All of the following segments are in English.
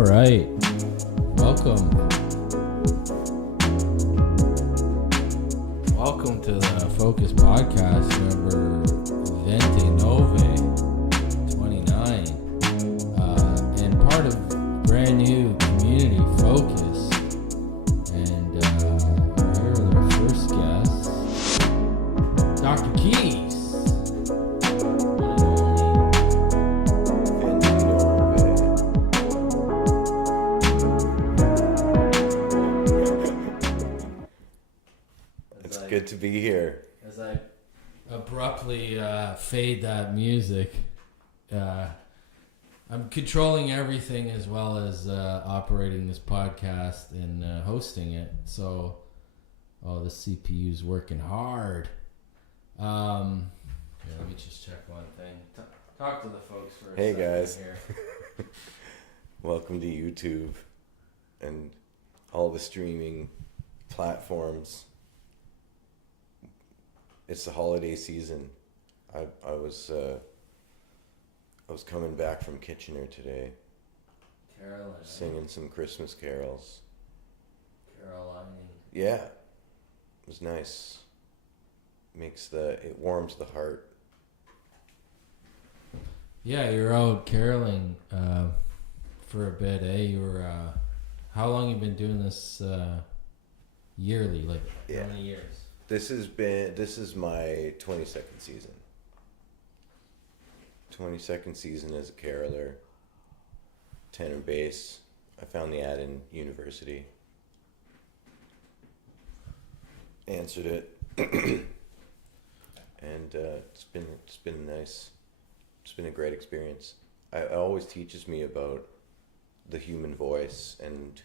All right. Welcome. Welcome to the Focus Podcast number 29. And part of brand new community Focus. And here are our first guests, Dr.Keys. Good to be here. As I abruptly fade that music, I'm controlling everything as well as operating this podcast and hosting it. So, the CPU's working hard. Here, let me just check one thing. Talk to the folks for a second. Hey guys. Here. Welcome to YouTube and all the streaming platforms. It's the holiday season. I was coming back from Kitchener today. Carolyn. Singing some Christmas carols. Caroline. Yeah. It was nice. It warms the heart. Yeah, you're out caroling for a bit, eh? You were how long you been doing this yearly? Like how many years? This is my 22nd season. 22nd season as a caroler, tenor bass. I found the ad in university. Answered it, and it's been nice. It's been a great experience. It always teaches me about the human voice and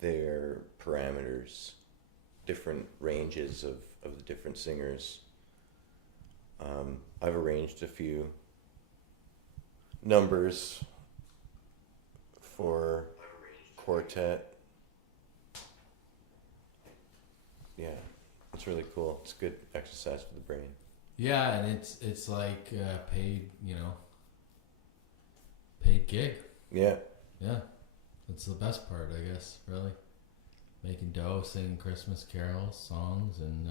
their parameters. Different ranges of the different singers. I've arranged a few numbers for quartet. Yeah, it's really cool. It's good exercise for the brain. Yeah, and it's like paid gig. Yeah. Yeah, that's the best part, I guess. Really. Making dough, singing Christmas carols, songs, and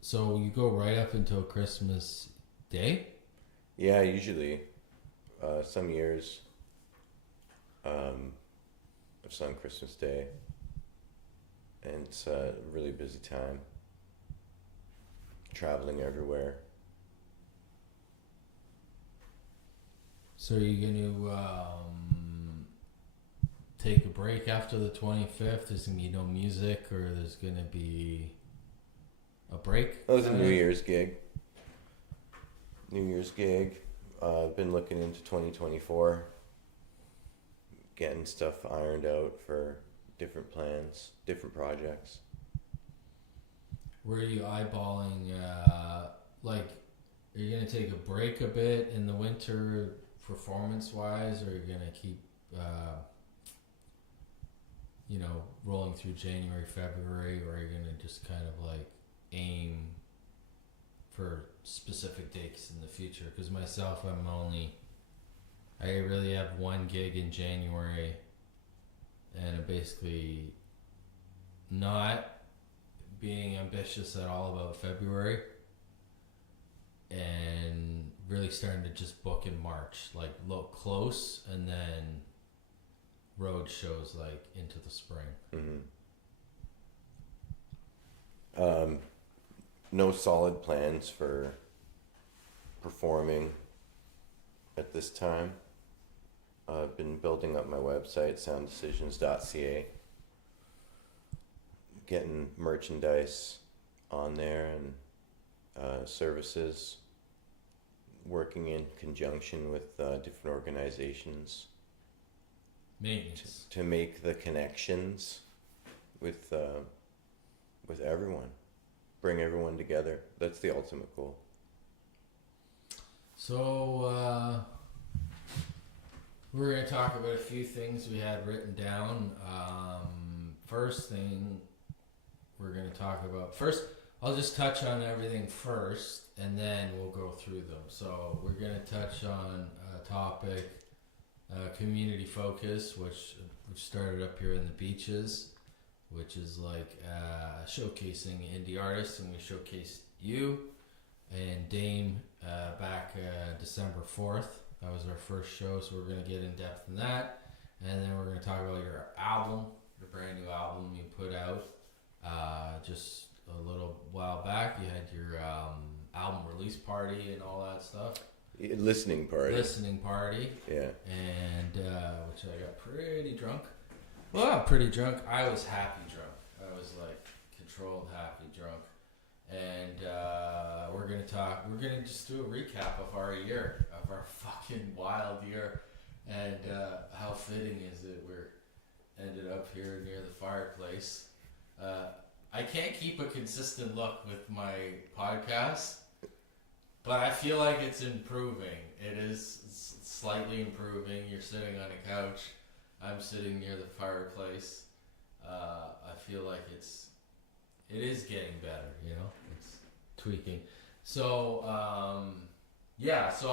so you go right up until Christmas Day? Yeah, usually. Some years I've sung Christmas Day, and it's a really busy time. Traveling everywhere. So are you going to take a break after the 25th? There's going to be no music, or there's going to be a break? That was a New Year's gig. I've been looking into 2024. Getting stuff ironed out for different plans, different projects. Where are you eyeballing, are you going to take a break a bit in the winter performance-wise, or are you going to keep... rolling through January, February, or are you going to just kind of aim for specific dates in the future? Because myself, I really have one gig in January, and I'm basically not being ambitious at all about February, and really starting to just book in March, look close, and then road shows into the spring. Mm-hmm. No solid plans for performing at this time. I've been building up my website, sounddecisions.ca, getting merchandise on there and services, working in conjunction with different organizations. Maintenance. To make the connections with everyone, bring everyone together. That's the ultimate goal. So we're going to talk about a few things we had written down. First thing we're going to talk about. First, I'll just touch on everything first, and then we'll go through them. So we're going to touch on a topic community focus, which we've started up here in the beaches, which is like showcasing indie artists, and we showcased you and Dame back December 4th. That was our first show, so we're going to get in depth in that. And then we're going to talk about your album, your brand new album you put out just a little while back. You had your album release party and all that stuff. Listening party. Yeah. And which I got pretty drunk. Well, not pretty drunk. I was happy drunk. I was like controlled happy drunk. And we're gonna just do a recap of our year, of our fucking wild year, and how fitting is it we're ended up here near the fireplace. I can't keep a consistent look with my podcast, but I feel like it's improving. It is slightly improving. You're sitting on a couch. I'm sitting near the fireplace. I feel like it is getting better, you know? It's tweaking. So, so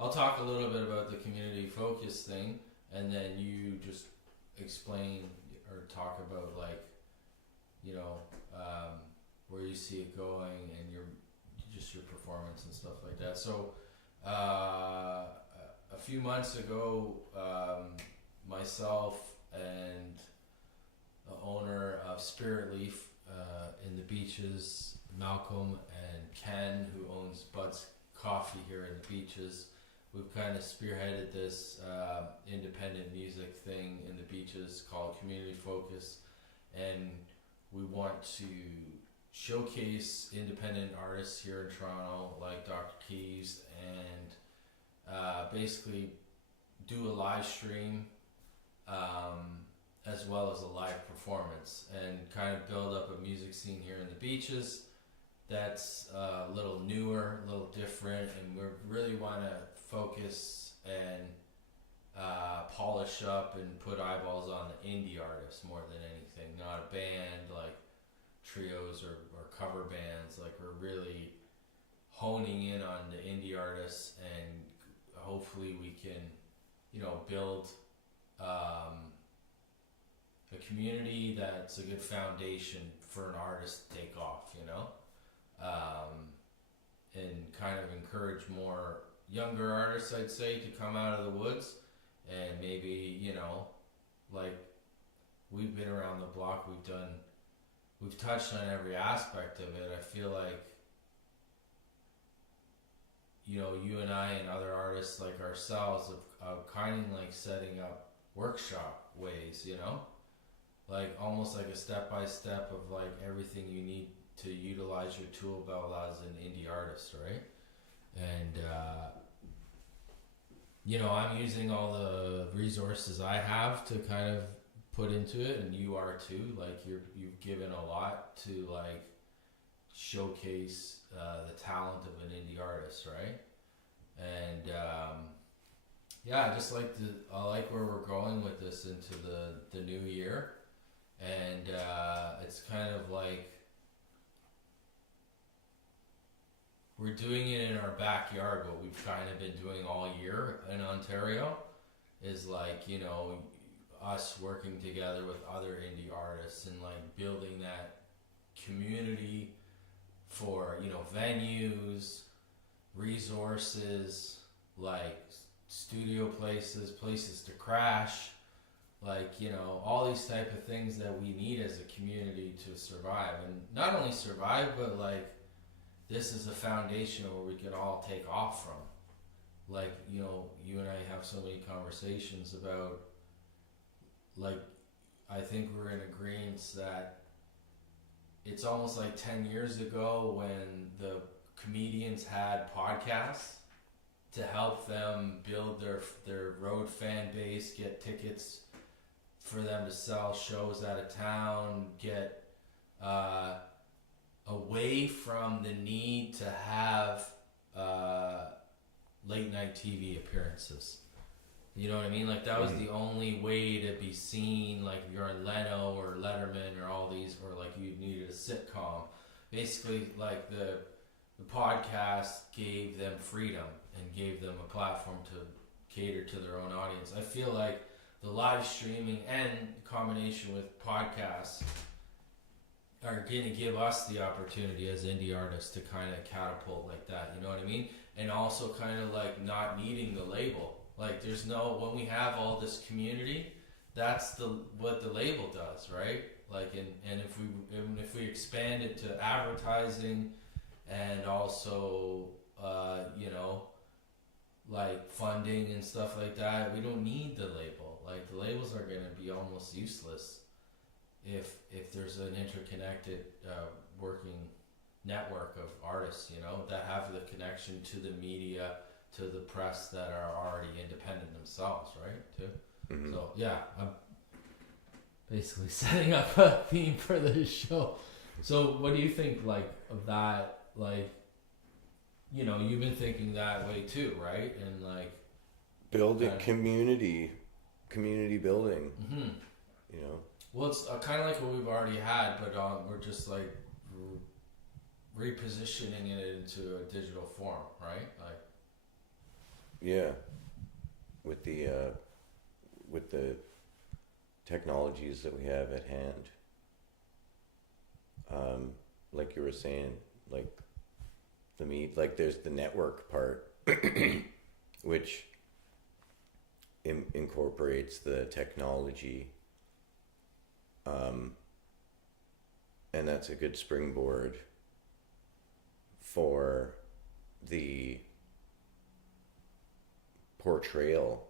I'll talk a little bit about the community focus thing, and then you just explain or talk about, like, you know, where you see it going and your performance and stuff like that. So, a few months ago, myself and the owner of Spirit Leaf in the beaches, Malcolm, and Ken, who owns Bud's Coffee here in the beaches, we've kind of spearheaded this independent music thing in the beaches called Community Focus, and we want to showcase independent artists here in Toronto like Dr.Keys, and basically do a live stream as well as a live performance, and kind of build up a music scene here in the beaches that's a little newer, a little different, and we really want to focus and polish up and put eyeballs on the indie artists more than anything, not a band like trios or cover bands. Like, we're really honing in on the indie artists, and hopefully we can, you know, build a community that's a good foundation for an artist to take off, you know, and kind of encourage more younger artists, I'd say, to come out of the woods, and maybe, you know, like, we've been around the block, we've touched on every aspect of it. I feel like, you know, you and I and other artists like ourselves have kind of like setting up workshop ways, you know, like almost like a step-by-step of like everything you need to utilize your tool belt as an indie artist, right? And you know, I'm using all the resources I have to kind of put into it, and you are too. Like, you've given a lot to like showcase the talent of an indie artist, right? And I like where we're going with this into the new year, and it's kind of like we're doing it in our backyard. What we've kind of been doing all year in Ontario is, like, you know, us working together with other indie artists and like building that community for, you know, venues, resources, like studio places to crash, like, you know, all these type of things that we need as a community to survive, and not only survive, but like, this is a foundation where we can all take off from. Like, you know, you and I have so many conversations about, like, I think we're in agreement that it's almost like 10 years ago when the comedians had podcasts to help them build their road fan base, get tickets for them to sell shows out of town, get away from the need to have late night TV appearances. You know what I mean? Like, that was the only way to be seen. Like, if you're on Leno or Letterman or all these, or like you needed a sitcom. Basically, like, the podcast gave them freedom and gave them a platform to cater to their own audience. I feel like the live streaming and combination with podcasts are going to give us the opportunity as indie artists to kind of catapult like that, you know what I mean? And also kind of like not needing the label. Like there's no, when we have all this community, that's what the label does, right? Like, and if we expand it to advertising and also, you know, like funding and stuff like that, we don't need the label. Like the labels are going to be almost useless if there's an interconnected working network of artists, you know, that have the connection to the media, to the press that are already independent themselves, right? Too. Mm-hmm. So yeah, I'm basically setting up a theme for this show. So what do you think, like, of that? Like, you know, you've been thinking that way too, right? And like building community building. Mm-hmm. You know. Well, it's kind of like what we've already had, but we're just like repositioning it into a digital form, right? Like, yeah, with the technologies that we have at hand, like you were saying, like like there's the network part, which incorporates the technology. And that's a good springboard for the portrayal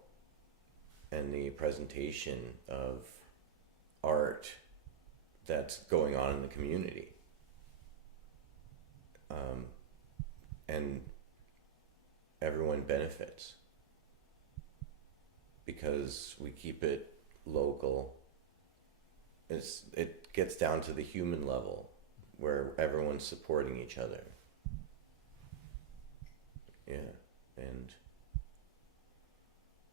and the presentation of art that's going on in the community. And everyone benefits because we keep it local. It gets down to the human level where everyone's supporting each other. Yeah, and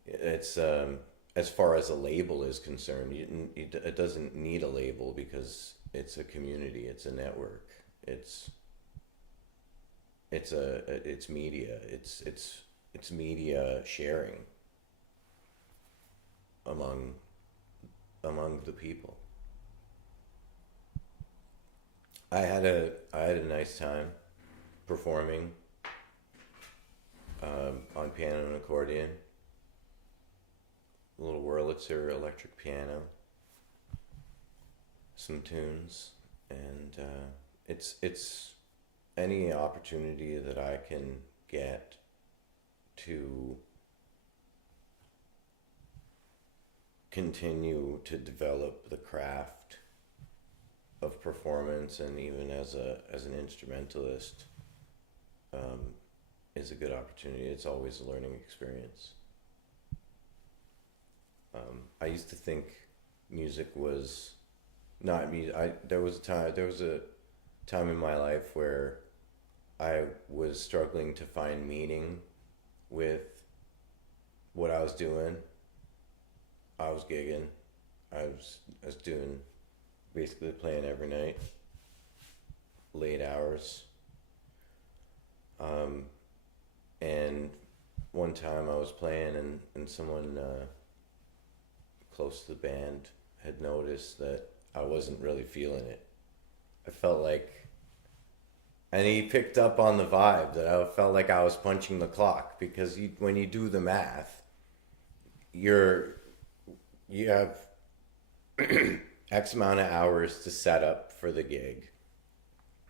it's as far as a label is concerned, it doesn't need a label because it's a community, it's a network, it's media, it's media sharing among the people. I had a nice time performing on piano and accordion, a little Wurlitzer electric piano, some tunes, and it's any opportunity that I can get to continue to develop the craft of performance, and even as an instrumentalist, is a good opportunity. It's always a learning experience. I used to think music was not music. There was a time in my life where I was struggling to find meaning with what I was doing. I was gigging. I was doing basically playing every night, late hours. And one time I was playing and someone close to the band had noticed that I wasn't really feeling it. I felt like, and he picked up on the vibe that I felt like I was punching the clock, because when you do the math, you have X amount of hours to set up for the gig,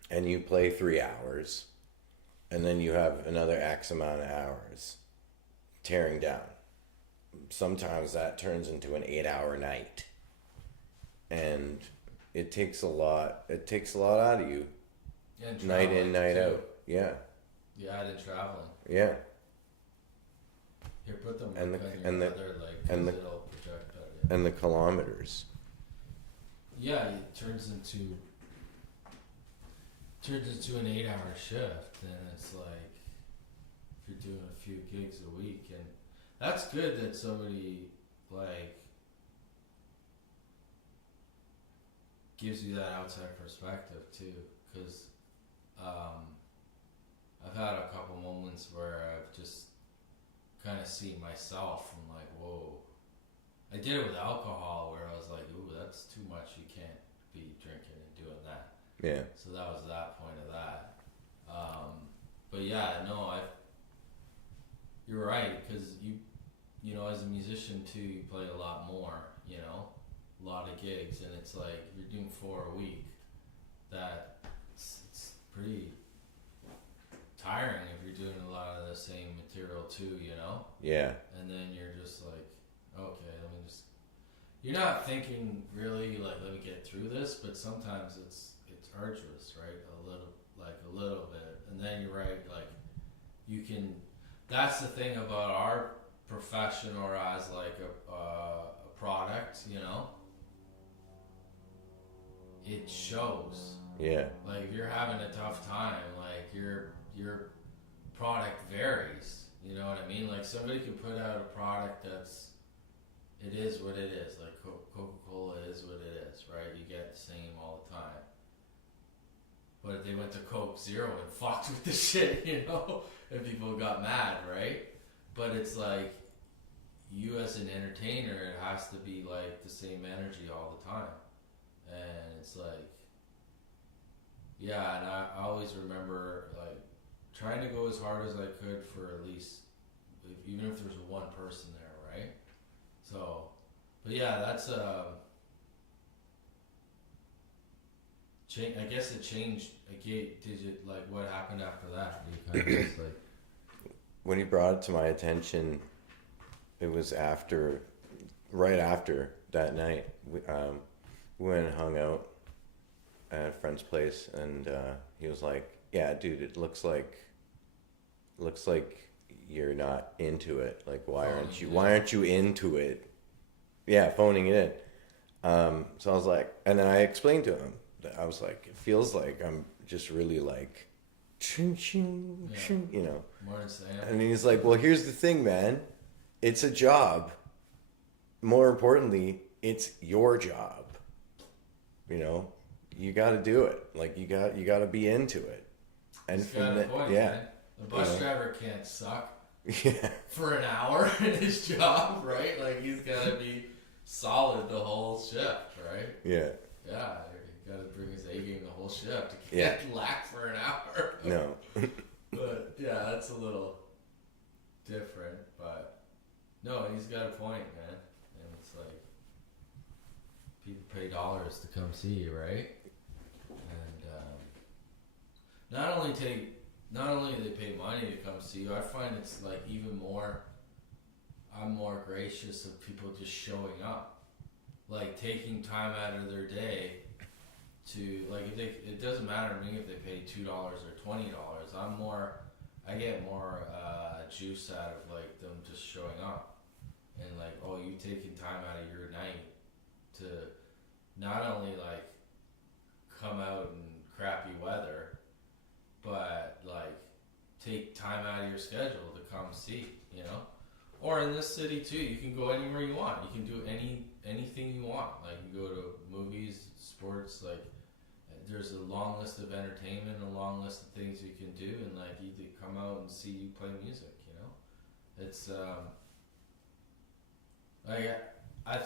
and you play 3 hours, and then you have another X amount of hours tearing down. Sometimes that turns into an 8-hour night, and it takes a lot out of you, night in, night too. Out. Yeah. You add in traveling. Yeah. Here, put them and the other leg, and the it'll project better. Yeah. And the kilometers. Yeah, it turns into an 8-hour shift, and it's like if you're doing a few gigs a week, and that's good that somebody like gives you that outside perspective too, because I've had a couple moments where I've just kind of see myself from like, whoa. I did it with alcohol where I was like, ooh, that's too much. You can't be drinking and doing that. Yeah. So that was that point of that. But yeah, no, you're right, because you know, as a musician too, you play a lot more, you know, a lot of gigs, and it's like, if you're doing 4 a week, it's pretty tiring if you're doing a lot of the same material too, you know? Yeah. And then you're just like, okay, you're not thinking really like, let me get through this, but sometimes it's arduous, right? A little bit. And then you're right, like, you can, that's the thing about our profession, or as like a product, you know? It shows. Yeah. Like, if you're having a tough time, like, your product varies. You know what I mean? Like, somebody could put out a product it is what it is. Like, Coca-Cola is what it is, right? You get the same all the time. But if they went to Coke Zero and fucked with the shit, you know? And people got mad, right? But it's like, you as an entertainer, it has to be like the same energy all the time. And it's like, yeah, and I always remember like trying to go as hard as I could for at least, even if there's one person there, right? So, but yeah, that's I guess it changed. Did you like what happened after that? You kind of just like, When he brought it to my attention, it was right after that night. We went and hung out at a friend's place, and he was like, "Yeah, dude, it looks like you're not into it. Like, why aren't you into it?" Yeah, phoning it in. So I was like, and then I explained to him that I was like, it feels like I'm just really like, ching, ching, ching, you know. And he's like, well, here's the thing, man. It's a job. More importantly, it's your job. You know, you got to do it. Like, you got to be into it. And from that, yeah, man. The bus driver can't suck. Yeah. For an hour in his job, right? Like, he's got to be solid the whole shift, right? Yeah. Yeah, you got to bring his A game the whole shift. He can't lack for an hour. No. But yeah, that's a little different. But no, he's got a point, man. And it's like, people pay dollars to come see you, right? And not only do they pay money to come see you, I find it's like even more, I'm more gracious of people just showing up. Like, taking time out of their day to, like, it doesn't matter to me if they pay $2 or $20. I get more juice out of like them just showing up. And like, oh, you taking time out of your night to not only like come out in crappy weather, but like take time out of your schedule to come see, you know? Or in this city too, you can go anywhere you want. You can do anything you want. Like, you go to movies, sports, like, there's a long list of entertainment, a long list of things you can do, and like, you could come out and see you play music, you know? It's like, I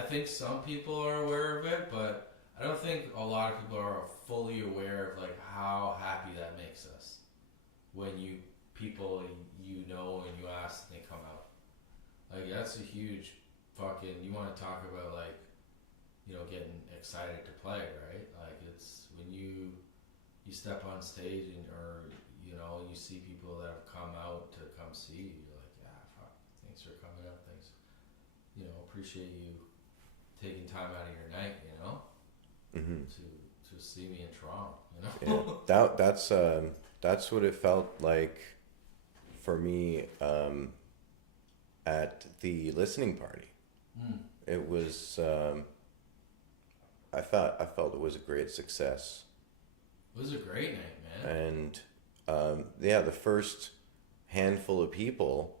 think some people are aware of it, but I don't think a lot of people are fully aware of like how happy that makes us when people you know and you ask and they come out. Like, that's a huge fucking, you want to talk about like, you know, getting excited to play, right? Like, it's when you step on stage and, or, you know, you see people that have come out to come see you, you're like, yeah, fuck, thanks for coming out, thanks, you know, appreciate you taking time out of your night, you know, to see me in Toronto, you know? Yeah, that's what it felt like for me at the listening party. It was I felt it was a great success. It was a great night, man. And the first handful of people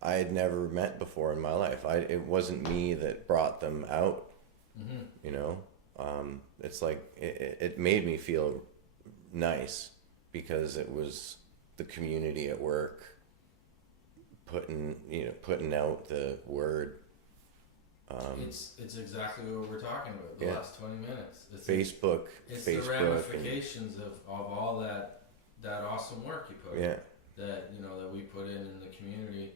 I had never met before in my life. It wasn't me that brought them out. You know, it's like it made me feel nice because it was the community at work putting out the word. It's exactly what we're talking about. The last 20 minutes. It's Facebook. It's Facebook the ramifications of all that awesome work you put. Yeah. That that we put in the community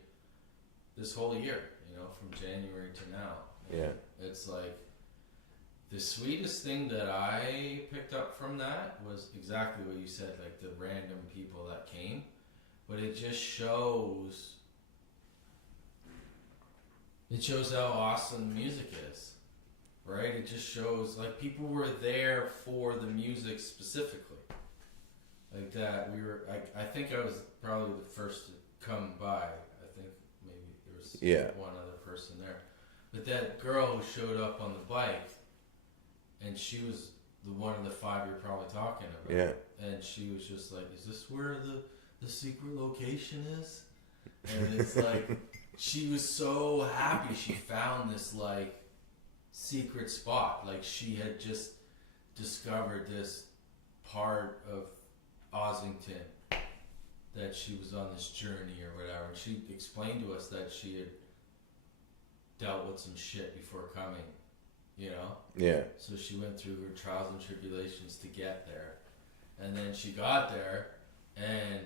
this whole year. From January to now. Yeah. It's like the sweetest thing that I picked up from that was exactly what you said, like the random people that came. But it just shows how awesome music is, right? It just shows like people were there for the music specifically, like that. I think I was probably the first to come by. I think maybe there was one other person there, but that girl who showed up on the bike, and she was the one of the 5 you're probably talking about. Yeah. And she was just like, "Is this where the secret location is?" And it's like. She was so happy she found this like secret spot. Like she had just discovered this part of Ossington that she was on this journey or whatever. And she explained to us that she had dealt with some shit before coming, Yeah. So she went through her trials and tribulations to get there. And then she got there and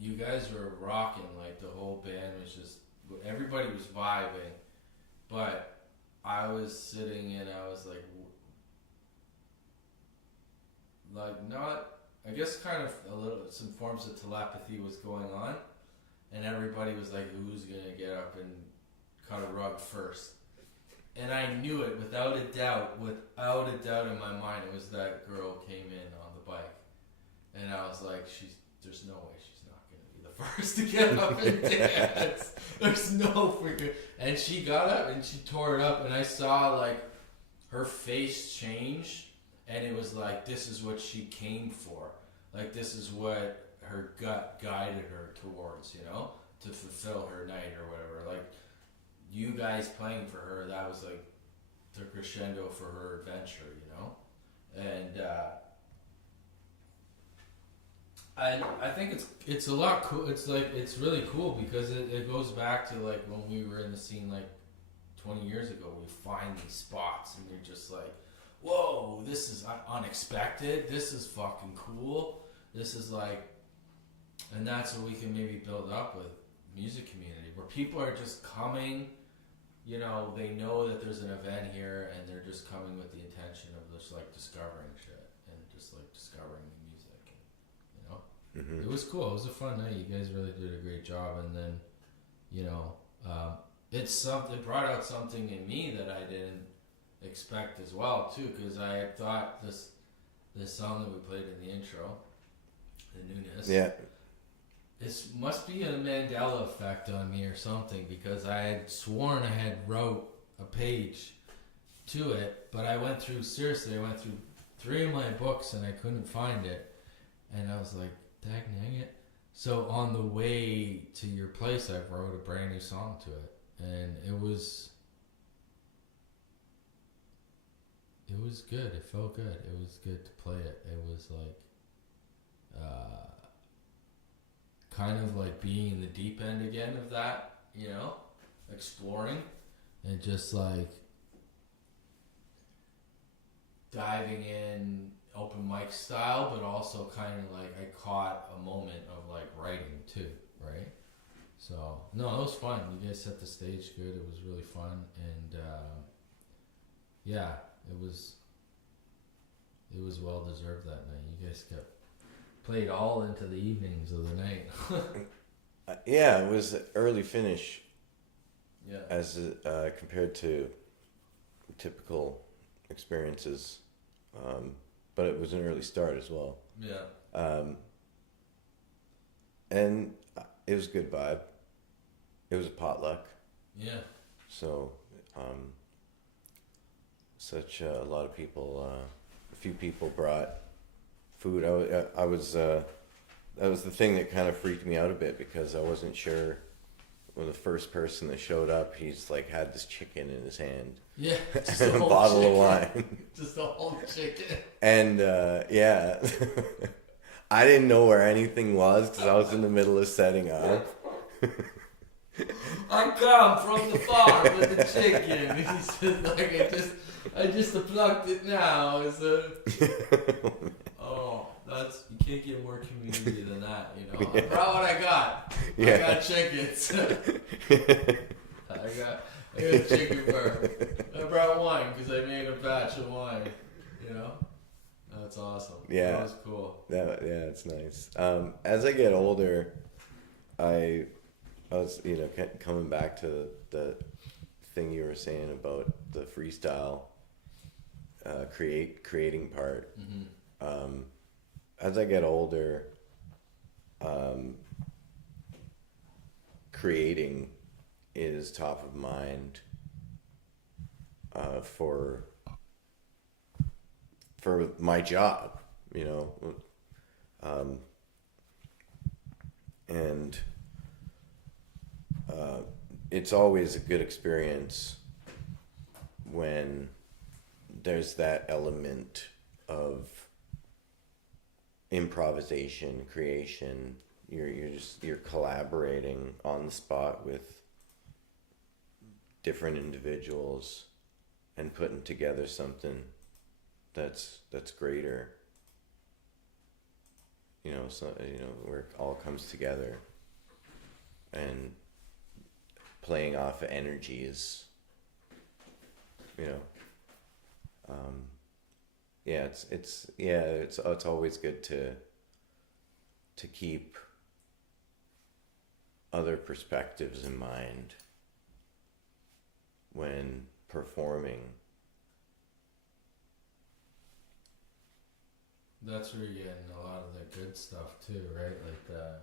you guys were rocking, like the whole band was just, everybody was vibing, but I was sitting and I was like not, I guess kind of some forms of telepathy was going on, and everybody was like, who's gonna get up and cut a rug first? And I knew it without a doubt in my mind, it was that girl came in on the bike, and I was like, there's no way she's not gonna be the first to get up and dance. There's no freaking. And she got up and she tore it up, and I saw like her face change, and it was like, this is what she came for. Like this is what her gut guided her towards, to fulfill her night or whatever. Like you guys playing for her, that was like the crescendo for her adventure, and. And I think it's a lot cool. It's like it's really cool because it goes back to like when we were in the scene like 20 years ago. We find these spots and you're just like, whoa, this is unexpected. This is fucking cool. This is like, and that's what we can maybe build up with music community where people are just coming. They know that there's an event here and they're just coming with the intention of just like discovering shit and just like discovering the music. Mm-hmm. It was cool. It was a fun night. You guys really did a great job. And then, it brought out something in me that I didn't expect as well too. Because I had thought this song that we played in the intro, the newness. Yeah. This must be a Mandela effect on me or something because I had sworn I had wrote a page to it, but I went through 3 of my books and I couldn't find it, and I was like, dang it. So on the way to your place, I wrote a brand new song to it, and it was good. It felt good. It was good to play it. It was like kind of like being in the deep end again of that, exploring and just like diving in open mic style, but also kind of like I caught a moment of like writing too, right? So no, it was fun. You guys set the stage good. It was really fun, and it was well deserved that night. You guys played all into the evenings of the night. Yeah, it was an early finish. Yeah. As compared to typical experiences. But it was an early start as well. Yeah. And it was a good vibe. It was a potluck. Yeah. So, a lot of people, a few people brought food. I was, that was the thing that kind of freaked me out a bit because I wasn't sure. Well, the first person that showed up, he's like had this chicken in his hand. Yeah, just and a bottle chicken. Of wine. Just a whole chicken. And yeah, I didn't know where anything was because I was in the middle of setting up. I come from the farm with the chicken. He said, like, I just plucked it now. It's oh, that's, you can't get more community than that, you know. Yeah. I brought what I got. Yeah. I got chickens. I got chicken fur. I brought wine because I made a batch of wine, you know. That's awesome. Yeah. That was cool. Yeah, it's nice. As I get older, I was, coming back to the thing you were saying about the freestyle, creating part. Mm-hmm. As I get older, creating is top of mind for my job, and it's always a good experience when there's that element of improvisation, creation. You're collaborating on the spot with different individuals and putting together something that's greater. Where it all comes together and playing off of energies. It's always good to keep other perspectives in mind when performing. That's where you're getting a lot of the good stuff too, right? Like the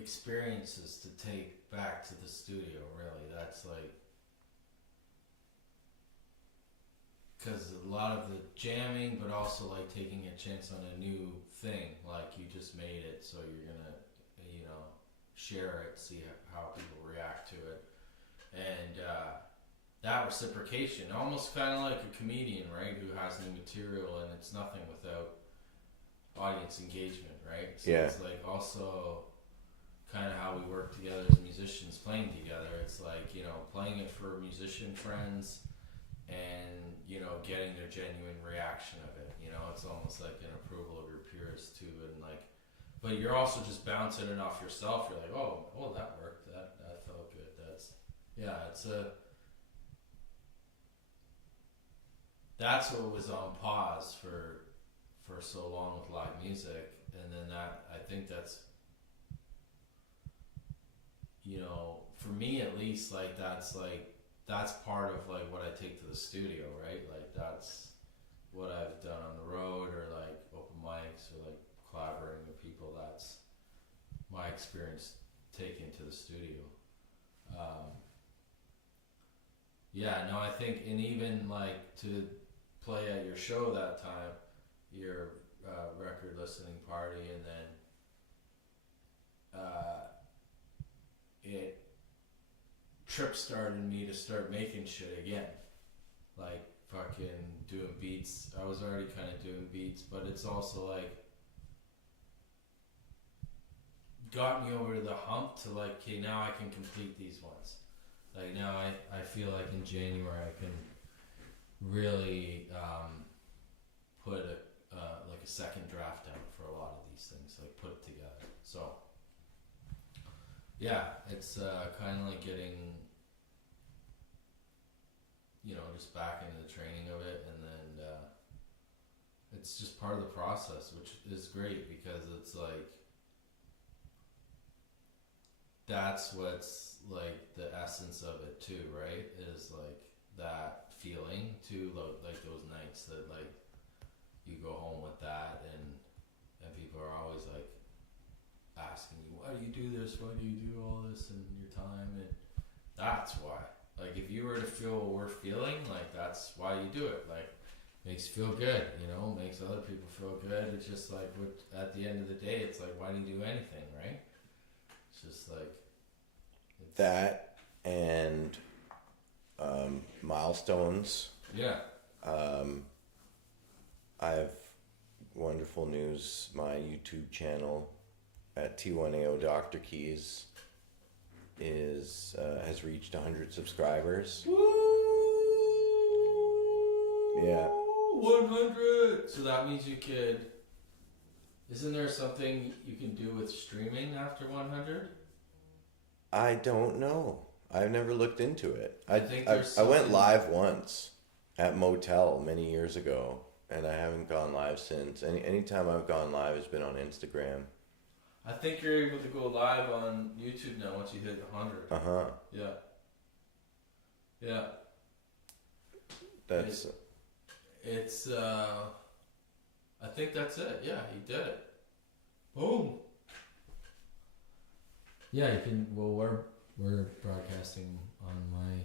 experiences to take back to the studio, really. That's like, because a lot of the jamming, but also like taking a chance on a new thing, like you just made it, so you're gonna, share it, see how people react to it, and that reciprocation, almost kind of like a comedian, right, who has new material and it's nothing without audience engagement, right? So Yeah. It's like also kind of how we work together as musicians, playing together. It's like, playing it for musician friends and, getting their genuine reaction of it. It's almost like an approval of your peers too, and like, but you're also just bouncing it off yourself. You're like, oh, well, that worked. That felt good. That's what was on pause for so long with live music, and then I think that's, for me at least, that's part of like what I take to the studio, right? Like that's what I've done on the road, or like open mics, or like collaborating with people. That's my experience taken to the studio. I think, and even like to play at your show that time, your record listening party, and then it trip started me to start making shit again, like fucking doing beats. I was already kind of doing beats, but it's also like got me over the hump to like, okay, now I can complete these ones. Like now I feel like in January I can really put like a second draft out for a lot of these things, like put it together. So yeah, it's kind of like getting, just back into the training of it, and then it's just part of the process, which is great because it's like, that's what's like the essence of it too, right? Is like that feeling too, like those nights that like you go home with that, and people are always like asking you, why do you do this? Why do you do all this in your time? And that's why. Like if you were to feel what we're feeling, like that's why you do it. Like makes you feel good, makes other people feel good. It's just like at the end of the day, it's like, why do you do anything, right? It's just like that and milestones. Yeah. I have wonderful news. My YouTube channel at T1AO Dr.Keys has reached 100 subscribers. Woo! Yeah. 100! So that means you could... Isn't there something you can do with streaming after 100? I don't know. I've never looked into it. I think I there's went something- live once at Motel many years ago, and I haven't gone live since. Anytime I've gone live has been on Instagram. I think you're able to go live on YouTube now once you hit 100. Uh-huh. Yeah. Yeah. That's... It's I think that's it. Yeah, he did it. Boom. Yeah, you can. Well, we're broadcasting on my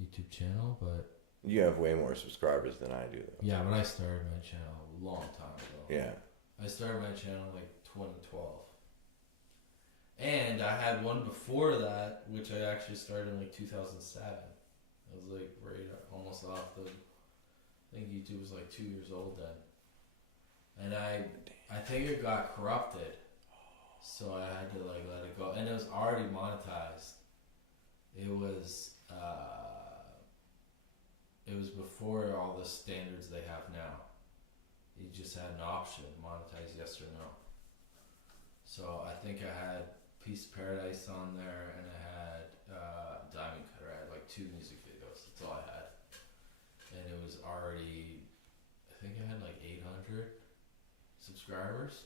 YouTube channel, but You have way more subscribers than I do, though. yeah, but I started my channel a long time ago. Yeah. I started my channel like 2012, and I had one before that, which I actually started in like 2007. I was like right almost off the. I think YouTube was like 2 years old then, and I think it got corrupted, so I had to like let it go, and it was already monetized. It was before all the standards they have now. You just had an option, monetize yes or no. So I think I had Piece of Paradise on there, and I had Diamond Cutter. I had like 2 music videos. That's all I had. And it was already, I think I had like 800 subscribers.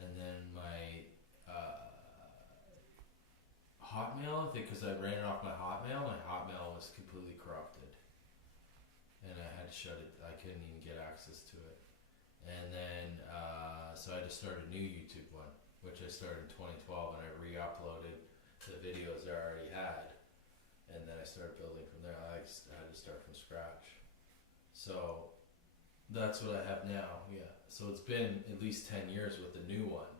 And then my Hotmail, I think because I ran it off my Hotmail was completely corrupted. And I had to shut it. I couldn't even get access to it. And then, so I just started a new YouTube one, which I started in 2012, and I re-uploaded the videos I already had. And then I started building from there. I had to start from scratch. So that's what I have now, yeah. So it's been at least 10 years with the new one.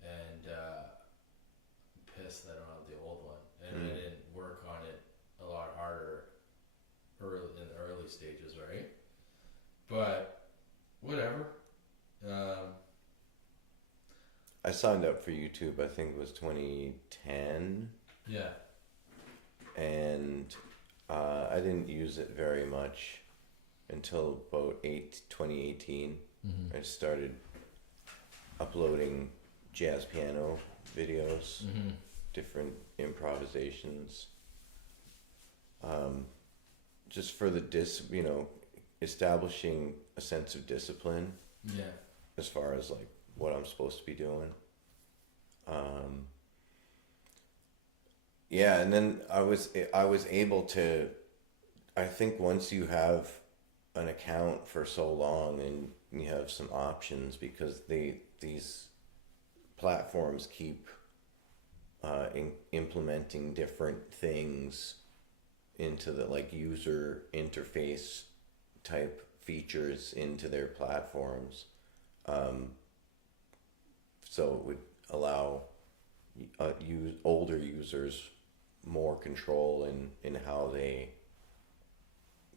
And I'm pissed that I don't have the old one. And I didn't work on it a lot harder in the early stages, right? But whatever. I signed up for YouTube, I think it was 2010. Yeah. And I didn't use it very much until about 2018. Mm-hmm. I started uploading jazz piano videos, Mm-hmm. different improvisations, just for the establishing a sense of discipline. Yeah. As far as like what I'm supposed to be doing. Yeah, and then I was able to, I think once you have an account for so long and you have some options, because these platforms keep implementing different things into the like user interface type features into their platforms. So it would allow older users more control in how they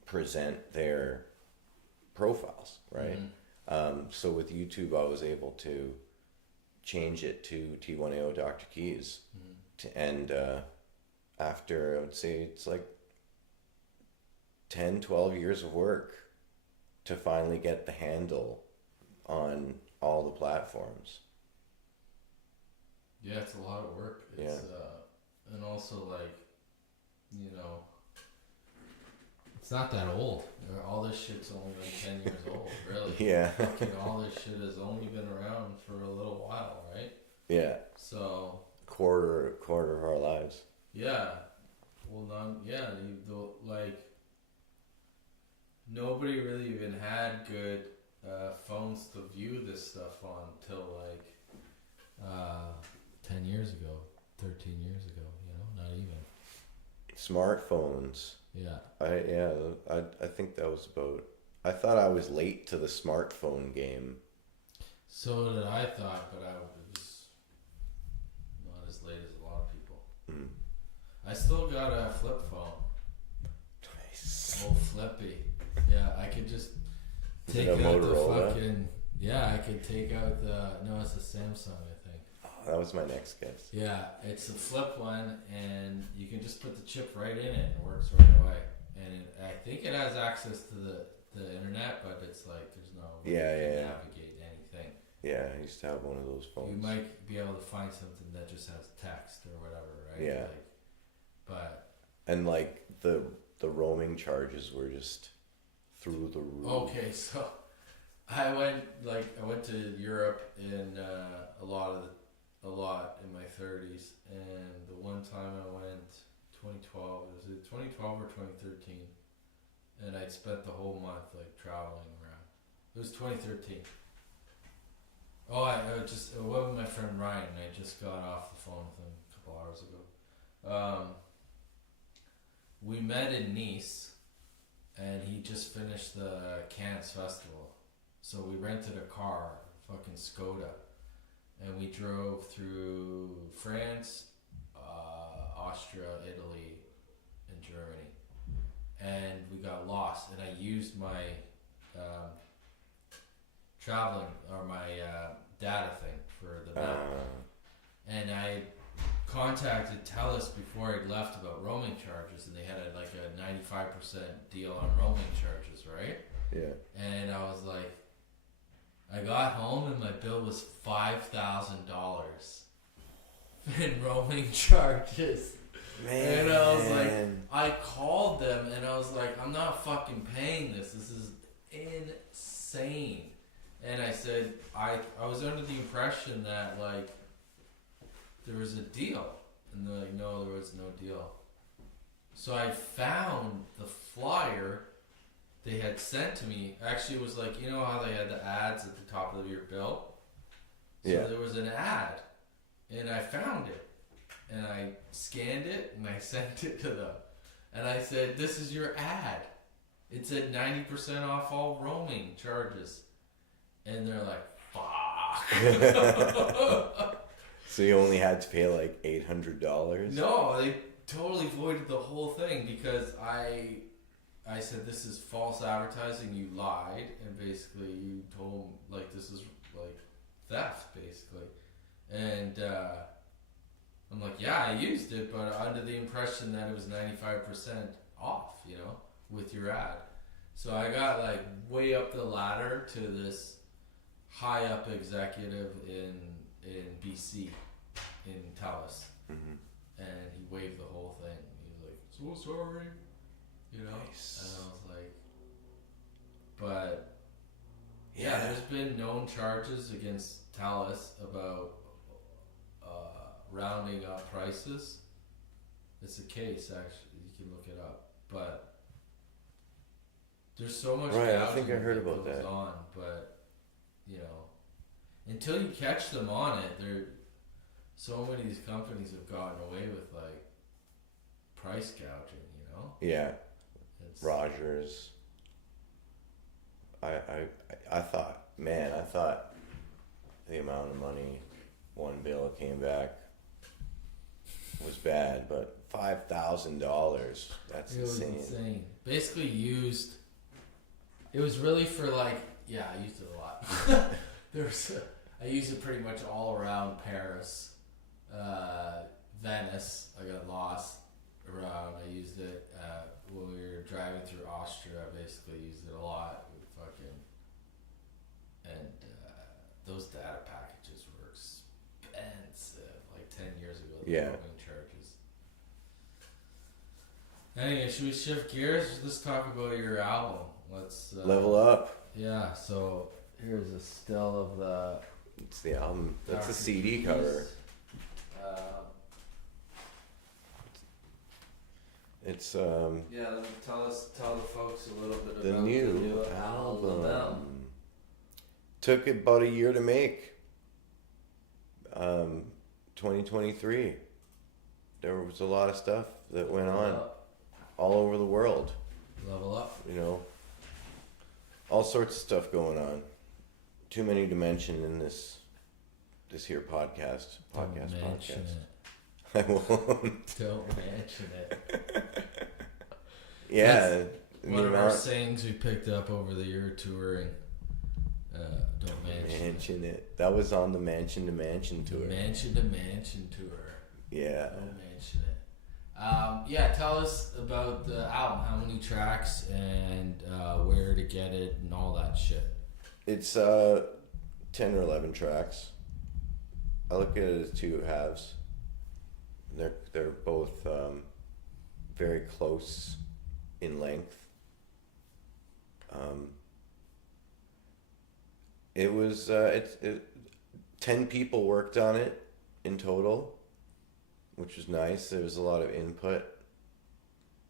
present their profiles, right? Mm-hmm. So with YouTube, I was able to change it to T1AO Dr.Keys. And after, I would say it's like 10, 12 years of work to finally get the handle on all the platforms. Yeah, it's a lot of work. It's, and also like, it's not that old. All this shit's only like 10 years old, really. Yeah. Fucking all this shit has only been around for a little while, right? Yeah. So. Quarter of our lives. Yeah. Well, nobody really even had good phones to view this stuff on till like 10 years ago, 13 years ago, not even. Smartphones. Yeah. I think that was about, I thought I was late to the smartphone game. So did I thought, but I was not as late as a lot of people. I still got a flip phone. Nice. Old flippy. Yeah, I could just take a out the Motorola? fucking... Yeah, I could take out it's a Samsung, I think. Oh, that was my next guess. Yeah, it's a flip one, and you can just put the chip right in it, and it works right away. And I think it has access to the internet, but it's like there's no way Yeah, you can yeah. navigate anything. Yeah, I used to have one of those phones. You might be able to find something that just has text or whatever, right? Yeah. Like, but And like the roaming charges were just through the roof. okay, so I went to Europe in a lot in my 30s, and the one time I went 2012, was it 2012 or 2013? And I'd spent the whole month like traveling around. It was 2013. Oh, I went with my friend Ryan, and I just got off the phone with him a couple hours ago. We met in Nice, and he just finished the Cannes Festival. So we rented a car, fucking Skoda, and we drove through France, Austria, Italy, and Germany. And we got lost, and I used my traveling or my data thing for the map. And I contacted TELUS before I left about roaming charges, and they had a 95% deal on roaming charges, right? Yeah. And I was like, I got home and my bill was $5,000 in roaming charges. Man. And I was like, I called them and I was like, I'm not fucking paying this. This is insane. And I said, I was under the impression that like there was a deal. And they're like, no, there was no deal. So I found the flyer they had sent to me. Actually, it was like, you know how they had the ads at the top of your bill? So Yeah. there was an ad, and I found it, and I scanned it, and I sent it to them. And I said, this is your ad. It said 90% off all roaming charges. And they're like, fuck. So you only had to pay like $800? No, they totally voided the whole thing because I said this is false advertising. You lied, and basically you told them like this is like theft, basically. And I'm like, yeah, I used it, but under the impression that it was 95% off, you know, with your ad. So I got like way up the ladder to this high up executive in BC in TELUS, and he waived the whole thing. He was like, so sorry. You know, Nice. and I was like, but yeah, there's been known charges against TELUS about rounding up prices. It's a case, actually. You can look it up, but there's so much. Right, I think I gouging heard that about goes that. on, but you know, until you catch them on it, so many of these companies have gotten away with like price gouging. You know. Yeah. It's, Rogers. I thought the amount of money one bill came back was bad, but $5,000, that's It was insane. insane. Basically used. It was really for like, yeah, I used it a lot. I used it pretty much all around Paris, Venice. I got lost around. I used it when we were driving through Austria. I basically used it a lot. And those data packages were expensive. Like 10 years ago, the Yeah. roaming charges. Anyway, should we shift gears? Let's talk about your album. Let's Level Up. Yeah. So here's a still of the. It's the album. That's the Dr. CD Keys. cover. It's Yeah, tell the folks a little bit the about new album. album. Took about a year to make. 2023. There was a lot of stuff that went on all over the world. Level up. You know, all sorts of stuff going on. Too many to mention in this here podcast. Don't mention I won't. it. Don't mention it. Yeah. One of our sayings we picked up over the year touring. Don't mention it. That was on the Mansion to Mansion tour. Mansion to Mansion tour. Yeah. Don't mention it. Yeah, tell us about the album. How many tracks and where to get it and all that shit. It's 10 or 11 tracks. I look at it as two halves. They're both very close in length. It was 10 people worked on it in total, which was nice. There was a lot of input,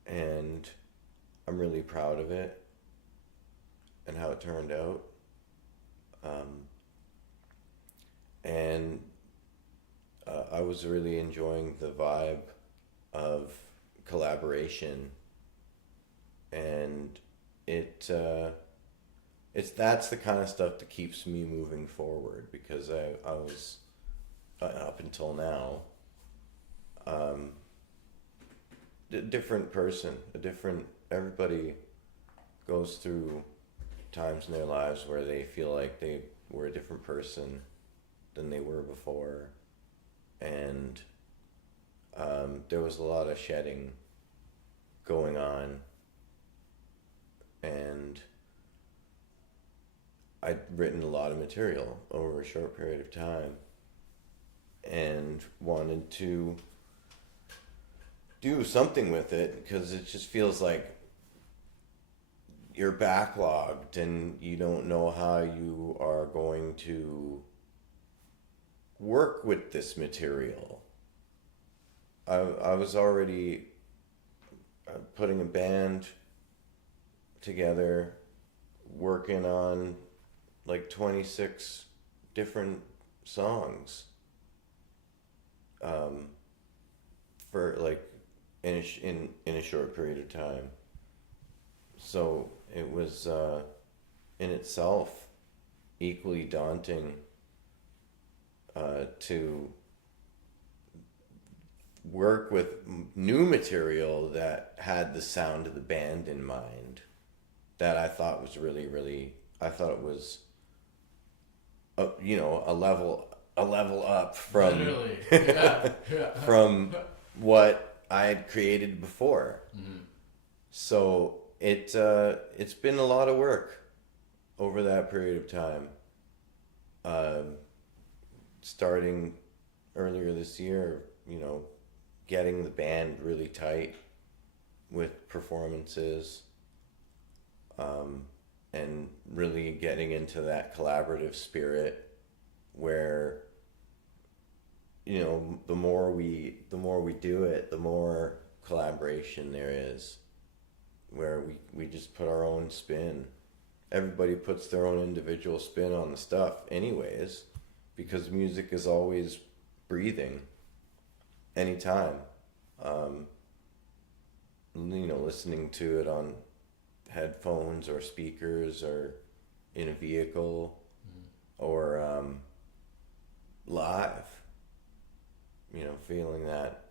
and I'm really proud of it and how it turned out. And I was really enjoying the vibe of collaboration, and that's the kind of stuff that keeps me moving forward, because I was up until now a different person, everybody goes through times in their lives where they feel like they were a different person than they were before, and there was a lot of shedding going on, and I'd written a lot of material over a short period of time and wanted to do something with it, because it just feels like you're backlogged and you don't know how you are going to work with this material. I was already putting a band together, working on like 26 different songs for like in a short period of time. So it was in itself equally daunting to work with new material that had the sound of the band in mind, that I thought was really, I thought it was a level up from from what I had created before. Mm-hmm. So it's been a lot of work over that period of time. Starting earlier this year, getting the band really tight with performances, and really getting into that collaborative spirit where, the more we do it, the more collaboration there is, where we just put our own spin. Everybody puts their own individual spin on the stuff anyways, because music is always breathing anytime. Listening to it on headphones or speakers or in a vehicle, or live, feeling that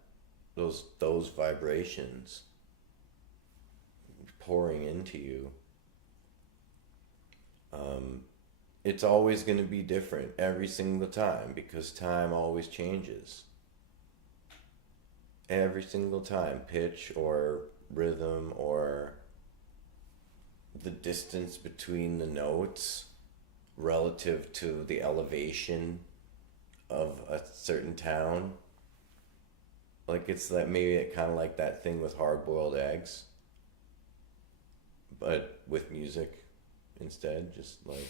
those vibrations pouring into you. It's always going to be different every single time, because time always changes. Every single time, pitch or rhythm or the distance between the notes relative to the elevation of a certain town. Like, it's that, maybe it kind of like that thing with hard-boiled eggs, but with music instead, just like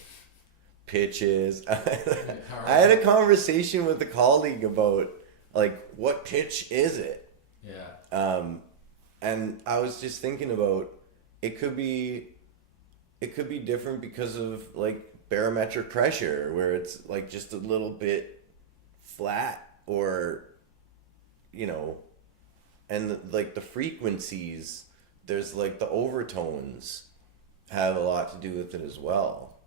pitches. I had a conversation with a colleague about like, what pitch is it? Yeah. And I was just thinking about, it could be different because of like barometric pressure, where it's like just a little bit flat, or and like the frequencies, there's like the overtones have a lot to do with it as well.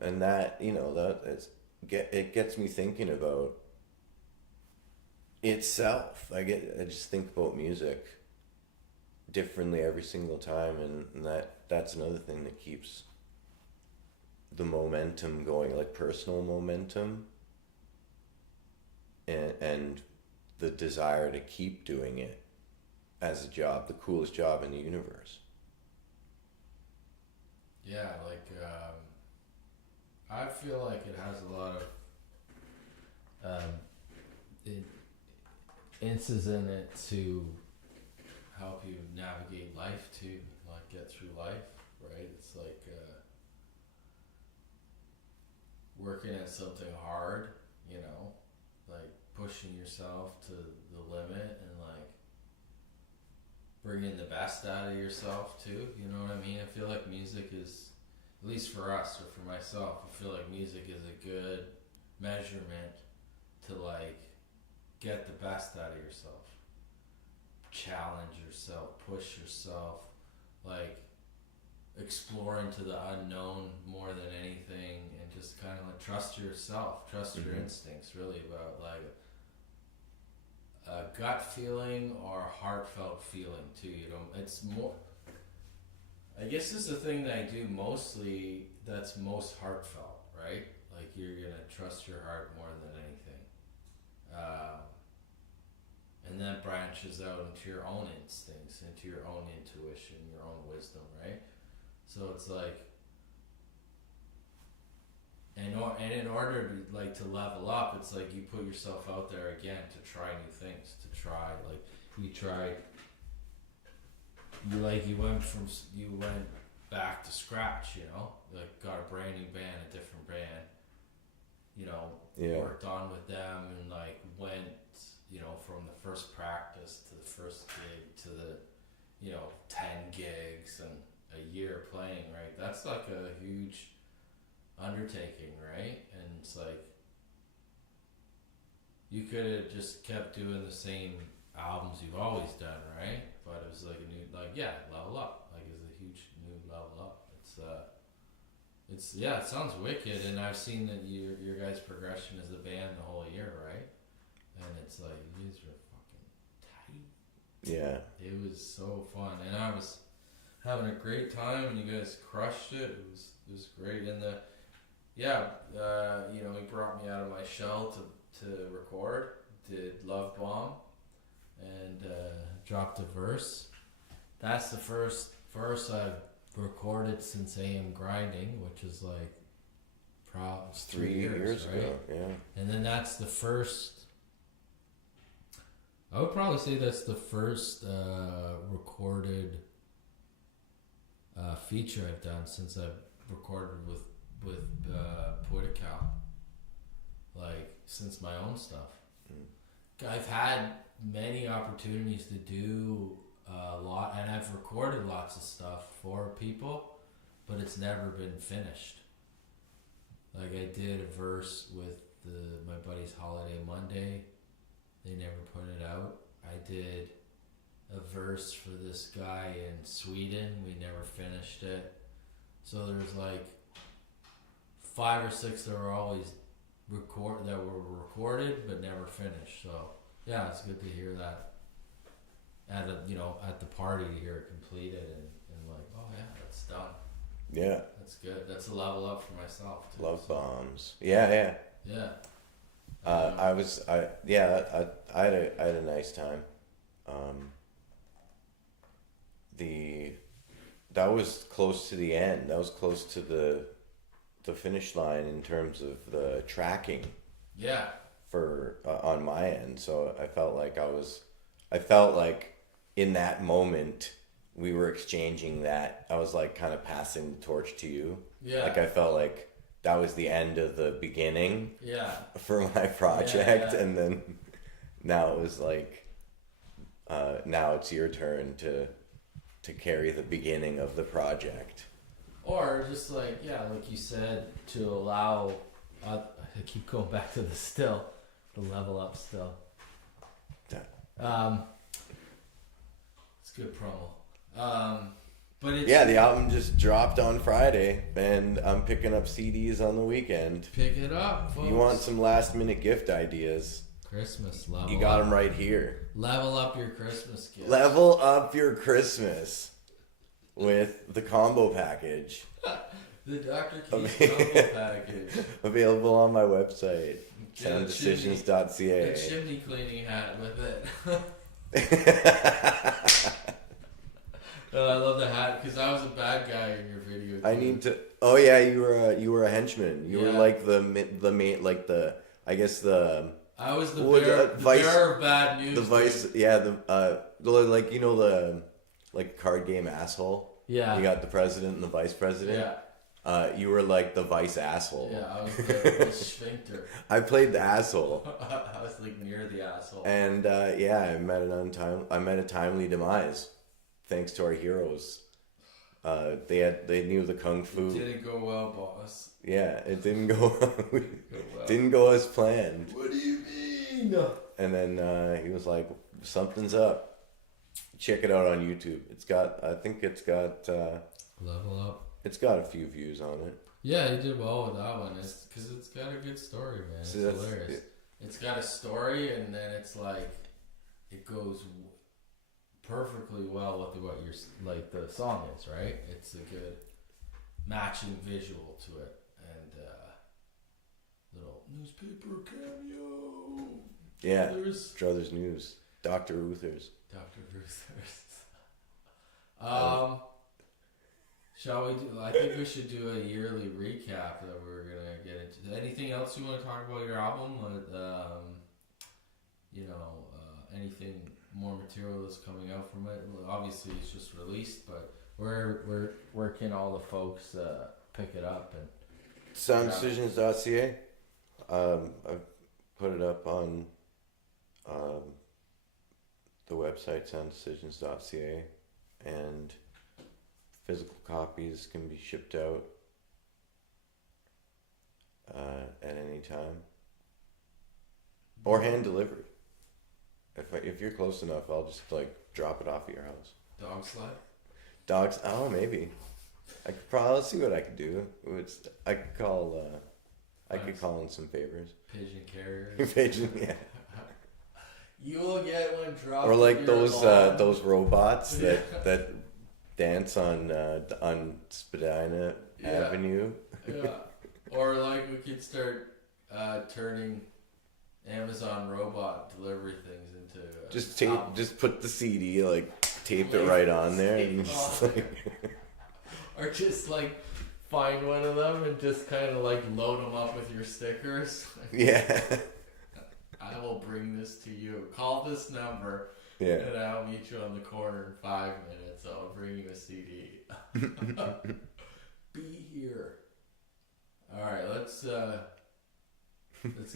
And that, it gets me thinking about itself. I just think about music differently every single time, and that's another thing that keeps the momentum going, like personal momentum, and the desire to keep doing it as a job, the coolest job in the universe. Yeah, like I feel like it has a lot of instances in it to help you navigate life too, like get through life, right? It's like working at something hard, you know, like pushing yourself to the limit and like bringing the best out of yourself too, you know what I mean? I feel like music is, at least for us or for myself, I feel like music is a good measurement to like get the best out of yourself, challenge yourself, push yourself, like explore into the unknown more than anything, and just kind of like trust yourself, trust your instincts, really, about like a gut feeling or a heartfelt feeling too. You know, it's more, I guess this is the thing that I do mostly that's most heartfelt, right? Like you're gonna trust your heart more than anything. And then branches out into your own instincts, into your own intuition, your own wisdom, right? So it's like, and in order to like to level up, it's like you put yourself out there again to try new things, to try, like you tried, you went back to scratch, you know, like got a brand new band, a different band, you know, worked on with them and like went, you know, from the first practice to the first gig to the, you know, 10 gigs and a year playing, right? That's like a huge undertaking, right? And it's like you could have just kept doing the same albums you've always done, right? But it was like a new, like, level up, like it's a huge new level up. It's it sounds wicked, and I've seen that your guys' progression as a band the whole year, right? And it's like, you guys were fucking tight. Yeah. It was so fun, and I was having a great time, and you guys crushed it. It was great, and you know, he brought me out of my shell to record. Did Love Bomb, and dropped a verse. That's the first verse I've recorded since AM Grinding, which is like probably 3 years, right? Ago, yeah. And then that's the first. I would probably say that's the first recorded feature I've done since I've recorded with Poetical, like since my own stuff. I've had many opportunities to do a lot, and I've recorded lots of stuff for people, but it's never been finished. Like I did a verse with my buddy's Holiday Monday. They never put it out. I did a verse for this guy in Sweden. We never finished it. So there's like 5 or 6 that were always recorded but never finished. So yeah, it's good to hear that at the party to hear it completed and like, oh yeah, that's done. Yeah. That's good. That's a level up for myself too. Love Bombs. Yeah. I had a nice time. That was close to the end. That was close to the finish line in terms of the tracking. Yeah. For on my end, so I felt like in that moment we were exchanging that. I was like kind of passing the torch to you. Yeah. Like I felt like that was the end of the beginning. Yeah. For my project, and then now it was like, now it's your turn to carry the beginning of the project. Or just like like you said, to allow. I keep going back to the level up still. It's good promo. But it's, the album just dropped on Friday, and I'm picking up CDs on the weekend. Pick it up, folks. You want some last minute gift ideas? Christmas level. You got them right here. Level up your Christmas gift. Level up your Christmas with the combo package. The Dr. Keys combo package. Available on my website, Get a sounddecisions.ca. chimney cleaning hat with it. I love the hat because I was a bad guy in your video. I need to. Oh yeah, you were a henchman. You were Yeah. like the main, like the, I guess the. I was the What, vice- bearer of bad news. The vice, dude. yeah, like you know the, like card game asshole. Yeah. You got the president and the vice president. Yeah. You were like the vice asshole. Yeah, I was the sphincter. I played the asshole, I was like near the asshole. and yeah, I met a timely demise, thanks to our heroes. They knew the kung fu. It didn't go well, boss. Yeah, it didn't go. Well. Didn't go as planned. What do you mean? And then he was like, "Something's up. Check it out on YouTube. I think it's got Level up. it's got a few views on it. Yeah, he did well with that one. It's because it's got a good story, man. It's hilarious. It's got a story, and then it's like it goes perfectly well with what you're like the song is, right? It's a good matching visual to it, and little newspaper cameo. Yeah, There's Druthers News, Dr. Uthers. Dr. Ruthers. Shall we do? I think we should do a yearly recap that we're gonna get into. Anything else you want to talk about your album? Anything more material that's coming out from it? Well, obviously, it's just released, but where can all the folks pick it up and? Sounddecisions.ca. I've put it up on the website sounddecisions.ca, and physical copies can be shipped out at any time, or hand delivered. If you're close enough, I'll just like drop it off at your house. Dog sled? Dogs? Oh, maybe. I could probably see what I could do. I could call. I could call in some favors. Pigeon carriers. Pigeon, yeah. You will get one dropped. Or like in your those lawn. those robots that dance on Spadina Yeah. Avenue. Yeah. Or like we could start turning Amazon robot delivery things into Just put the CD, like tape it right on there, and just like or just like find one of them and just kind of like load them up with your stickers. yeah, I will bring this to you. Call this number, yeah. and I'll meet you on the corner in 5 minutes. I'll bring you a CD. Be here. All right, let's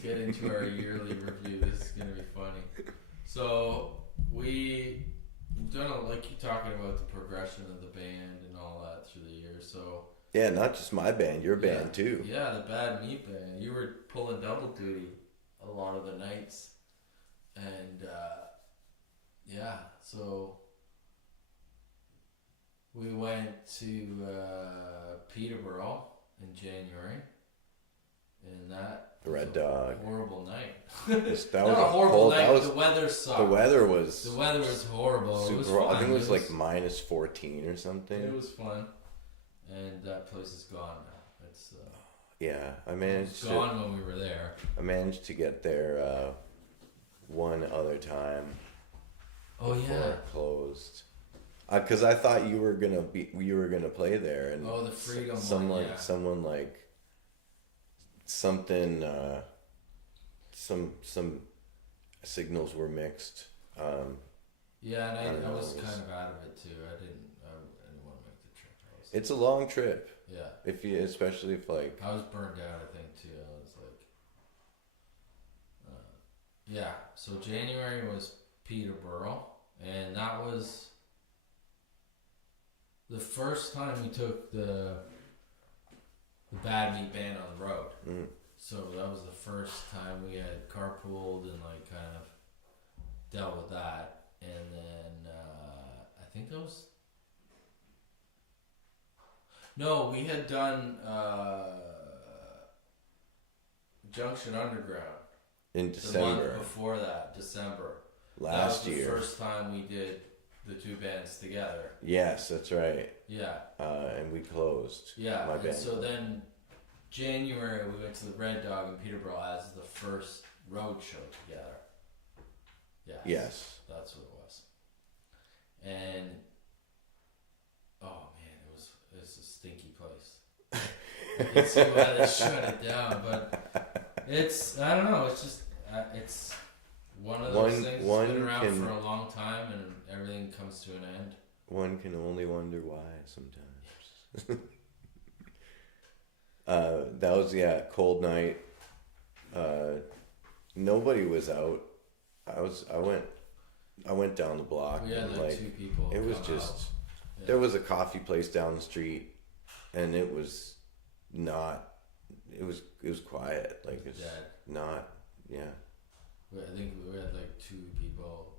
get into our yearly review. This is gonna be funny. So we've done like you talking about the progression of the band and all that through the years. So Yeah, not just my band, your yeah, band too. Yeah, the Bad Meat Band. You were pulling double duty a lot of the nights, and yeah. So we went to Peterborough in January, and that The Red was a Dog. horrible night. That Not was a horrible cold. night. That was The weather sucked. the weather was The weather was horrible. super. It was I fun. think it was like minus 14 or something. It was fun, and that place is gone now. It's Yeah, I it was managed to. gone when we were there. I managed to get there one other time Oh before yeah. it closed. Because I thought you were gonna play there, and Oh, the Freedom one, someone yeah. someone like something some signals were mixed. Yeah, I and don't I know, was it was- kind of out of it too. I didn't want to make the trip. It's a long trip, Yeah, especially if like I was burned out. I think too. I was like, yeah. So January was Peterborough, and that was the first time we took the Bad Meat Band on the road. mm, So that was the first time we had carpooled and like kind of dealt with that, and then I think that was no, we had done Junction Underground in the December month before that, December. last That was year. the first time we did the two bands together. Yes, that's right. Yeah. And we closed. Yeah. My And band. so then January we went to the Red Dog in Peterborough as the first road show together. Yes. That's what it was. And oh man, it's a stinky place. You can see why they shut it down, but it's I don't know. It's just it's one of those things that's been around for a long time, and everything comes to an end. One can only wonder why sometimes. That was cold night. Nobody was out. I went down the block. We had and like 2 people. It was come just out. Yeah. there was a coffee place down the street, and it was not. It was quiet. Like it's dead. not. Yeah. I think we had like 2 people,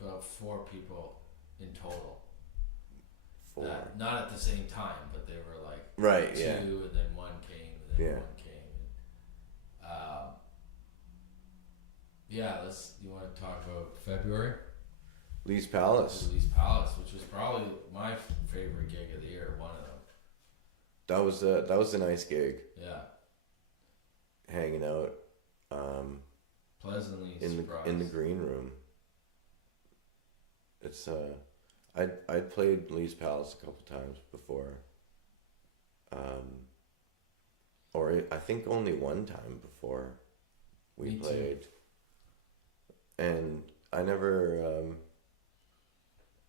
about 4 people in total. 4. Not at the same time, but they were like Right. 2, Yeah. and then 1 came, and then Yeah. 1 came. Yeah, you want to talk about February? Lee's Palace. Lee's Palace, which was probably my favorite gig of the year, one of them. That was a nice gig. Yeah. Hanging out. Pleasantly in surprised. the green room. It's I'd played Lee's Palace a couple times before. Or I think only one time before we Me too. played. And I never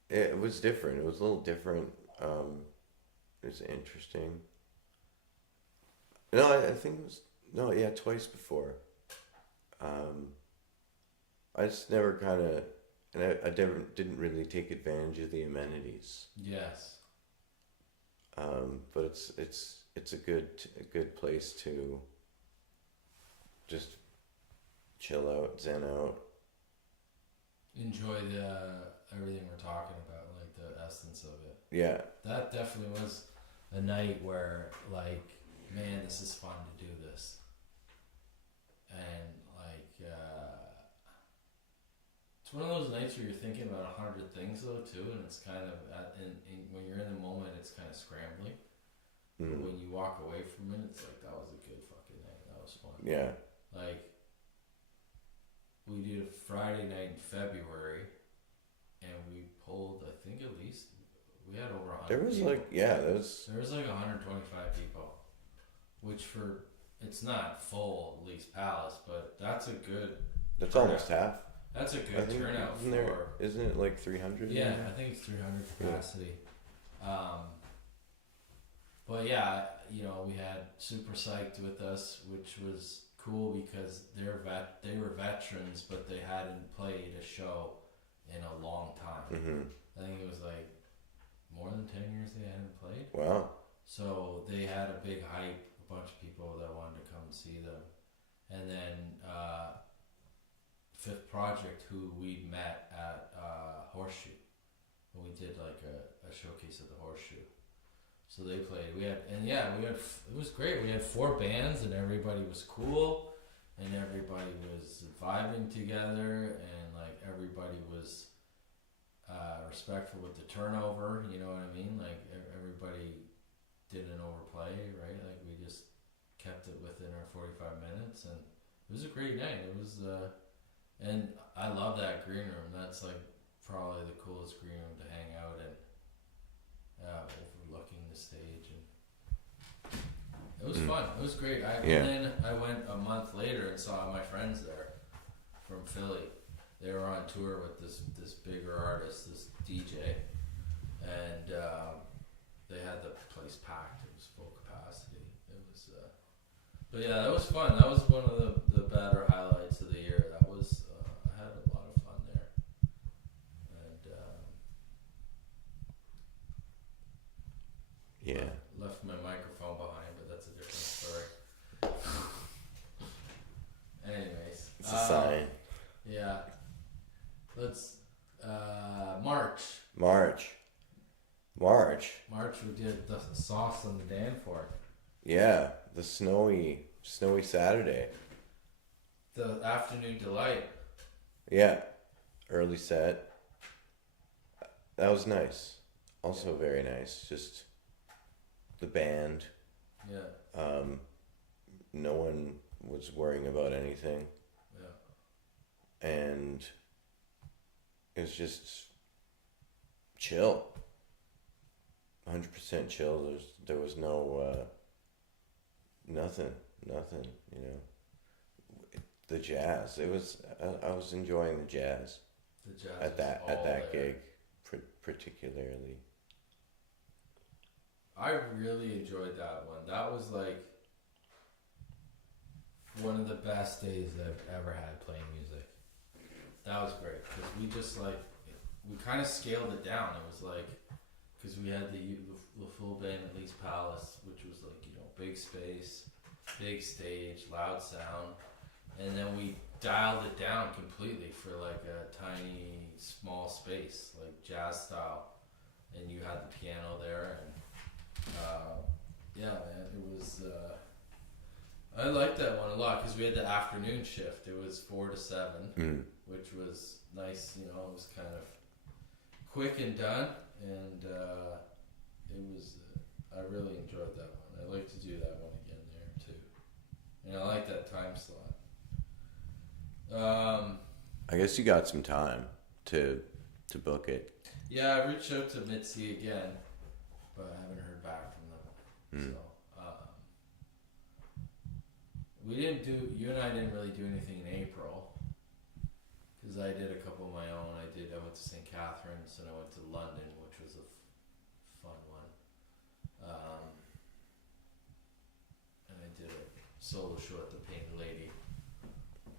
it was different. It was a little different. It was interesting. No, I think it was twice before. I just never kind of, and I didn't really take advantage of the amenities. Yes. But it's a good place to just chill out, zen out. Enjoy everything we're talking about, like the essence of it. Yeah. That definitely was a night where, like, man, this is fun to do this. And, like, it's one of those nights where you're thinking about 100 things, though, too, and it's kind of, and when you're in the moment, it's kind of scrambling. But when you walk away from it, it's like, that was a good fucking night. That was fun. Yeah. Like, we did a Friday night in February, and we pulled, I think at least, we had over 100 There was people. there was like 125 people, which it's not full Lee's Palace, but that's a good that's turnout. almost half. That's a I good think, turnout isn't it like 300? Yeah, I think it's 300 capacity. But yeah, we had Super Psyched with us, which was cool because they were veterans, but they hadn't played a show in a long time. Mm-hmm. I think it was like more than 10 years they hadn't played. Wow. So they had a big hype, a bunch of people that wanted to come and see them. And then Fifth Project, who we met at Horseshoe. And we did like a showcase at the Horseshoe. So they played. It was great. We had 4 bands and everybody was cool and everybody was vibing together and like everybody was respectful with the turnover, you know what I mean? Like everybody didn't overplay, right? Like we just kept it within our 45 minutes and it was a great night. It was and I love that green room. That's like probably the coolest green room to hang out in. Overlooking the stage and it was fun. It was great. And then I went a month later and saw my friends there from Philly. They were on tour with this bigger artist, this DJ, and they had the place packed. It was full capacity. It was, but yeah, that was fun. That was one of the better highlights of the year. That was I had a lot of fun there, and left my microphone behind, but that's a different story. Anyways, It's a sign. Yeah. Let's March. March we did the Sauce on the Danforth. Yeah, the snowy Saturday. The Afternoon Delight. Yeah, early set. that was nice. Also very nice. Just the band. Yeah. No one was worrying about anything. Yeah. And it was just chill. 100% chill. There was no nothing, you know. The jazz. It was I was enjoying the jazz The jazz at was all that there. gig particularly. I really enjoyed that one. That was like one of the best days I've ever had playing music. That was great because we just like we kind of scaled it down. It was like because we had the full band at Lee's Palace, which was like big space, big stage, loud sound, and then we dialed it down completely for like a tiny small space, like jazz style, and you had the piano there and. Yeah, man, it was. I liked that one a lot because we had the afternoon shift. It was 4 to 7, which was nice. It was kind of quick and done, and it was. I really enjoyed that one. I'd like to do that one again there too, and I like that time slot. I guess you got some time to book it. Yeah, I reached out to Mitzi again, but I haven't heard back from them. So you and I didn't really do anything in April because I did a couple of my own. I went to St. Catharines and I went to London, which was a fun one. And I did a solo show at the Painted Lady.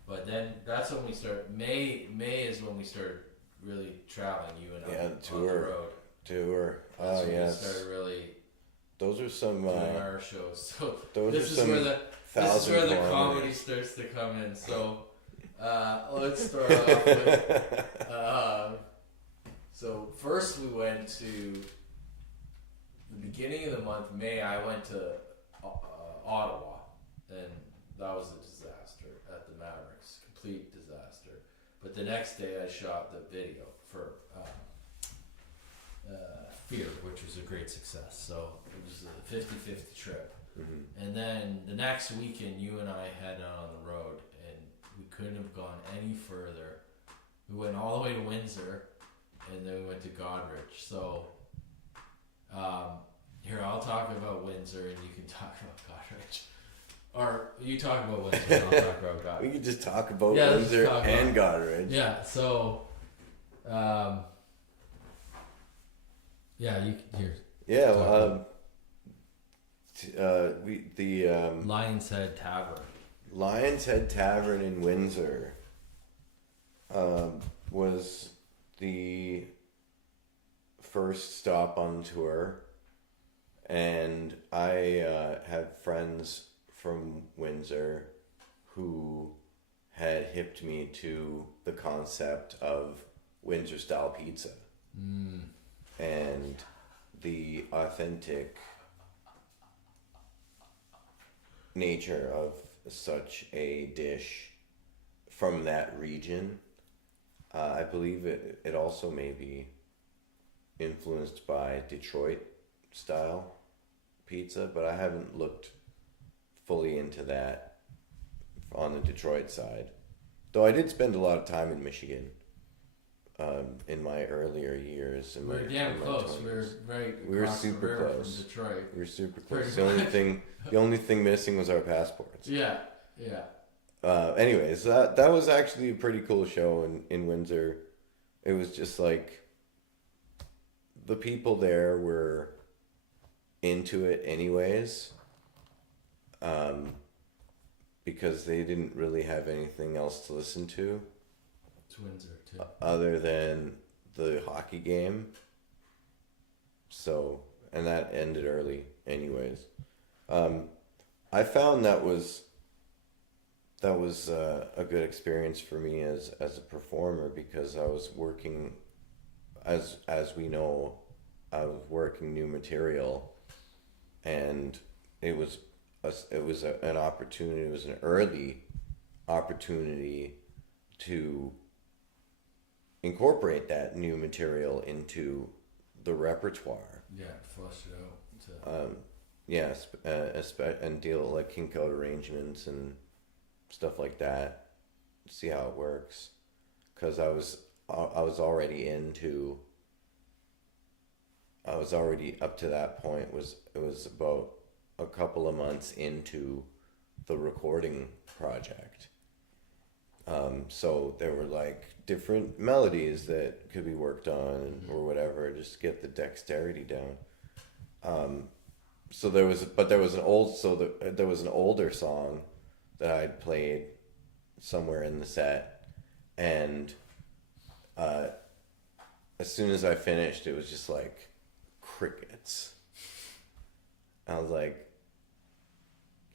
But then that's when we start. May is when we start really traveling. You and I the on the tour. road. Oh when yes. we started really Those are some. doing our shows. So Those this are is some where the 1,000 comedy kilometers. starts to come in. So let's start off with. So first we went to the beginning of the month, May. I went to Ottawa, and that was a disaster at the Mavericks, complete disaster. But the next day I shot the video for Fear, which was a great success. So it was a 50-50 trip. Mm-hmm. And then the next weekend, you and I headed out on the road, and we couldn't have gone any further. We went all the way to Windsor, and then we went to Godrich. So, here, I'll talk about Windsor, and you can talk about Godrich. Or you talk about Windsor, and I'll talk about Godrich. We could just talk about Yeah, let's Windsor just talk and about Godrich. Yeah, so, yeah, you can hear. Yeah, Lion's Head Tavern. Lion's Head Tavern in Windsor was the first stop on tour, and I have friends from Windsor who had hipped me to the concept of Windsor style pizza and the authentic nature of such a dish from that region. I believe it also may be influenced by Detroit style pizza, but I haven't looked fully into that on the Detroit side. Though I did spend a lot of time in Michigan in my earlier years. We were damn close. We were right We were across super the river close. from Detroit. We were super Pretty close. The only thing missing was our passports. Yeah. Anyways, that was actually a pretty cool show in Windsor. It was just like the people there were into it anyways, because they didn't really have anything else to listen to. It's Windsor too. Other than the hockey game. So, and that ended early anyways. I found that was a good experience for me as a performer, because I was working, as we know, I was working new material, and it was an opportunity. It was an early opportunity to incorporate that new material into the repertoire. Yeah, flush it out. Yeah, and deal like kink out arrangements and stuff like that. See how it works, because I was already into. I was already up to that point. It was about a couple of months into the recording project. So there were like different melodies that could be worked on or whatever, just to get the dexterity down. So there was an older song that I'd played somewhere in the set, and as soon as I finished, it was just like crickets. I was like,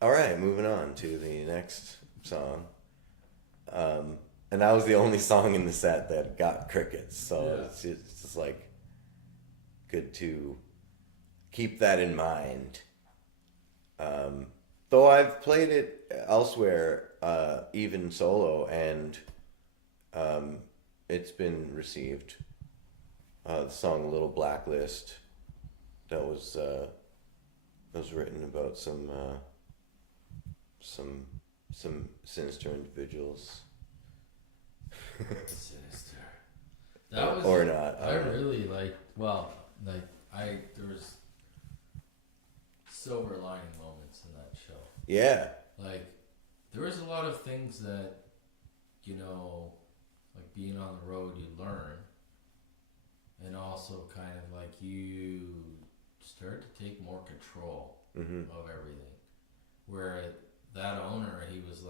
all right, moving on to the next song. And that was the only song in the set that got crickets. So it's just like good to keep that in mind. Though I've played it elsewhere, even solo, and it's been received. The song "Little Blacklist" that was written about some sinister individuals. Sinister. That was or not. I really like. Well, like there was silver lining moments in that show. Yeah. Like there was a lot of things that, like being on the road, you learn, and also kind of like you start to take more control of everything. Where that owner, he was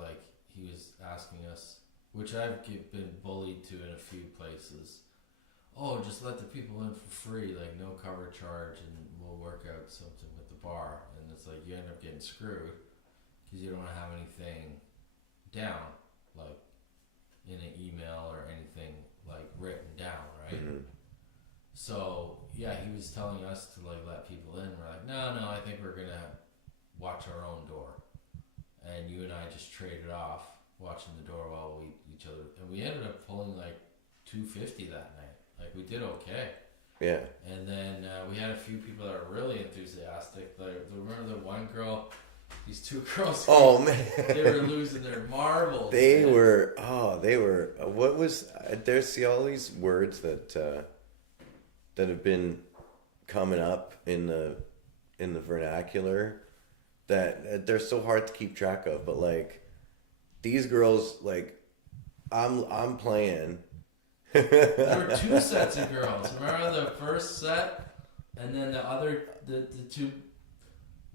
asking us, which I've been bullied to in a few places. Oh, just let the people in for free, like no cover charge, and we'll work out something with the bar. And it's like you end up getting screwed because you don't have anything down, like in an email or anything like written down, right? So yeah, he was telling us to like let people in. We're like, no, I think we're gonna watch our own door, and you and I just traded off watching the door while we each other, and we ended up pulling like 250 that night. Like we did okay. Yeah. And then we had a few people that were really enthusiastic. Like remember the one girl, these two girls. Oh man, they were losing their marbles. They were. What was there's all these words that have been coming up in the vernacular that they're so hard to keep track of. But like these girls, like I'm playing. There were two sets of girls. Remember the first set, and then the two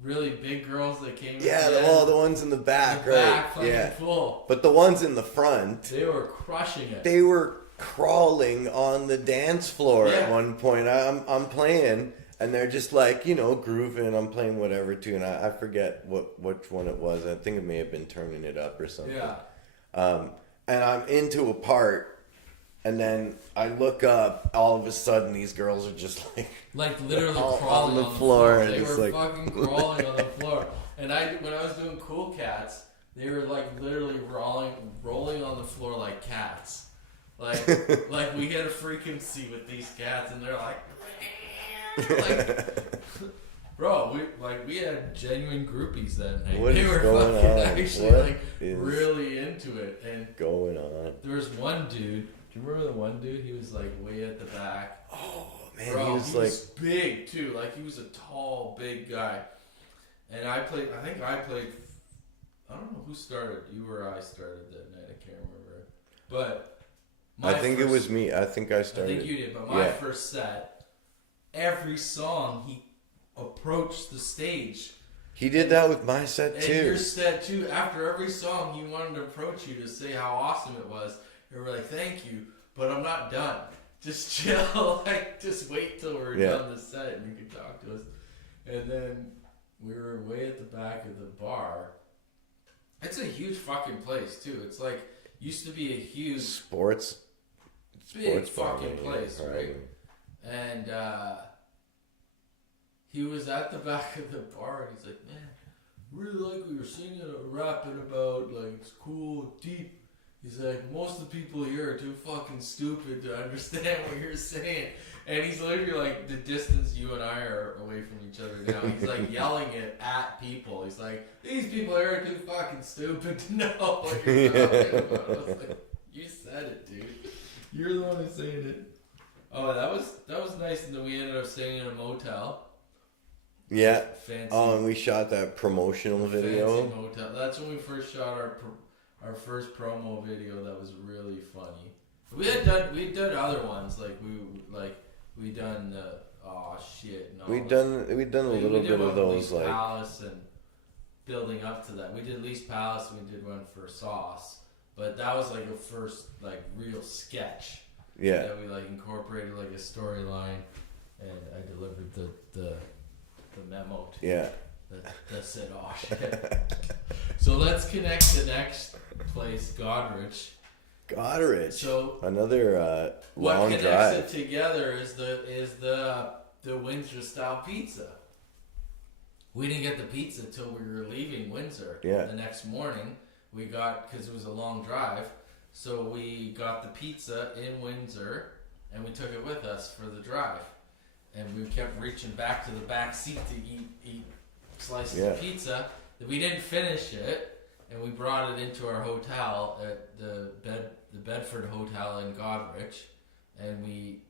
really big girls that came. Yeah, the ones in the back, the right? Back, yeah, full. But the ones in the front, they were crushing it. They were crawling on the dance floor at one point. I'm playing, and they're just like grooving. I'm playing whatever tune. I forget which one it was. I think it may have been Turning It Up or something. Yeah. And I'm into a part. And then I look up. All of a sudden, these girls are just like literally crawling on the floor. They were fucking crawling on the floor. And when I was doing Cool Cats, they were like literally rolling on the floor like cats. Like we had a frequency with these cats, and they're like, bro, we had genuine groupies that night. What they is were going fucking on? actually What like is really into it. And going on? there was one dude. Do you remember the one dude? He was like way at the back. Oh man, bro, he was big too. Like he was a tall, big guy. And I played. I don't know who started. You or I started that night. I can't remember. But it was me. I think I started. I think you did. But my first set, every song he approached the stage. He did that with my set too. And your set too. After every song, he wanted to approach you to say how awesome it was. And we're like, thank you, but I'm not done. Just chill. Like, just wait till we're done the set and you can talk to us. And then we were way at the back of the bar. It's a huge fucking place too. It's like used to be a huge big fucking place, right? And he was at the back of the bar and he's like, man, really like what you're singing or rapping about. Like it's cool, deep. He's like, most of the people here are too fucking stupid to understand what you're saying. And he's literally like the distance you and I are away from each other now. He's like yelling it at people. He's like, these people here are too fucking stupid to know what you're talking about. I was like, you said it, dude. You're the one who's saying it. Oh, that was nice. And then we ended up staying in a motel. Yeah. Fancy. Oh, and we shot that promotional video. Fancy motel. That's when we first shot our first promo video. That was really funny. We had done other ones like we done oh shit. No, We'd done a little bit of those like Palace and building up to that. We did Least Palace. And we did one for Sauce, but that was like a first like real sketch. Yeah. That we like incorporated like a storyline, and I delivered the memo to yeah. that said, oh shit. So let's connect the next place, Godrich. So another what long connects drive. it together is the Windsor style pizza. We didn't get the pizza till we were leaving Windsor. Yeah. The next morning we got, because it was a long drive, so we got the pizza in Windsor and we took it with us for the drive. And we kept reaching back to the back seat to eat slices of pizza. We didn't finish it, and we brought it into our hotel at the Bedford Hotel in Godrich, and we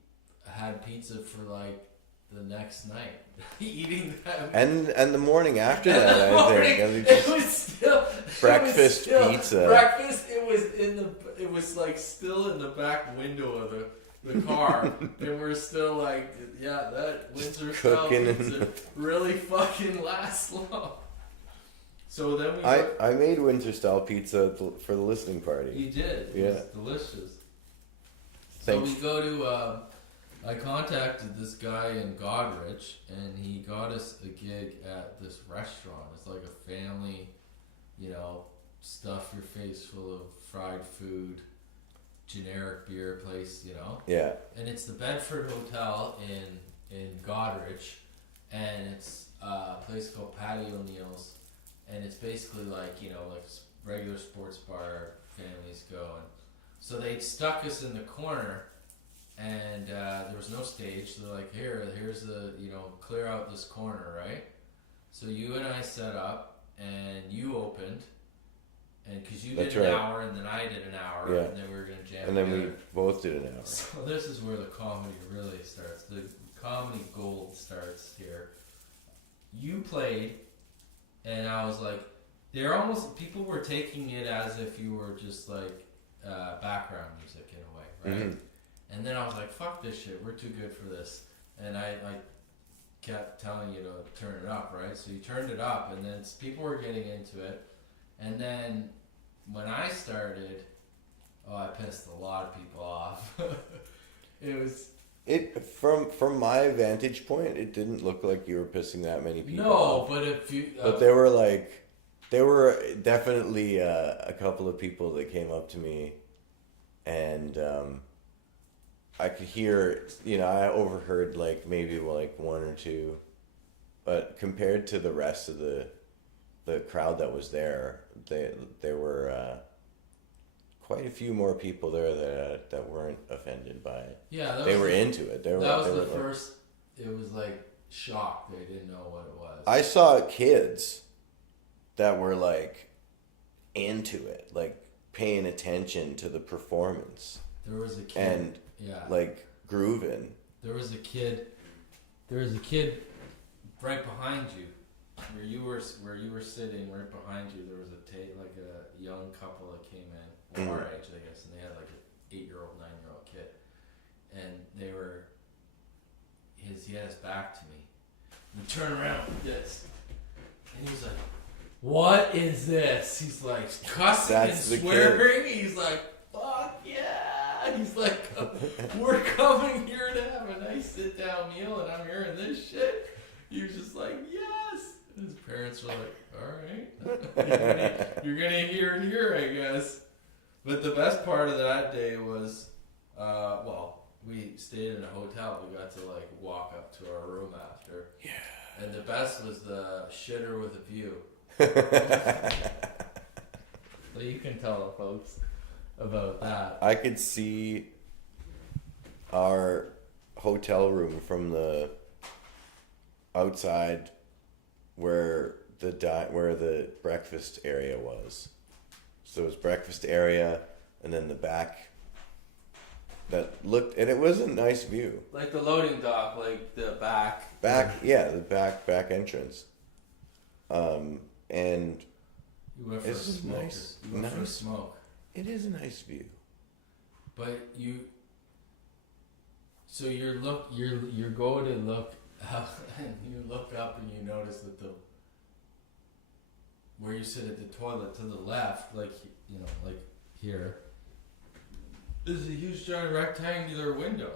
had pizza for like the next night, eating that. And the morning after that, I think it was still breakfast pizza. Breakfast. It was like still in the back window of the car, and we're still like, yeah, that Windsor style pizza really fucking lasts long. So then I made Windsor style pizza for the listening party. You did. It was delicious. Thanks. So we go to. I contacted this guy in Godrich, and he got us a gig at this restaurant. It's like a family, stuff your face full of fried food, generic beer place, Yeah. And it's the Bedford Hotel in Godrich, and it's a place called Patty O'Neill's, and it's basically like like regular sports bar families go. And so they stuck us in the corner, and there was no stage. So they're like, here's the clear out this corner, right? So you and I set up, and you opened. And because you did an hour, and then I did an hour, and then we were going to jam together. And then we both did an hour. So this is where the comedy really starts. The comedy gold starts here. You played, and I was like, people were taking it as if you were just like background music in a way, right? Mm-hmm. And then I was like, fuck this shit, we're too good for this. And I kept telling you to turn it up, right? So you turned it up, and then people were getting into it. And then when I started, I pissed a lot of people off. From my vantage point, it didn't look like you were pissing that many people off. But if you but there were definitely a couple of people that came up to me, and I could hear, I overheard like maybe like one or two, but compared to the rest of the crowd that was there, there were quite a few more people there that weren't offended by it. Yeah, they were into it. That was the first. It was like shock. They didn't know what it was. I saw kids that were like into it, like paying attention to the performance. There was a kid, and like grooving. There was a kid right behind you. Where you were sitting right behind you, there was a young couple that came in, our age, I guess, and they had like an 8-year-old, 9-year-old kid, and he had his back to me, and he turned around like this, and he was like, "What is this?" He's like cussing and swearing. He's like, "Fuck yeah!" He's like, "We're coming here to have a nice sit-down meal, and I'm hearing this shit." He was just like, "Yes." His parents were like, alright, you're gonna hear it here, I guess. But the best part of that day was, we stayed in a hotel. We got to like walk up to our room after. Yeah. And the best was the shitter with a view. So you can tell the folks. about that. I could see our hotel room from the outside where the breakfast area was. So it was breakfast area, and then the back that looked, and it was a nice view. Like the loading dock, like the back. The back entrance. And You went for a it's just smoke. nice. You went for a Nice. smoke. It is a nice view. But so you go to look out, and you look up and you notice that where you sit at the toilet to the left, like here, is a huge giant rectangular window.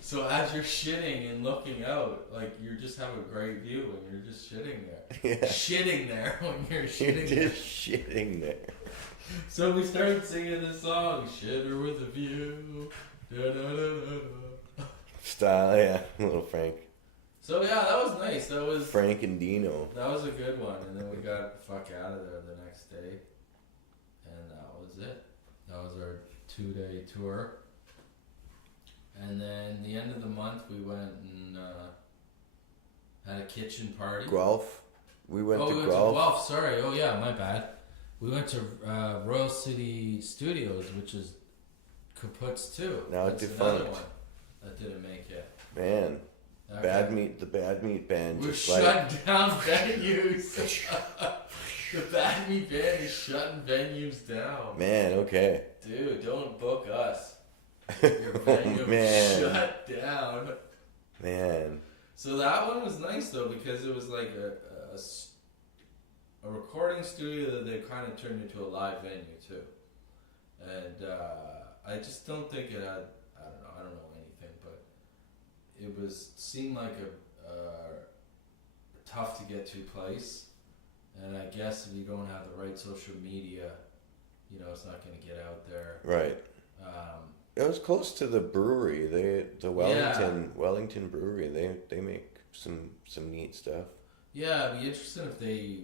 So as you're shitting and looking out, like you just have a great view when you're just shitting there. Yeah. Shitting there when you're shitting You're there. just shitting there. So we started singing this song, Shitter with a View. Da-da-da-da-da. Style, yeah. Little Frank. So yeah, that was nice. That was Frank and Dino. That was a good one. And then we got the fuck out of there the next day. And that was it. That was our 2-day tour. And then the end of the month we went and had a kitchen party. Guelph. We went to we went Guelph. to Guelph, sorry. Oh yeah, my bad. We went to Royal City Studios, which is Kaput's too. Now That's defunct. another one that didn't make it. Man. Okay. The Bad Meat Band We're just shut down venues. The Bad Meat Band is shutting venues down. Man, okay. Dude, don't book us. Your venue Man. shut down. Man. So that one was nice though because it was like a recording studio that they kind of turned into a live venue too. And I just don't think it had, I don't know anything, but it seemed like a tough to get to place. And I guess if you don't have the right social media, it's not going to get out there. Right. It was close to the brewery. The Wellington Brewery. They make some neat stuff. Yeah, it'd be interesting if they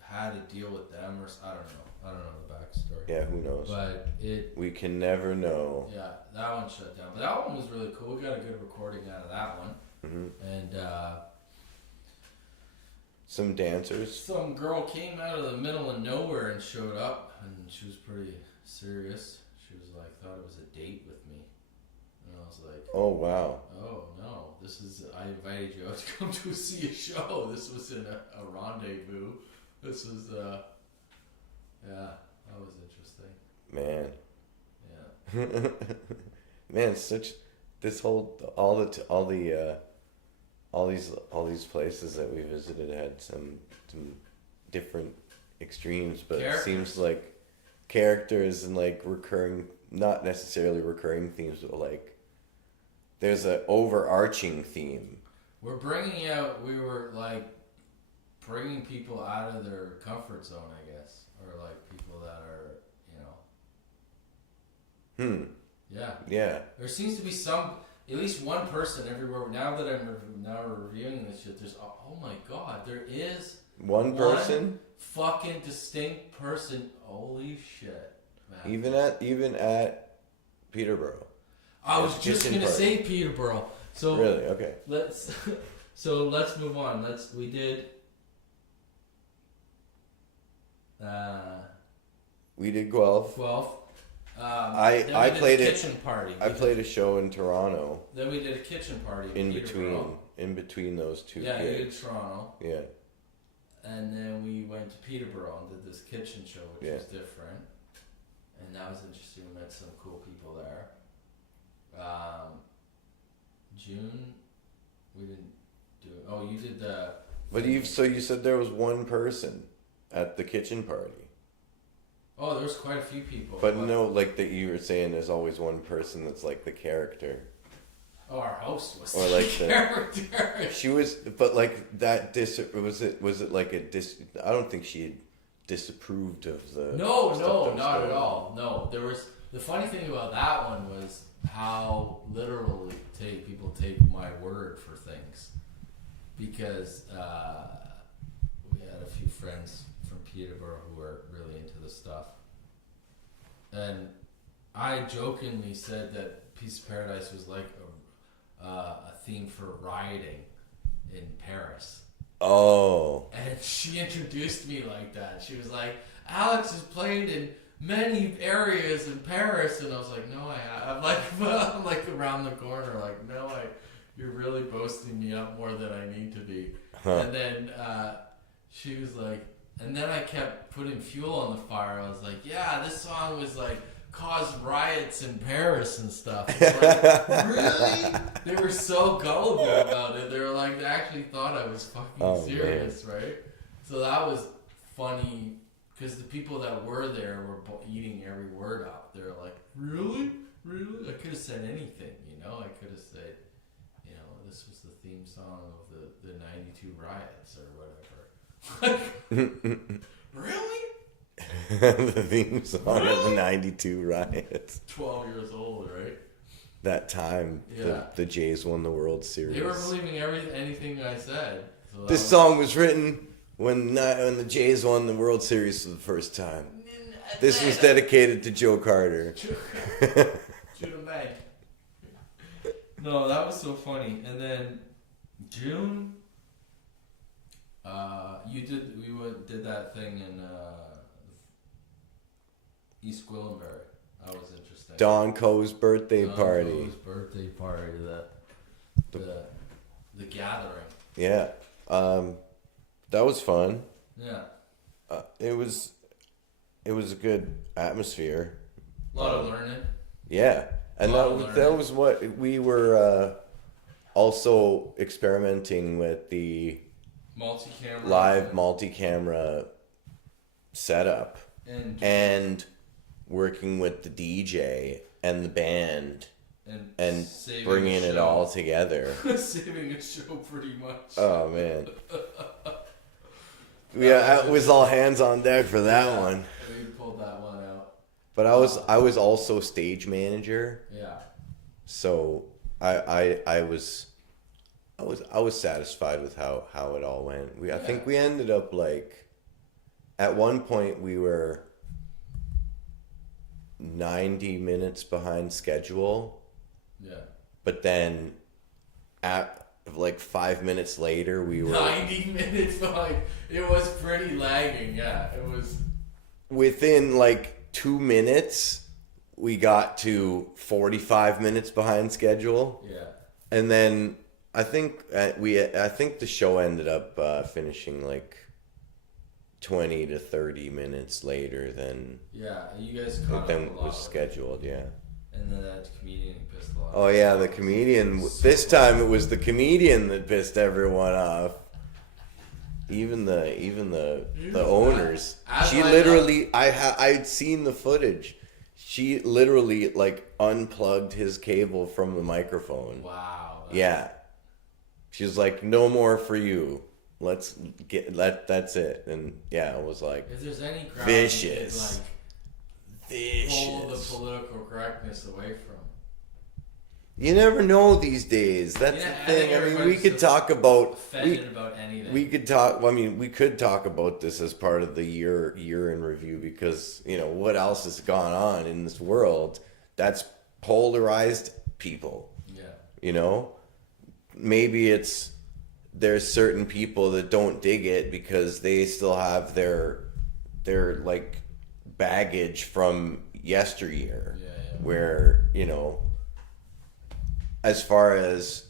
had a deal with them or I don't know. I don't know the backstory. Yeah, who knows? But we can never know. Yeah, that one shut down. But that one was really cool. We got a good recording out of that one. Mm-hmm. And some dancers. some girl came out of the middle of nowhere and showed up, and she was pretty serious. She was like, thought it was a date with me. And I was like, Oh, wow. oh no, I invited you out to come to see a show. This was in a rendezvous. This was, that was interesting. Man. Yeah. Man, all these places that we visited had some different extremes, but Characters. It seems like characters and like recurring, not necessarily recurring themes, but like there's an overarching theme. We were like bringing people out of their comfort zone, I guess, or like people that are, Yeah. Yeah. There seems to be at least one person everywhere. Now that we're reviewing this shit, there's, oh my god, there is One person? fucking distinct person. Holy shit, man. Even at Peterborough. I was It's just kitchen gonna party. say Peterborough. So Really? Okay. let's move on. We did Guelph. 12. I then we did played a it- kitchen party. I played a show in Toronto Then we did a kitchen party in Peterborough. between those two Yeah, you did gigs. Toronto. Yeah. And then we went to Peterborough and did this kitchen show, which Yeah. was different. And that was interesting. We met some cool people there. June, we didn't do it. Oh, you did the... But you said there was one person at the kitchen party. Oh, there was quite a few people. But no, like that you were saying there's always one person that's like the character. Oh, our host was Or the like the- character. She was, but like that was it like I don't think she had disapproved of the No, stuff that was not going at on. all. No, there was... The funny thing about that one was how literally people take my word for things. Because we had a few friends from Peterborough who were really into this stuff. And I jokingly said that Piece of Paradise was like a theme for rioting in Paris. Oh. And she introduced me like that. She was like, Alex has played in many areas in Paris, and I was like, no, I'm like, I'm like around the corner, like, no, you're really boasting me up more than I need to be. Huh. And then she was like, and then I kept putting fuel on the fire. I was like, yeah, this song was like caused riots in Paris and stuff. It's like, really? They were so gullible about it. They were like, they actually thought I was fucking serious, man. Right? So that was funny. Because the people that were there were eating every word up. They were like, really? Really? I could have said anything, you know? I could have said, you know, this was the theme song of the 92 riots or whatever. Really? The theme song of the 92 riots. 12 years old, right? That time, the Jays won the World Series. They were believing anything I said. So this song was written when the Jays won the World Series for the first time. This was dedicated to Joe Carter. To the man. No, that was so funny. And then June, we did that thing in East Gwillimbury. That was interesting. Don Coe's birthday party. Coe's birthday party. The gathering. Yeah. That was fun. Yeah. It was a good atmosphere. A lot of learning. Yeah. And that was what we were also experimenting with, the live multi-camera setup and working with the DJ and the band and bringing it all together. Saving a show pretty much. Oh, man. Yeah, it was all hands on deck for that one. We pulled that one out. But I was also stage manager. Yeah. So I was satisfied with how it all went. I think we ended up like, at one point we were 90 minutes behind schedule. Yeah. But then at like 5 minutes later we were 90 minutes behind. It was pretty lagging. Yeah, it was. Within like 2 minutes we got to 45 minutes behind schedule. Yeah. And then I think the show ended up finishing like 20 to 30 minutes later than you guys caught than up a lot was scheduled. Yeah. And then that comedian pissed a lot. Oh yeah, the comedian. This time it was the comedian that pissed everyone off. Even the owners. She literally, I'd seen the footage. She literally like unplugged his cable from the microphone. Wow. Yeah. She was like, "No more for you. Let's get that's it." And yeah, it was like, if there's any crowd vicious. Pull the political correctness away from. You never know these days. That's the thing. I mean, we could talk about anything. We could talk. Well, I mean, we could talk about this as part of the year in review, because you know what else has gone on in this world that's polarized people. Yeah. You know, maybe there's certain people that don't dig it because they still have their like baggage from yesteryear, where, you know, as far as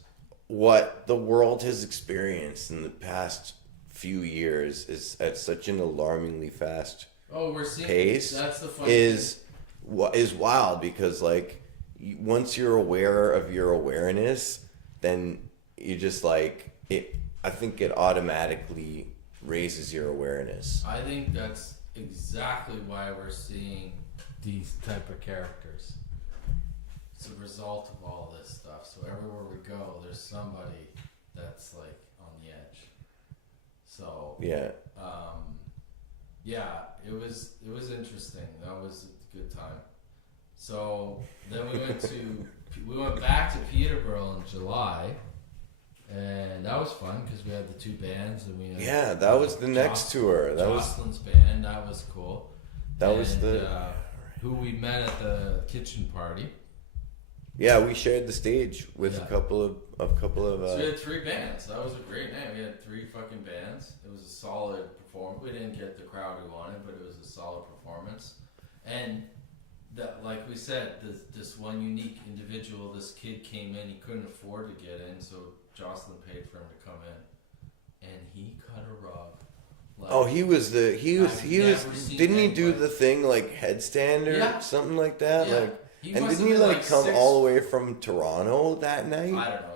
what the world has experienced in the past few years is at such an alarmingly fast pace. That's the funny is wild, because like once you're aware of your awareness, then you just like it. I think it automatically raises your awareness. I think that's exactly why we're seeing these type of characters. It's a result of all this stuff. So everywhere we go, there's somebody that's like on the edge. So yeah, it was interesting. That was a good time. So then we went back to Peterborough in July. And that was fun because we had the two bands, and we had that was the next tour. That Jocelyn's band. That was cool. That was the who we met at the kitchen party. Yeah, we shared the stage with a couple of So we had 3 bands. That was a great night. We had 3 fucking bands. It was a solid performance. We didn't get the crowd we wanted, but it was a solid performance. And that, like we said, this one unique individual, this kid came in. He couldn't afford to get in, so Jocelyn paid for him to come in, and he cut a rug. Like, he was didn't he do the thing like headstand or something like that? Yeah. Like, and didn't he like come all the way from Toronto that night? I don't know.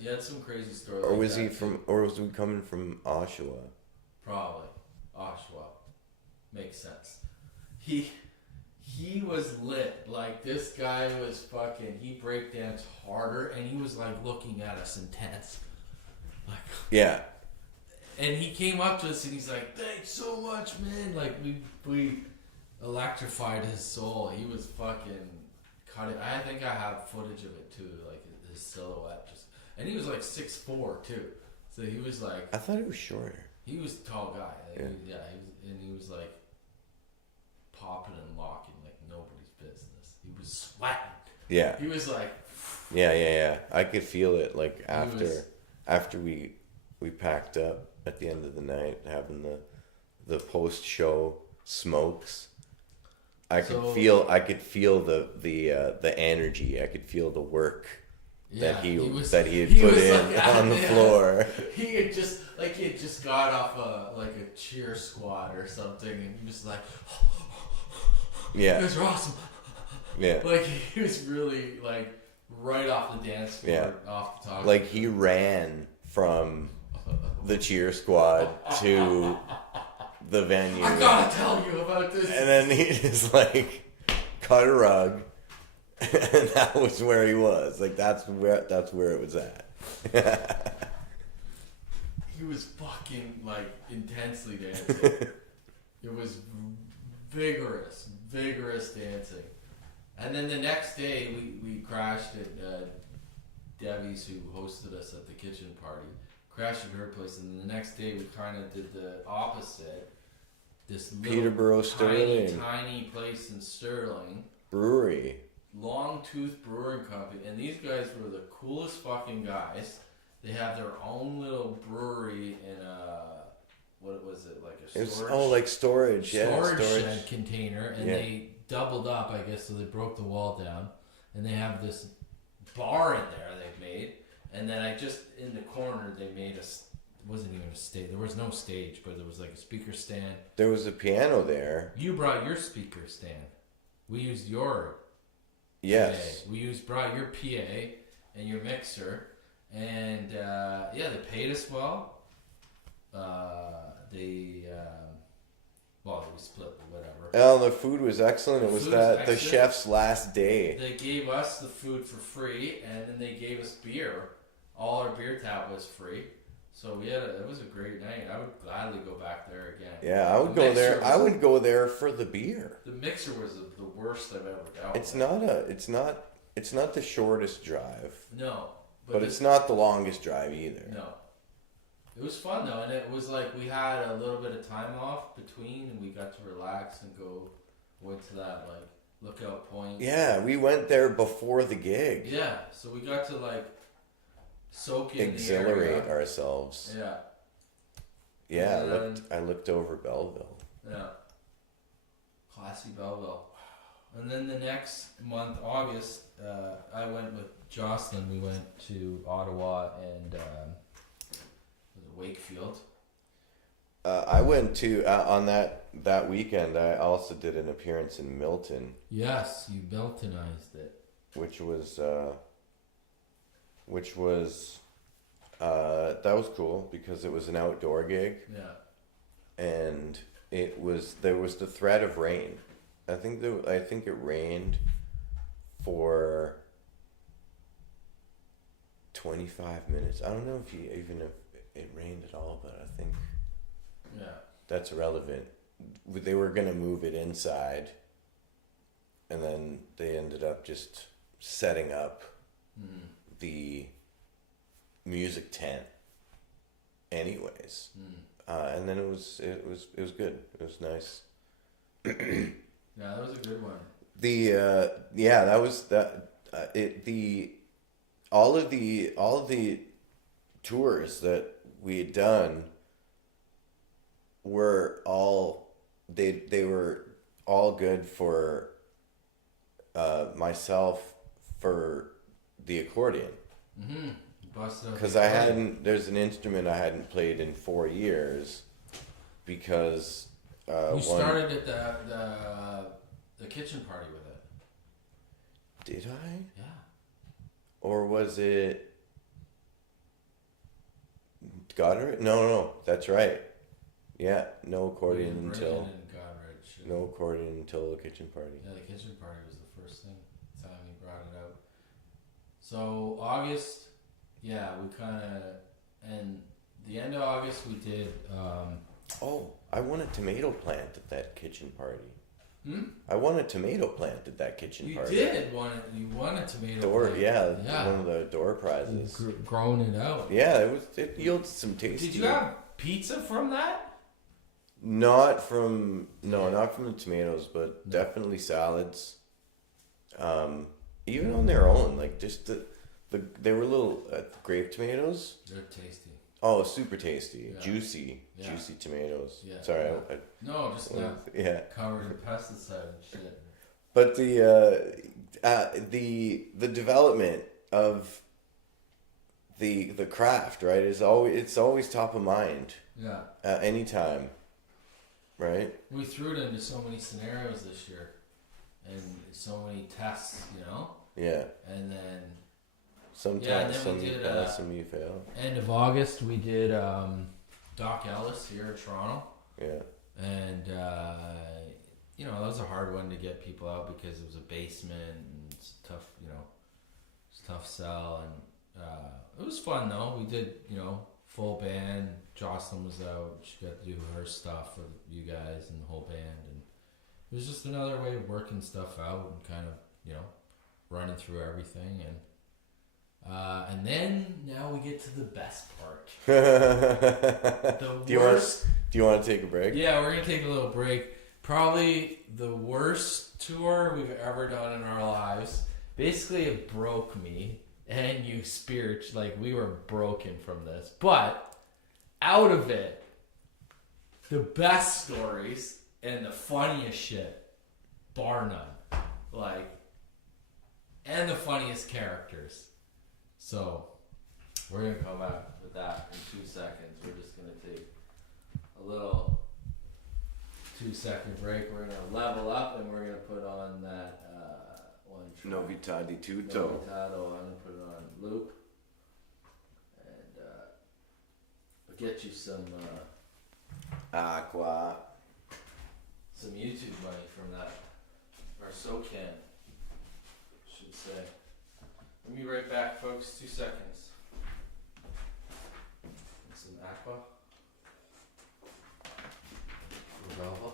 He had some crazy story. Or like was that he too. or was he coming from Oshawa? Probably Oshawa. Makes sense. He was lit. Like, this guy was fucking. He breakdanced harder, and he was like looking at us intense. Like, yeah. And he came up to us and he's like, "Thanks so much, man." Like, we electrified his soul. He was fucking cutting. I think I have footage of it too, like his silhouette. And he was like 6'4" too. So he was like. I thought he was shorter. He was a tall guy. Like, Yeah. He was like popping and locking like nobody's business. He was sweating. Yeah. He was like. Yeah. I could feel it like after we packed up at the end of the night, having the post show smokes. I could feel the energy. I could feel the work that he had put in like, on the floor. He had just got off a cheer squad or something, and he was like, yeah, "You guys are awesome." Yeah, like he was really like right off the dance floor, off the top. Like he ran from the cheer squad to the venue. I gotta tell you about this. And then he just like cut a rug, and that was where he was. Like that's where it was at. He was fucking like intensely dancing. It was vigorous dancing. And then the next day we crashed at Debbie's, who hosted us at the kitchen party. Crashed at her place, and then the next day we kind of did the opposite. This little Peterborough Sterling tiny place in Sterling Brewery, Long Tooth Brewing Company, and these guys were the coolest fucking guys. They have their own little brewery in what was it, like a storage? Storage Shed container, and they doubled up, I guess, so they broke the wall down, and they have this bar in there they've made, and then in the corner they made wasn't even a stage. There was no stage, but there was like a speaker stand. There was a piano there. You brought your speaker stand. We used your yes. PA. Brought your PA and your mixer, and they paid us well. We split whatever. Oh, the food was excellent. It was the chef's last day. They gave us the food for free, and then they gave us beer. All our beer tab was free. So it was a great night. I would gladly go back there again. Yeah, I would go there. I would go there for the beer. The mixer was the worst I've ever dealt with. It's not the shortest drive. No, but it's not the longest drive either. No. It was fun though, and it was like we had a little bit of time off between, and we got to relax and went to that like lookout point. Yeah, we went there before the gig. Yeah, so we got to like soak in exhilarate ourselves. Yeah. Yeah, I looked over Belleville. Yeah. Classy Belleville. And then the next month, August, I went with Jocelyn. We went to Ottawa and Wakefield. I went to on that weekend. I also did an appearance in Milton. Yes, you Miltonized it. Which was that was cool because it was an outdoor gig. Yeah. And there was the threat of rain. I think it rained for 25 minutes. I don't know if it rained at all, but I think that's irrelevant. They were gonna move it inside, and then they ended up just setting up the music tent anyways. And then it was good. It was nice. Yeah, that was a good one. Yeah, that was that. It the all of the tours that we had done were all they were all good for myself for the accordion Mm-hmm. Busted out the because I accordion. hadn't. There's an instrument I hadn't played in 4 years because You one started at the kitchen party with it. did I Yeah. or was it Goddard? No, no, no, that's right. Yeah, no We accordion didn't bring it until in Godrich. no accordion until the kitchen party. Yeah, the kitchen party was the first thing time he brought it out. So August, yeah, we kind of, and the end of August we did. Oh, I won a tomato plant at that kitchen party. Hmm? I won a tomato plant at that kitchen You party. did want it. You won a tomato. Door, plant. yeah, Yeah. one of the door prizes. Grown it out. Yeah, it yielded some tasty. Did you have pizza from that? Not from not from the tomatoes, but definitely salads. Even on their own, like just they were little grape tomatoes. They're tasty. Oh, super tasty, Yeah. juicy, Yeah. juicy tomatoes. Yeah. Sorry, Yeah. No, just not yeah. covered in pesticide and shit. But the development of the craft, right, is always top of mind Yeah. at any time, right? We threw it into so many scenarios this year, and so many tests, you know. Yeah. And then Sometimes Yeah, and then some we you did, pass, some you fail. end of August we did Doc Ellis here in Toronto, Yeah. and you know that was a hard one to get people out because it was a basement and it's tough, you know, it's a tough sell, and it was fun though. We did, you know, full band. Jocelyn was out; she got to do her stuff with you guys and the whole band, and it was just another way of working stuff out and kind of, you know, running through everything. And then now we get to the best part. The worst. Do you want to take a break? Yeah, we're gonna take a little break. Probably the worst tour we've ever done in our lives. Basically, it broke me and you like we were broken from this. But out of it, the best stories and the funniest shit, bar none. Like, and the funniest characters. So, we're going to come back with that in 2 seconds. We're just going to take a little 2-second break. We're going to level up and we're going to put on that one. Novità di tutto. Novità. I'm going to put it on loop. And we'll get you some Aqua. some YouTube money from that. Or SoCan, should say. Let me be right back, folks. 2 seconds. Some aqua. Revolver.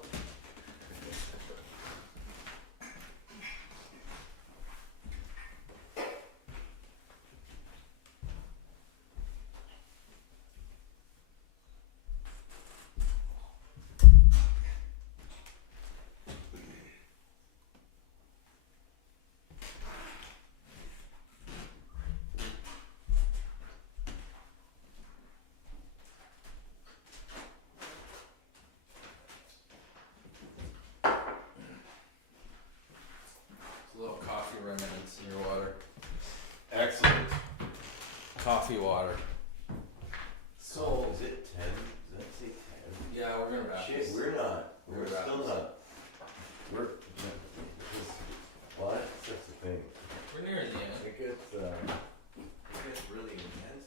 A little coffee remnants in your water. Excellent. Coffee water. So, Is it 10? Does that say 10? yeah, we're gonna wrap Shit, this. we're not. We're We're still wrapping not. We're. What? That's the thing. We're near the end. It gets really intense.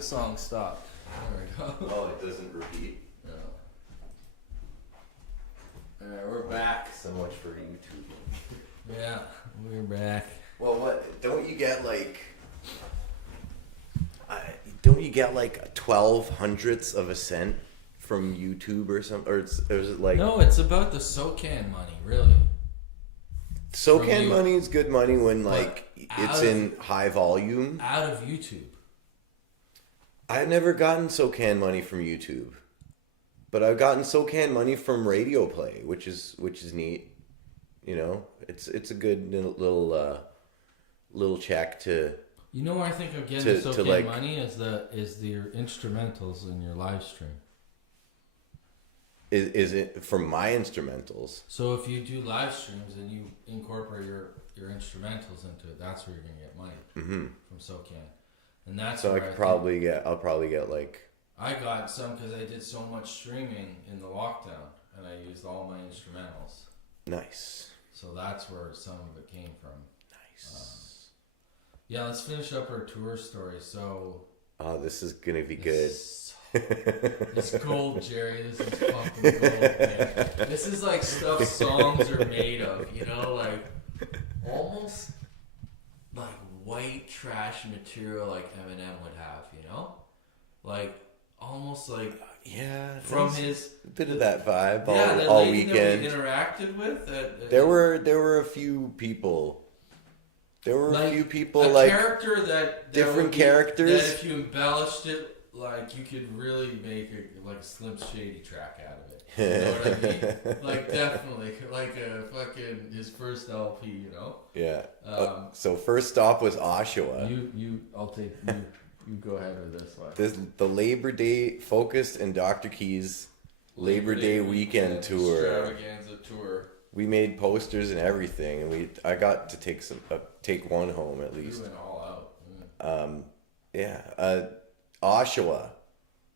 the song stopped. There we go. Oh, it doesn't repeat? No. Alright, we're back. So much for YouTube. Yeah, we're back. Well, what? Don't you get like 12 hundredths of a cent from YouTube or something? Or is it like... No, it's about the SOCAN money, really. SOCAN money is good money when like it's of, in high volume. Out of YouTube. I've never gotten SOCAN money from YouTube, but I've gotten SOCAN money from radio play, which is neat. You know, it's a good little check to. You know where I think of getting the SOCAN money is your instrumentals in your live stream. Is it from my instrumentals? So if you do live streams and you incorporate your instrumentals into it, that's where you're gonna get money from SOCAN, and that's so where I'll probably get like. I got some because I did so much streaming in the lockdown, and I used all my instrumentals. Nice. So that's where some of it came from. Nice. Yeah, let's finish up our tour story. So. Oh, this is gonna be good. It's gold, Jerry. This is fucking gold, man. This is like stuff songs are made of, you know, like almost like white trash material like Eminem would have, you know, like almost like from his a bit of that vibe the all lady weekend. That we interacted with. There were a few people. There were like, a few people a like character that different characters that if you embellished it. Like, you could really make a Slim Shady track out of it. You know what I mean? Like, definitely. Like a fucking, his first LP, you know? Yeah. So first stop was Oshawa. I'll take, you go ahead with this one. The Labor Day Focused and Dr.Keys Labor Day weekend tour. Extravaganza tour. We made posters and everything, and I got to take one home at least. We went all out. Yeah. Oshawa,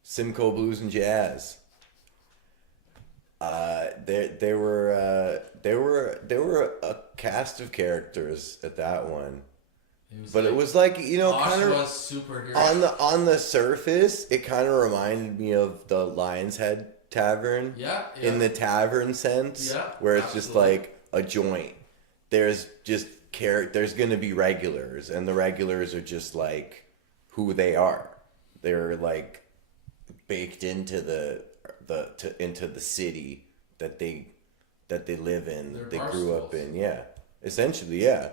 Simcoe Blues and Jazz. There were a cast of characters at that one, it was like, you know, kind of superhero. on the surface, it kind of reminded me of the Lion's Head Tavern. Yeah. In the tavern sense, where it's just like a joint. There's just there's gonna be regulars, and the regulars are just like who they are. They're like baked into into the city that they live in. They grew up in. Yeah, essentially, yeah.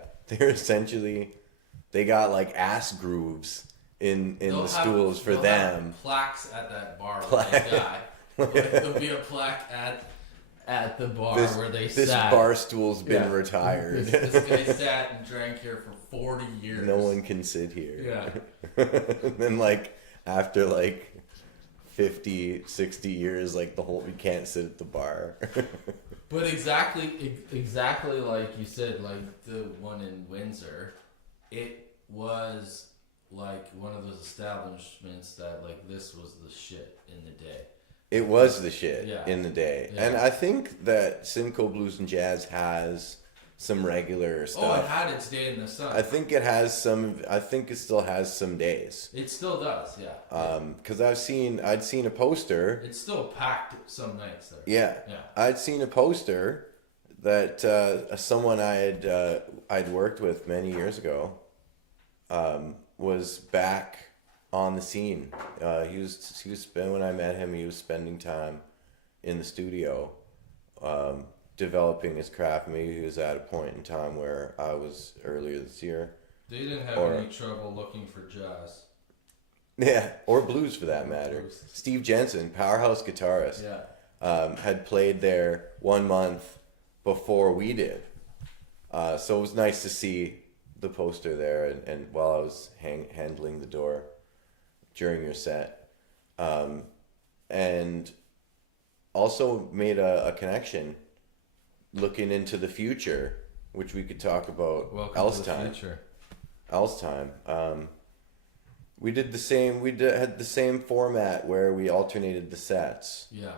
They got like ass grooves in the stools for them. Have plaques at that bar where they die. Like, there'll be a plaque at the bar where they sat. This bar stool's been retired. This guy sat and drank here for 40 years. No one can sit here. Yeah. And then like after like 50, 60 years, like we can't sit at the bar. But exactly like you said, like the one in Windsor, it was like one of those establishments that like this was the shit in the day. It was the shit in the day. Yeah. And I think that Simcoe Blues and Jazz has some regular stuff. Oh, it had its day in the sun. I think it still has some days. It still does, yeah. Because I'd seen a poster. It's still packed some nights there. Yeah. I'd seen a poster that someone I'd worked with many years ago was back on the scene. When I met him, he was spending time in the studio, developing his craft. Maybe he was at a point in time where I was earlier this year. They didn't have any trouble looking for jazz. Yeah, or blues for that matter. Blues. Steve Jensen, powerhouse guitarist, had played there 1 month before we did. So it was nice to see the poster there, and while I was handling the door during your set, and also made a connection looking into the future, which we could talk about else time. We did the same. Had the same format where we alternated the sets. Yeah.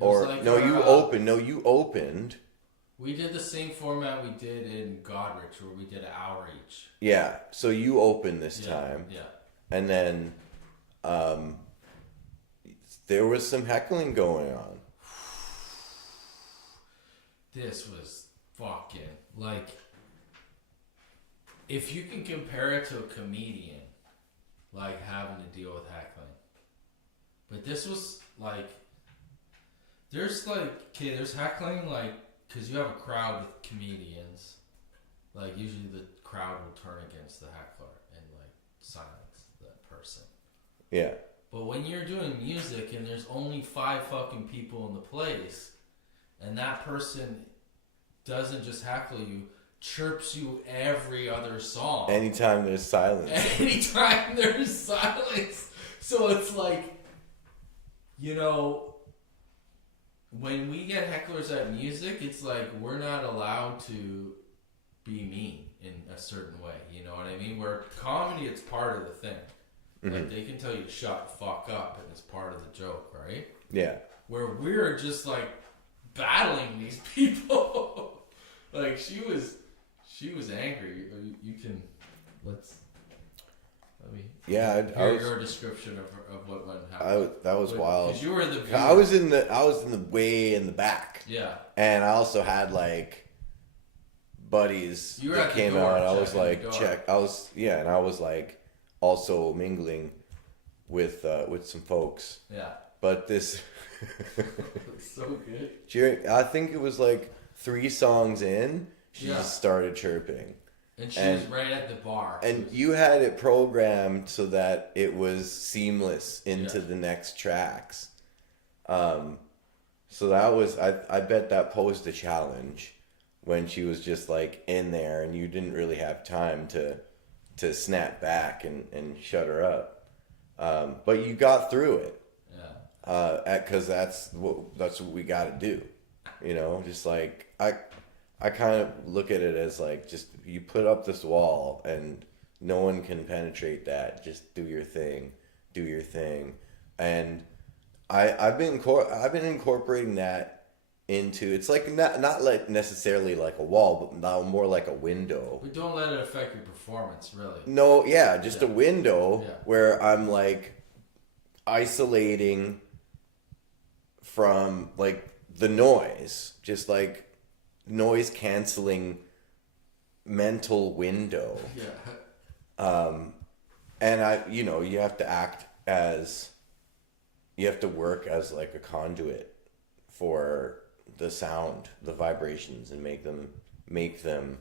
You opened. We did the same format we did in Godrich, where we did an hour each. Yeah. So you opened this time. Yeah. And then there was some heckling going on. This was fucking, like, if you can compare it to a comedian, like, having to deal with heckling. But this was, like, there's heckling, like, because you have a crowd with comedians. Like, usually the crowd will turn against the heckler and, like, silence that person. Yeah. But when you're doing music and there's only 5 fucking people in the place, and that person doesn't just heckle you, chirps you every other song. Anytime there's silence. Anytime there's silence. So it's like, you know, when we get hecklers at music, it's like we're not allowed to be mean in a certain way. You know what I mean? Where comedy, it's part of the thing. Mm-hmm. Like, they can tell you to shut the fuck up, and it's part of the joke, right? Yeah. Where we're just, like, battling these people. Like, she was angry. You can, let me hear your description of what went happened. That was wild. Because you were the viewer. I was in the way in the back. Yeah. And I also had, like, buddies that came out. I was like, check. I was like, also mingling with some folks. Yeah. But this it's so good. I think it was like 3 songs in, she just started chirping. And she was right at the bar. And you had it programmed so that it was seamless into the next tracks. So that was, I bet that posed a challenge when she was just like in there and you didn't really have time to snap back and shut her up. But you got through it. Yeah. Because that's what we got to do. You know, just like, I kind of look at it as like, just you put up this wall and no one can penetrate that. Just do your thing. And I've been incorporating that into, it's like not like necessarily like a wall, but now more like a window. But don't let it affect your performance, really. No, just a window where I'm like isolating from like the noise, just like noise canceling mental window. And you have to work as like a conduit for the sound, the vibrations, and make them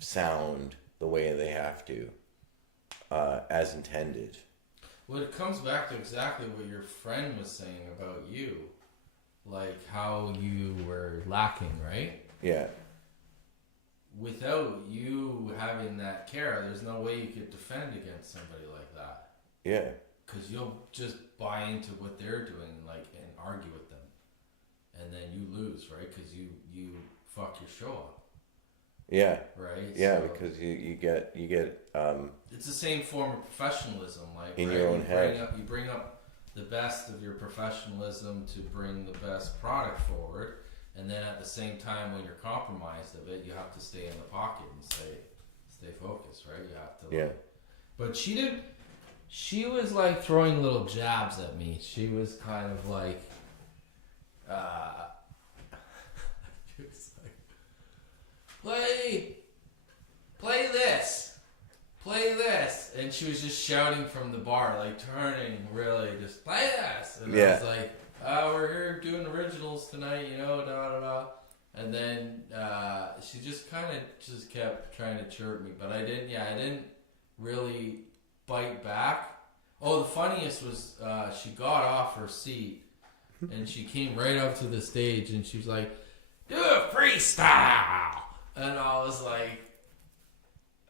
sound the way they have to, as intended. Well, it comes back to exactly what your friend was saying about you, like how you were lacking, right? Yeah. Without you having that care, there's no way you could defend against somebody like that. Yeah. Because you'll just buy into what they're doing, like, and argue with them, and then you lose, right? Because you fuck your show up. Yeah. Right. Yeah, so because you get. It's the same form of professionalism, like in your own head. You bring up the best of your professionalism to bring the best product forward, and then at the same time, when you're compromised of it, you have to stay in the pocket and stay focused, right? You have to. Yeah. But she didn't. She was like throwing little jabs at me. She was kind of like, she was like, play this, and she was just shouting from the bar, like turning really, just play this, and I was like, we're here doing originals tonight, da da da, and then she just kind of kept trying to chirp me, but I didn't really bite back. Oh, the funniest was she got off her seat and she came right up to the stage and she was like, do a freestyle, and I was like,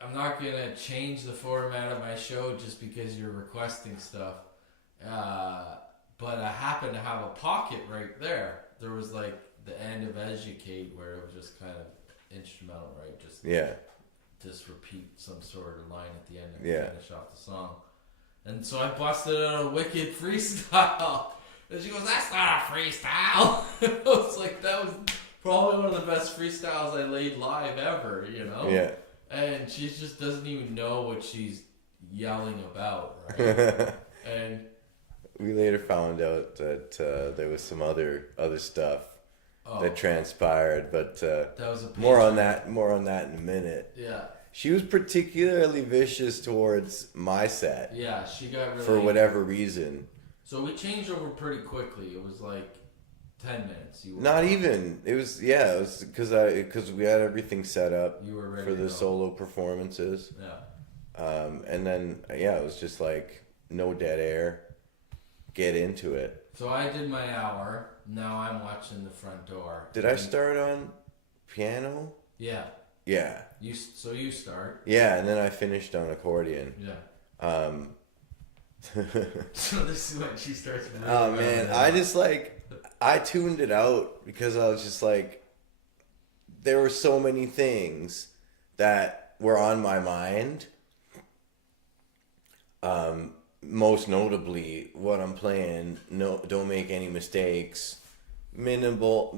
I'm not gonna change the format of my show just because you're requesting stuff, but I happened to have a pocket right there. There was like the end of Educate where it was just kind of instrumental, right? Just repeat some sort of line at the end and finish off the song. And so I busted out a wicked freestyle. And she goes, that's not a freestyle. I was like, that was probably one of the best freestyles I laid live ever, Yeah. And she just doesn't even know what she's yelling about, right? And we later found out that there was some other stuff Oh, that transpired, but that was a more on Patreon. that in a minute. Yeah. She was particularly vicious towards my set Yeah, she got really... for whatever reason. So we changed over pretty quickly. It was like 10 minutes. You were Not even. It was because we had everything set up You were ready for to the go. solo performances. Yeah. And then it was just like no dead air. Get into it. So I did my hour. Now I'm watching the front door. Did I start on piano? Yeah. Yeah. So you start. Yeah, and then I finished on accordion. Yeah. So this is when she starts. Really Oh man, I tuned it out because I was just like, there were so many things that were on my mind. Most notably, what I'm playing. No, don't make any mistakes. Minimal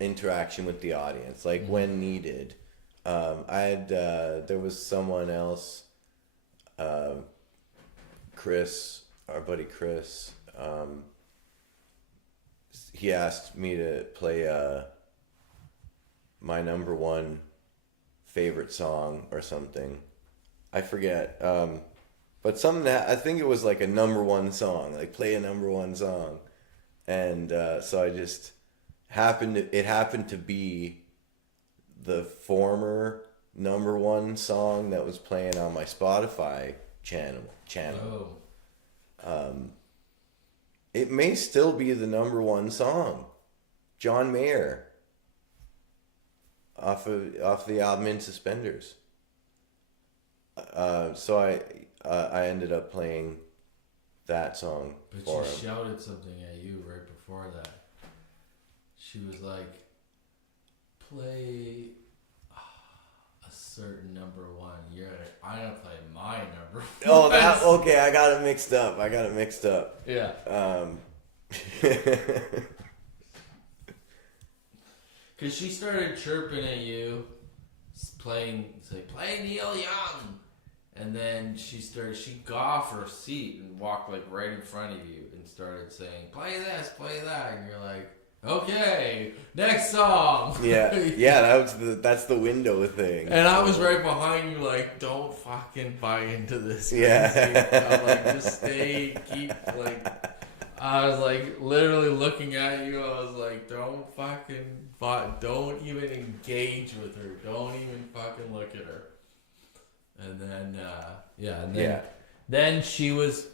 interaction with the audience, like when needed. There was someone else, Chris, our buddy Chris. He asked me to play my number one favorite song or something. I forget. But something that I think it was like a number one song, like play a number one song. And so I just it happened to be the former number one song that was playing on my Spotify channel. Oh. It may still be the number one song. John Mayer off the album In Suspenders. So I ended up playing that song But for she him. shouted something at you right before that. She was like, play a certain number one. I'm gonna play my number one. Oh, that okay. I got it mixed up. Yeah. Because she started chirping at you, play Neil Young. And then she got off her seat and walked like right in front of you and started saying, play this, play that. And you're like, okay, next song. Yeah, that's the window thing. And I was right behind you like, don't fucking buy into this. Yeah. I'm like, just stay, keep like, I was like literally looking at you. I was like, don't even engage with her. Don't even fucking look at her. And then, then she was,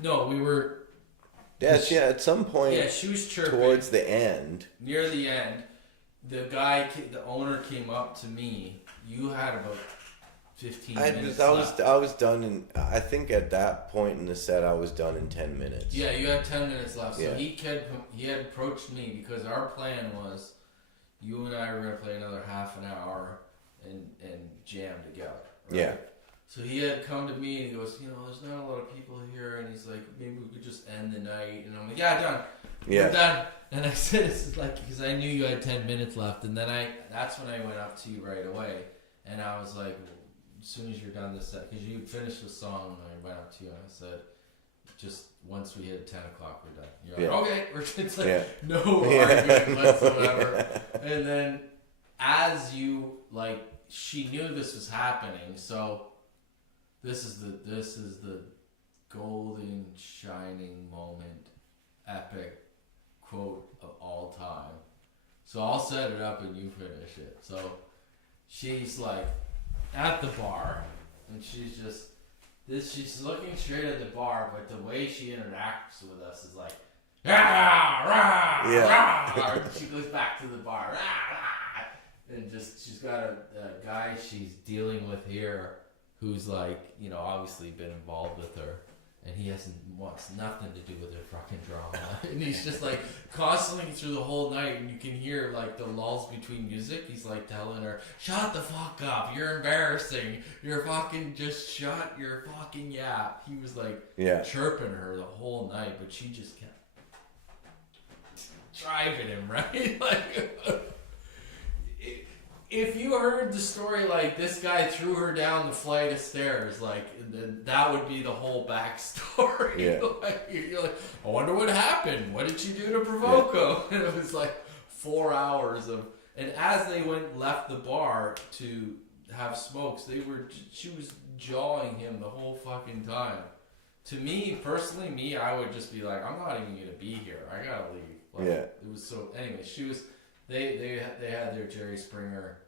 we were. Yeah, at some point. Yeah, she was chirping. Towards the end. Near the end, the owner came up to me. You had about 15 minutes left. I was done in, I think at that point in the set I was done in 10 minutes. Yeah, you had 10 minutes left. So Yeah. he had approached me because our plan was you and I were going to play another half an hour and jam together. Right? Yeah. So he had come to me and he goes, there's not a lot of people here, and he's like, maybe we could just end the night. And I'm like, yeah, done. Yeah. We're done. And I said, it's like, because I knew you had 10 minutes left, and then that's when I went up to you right away, and I was like, as soon as you're done this set, because you finished the song, and I went up to you and I said, just once we hit 10 o'clock, we're done. You're like, okay. It's like, no argument whatsoever. And then as you, she knew this was happening, so this is the golden shining moment, epic quote of all time. So I'll set it up and you finish it. So she's like at the bar and she's looking straight at the bar, but the way she interacts with us is like rah, rah, rah. She goes back to the bar, rah, rah. And she's got a guy she's dealing with here who's obviously been involved with her, and he wants nothing to do with her fucking drama. And he's just constantly through the whole night, and you can hear the lulls between music. He's telling her, "Shut the fuck up! You're embarrassing. You're fucking just shut your fucking yap." He was chirping her the whole night, but she just kept driving him right. if you heard the story, like, this guy threw her down the flight of stairs, like, that would be the whole backstory. Yeah. Like, you're like, I wonder what happened. What did she do to provoke him? And it was like 4 hours of, and as they left the bar to have smokes, she was jawing him the whole fucking time. To me, personally, I would just be like, I'm not even gonna be here. I gotta leave. Like, Yeah. It was so. Anyway, she was. They had their Jerry Springer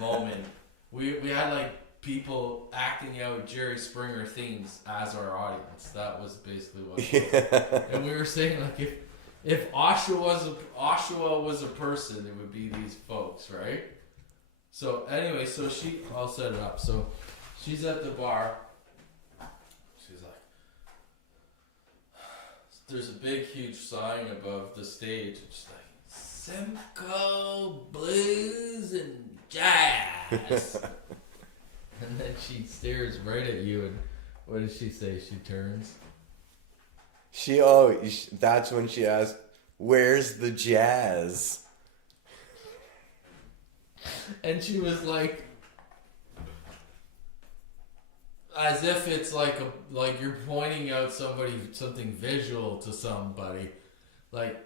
moment. We had like people acting out Jerry Springer themes as our audience. That was basically what it was. And we were saying, like, if Oshawa was a person, it would be these folks, right? So anyway, I'll set it up. So she's at the bar. She's like, there's a big, huge sign above the stage. She's like, Simcoe Blues and Jazz. And then she stares right at you, and what does she say? She turns. That's when she asked, "Where's the jazz?" And she was like, as if it's like you're pointing out something visual to somebody, like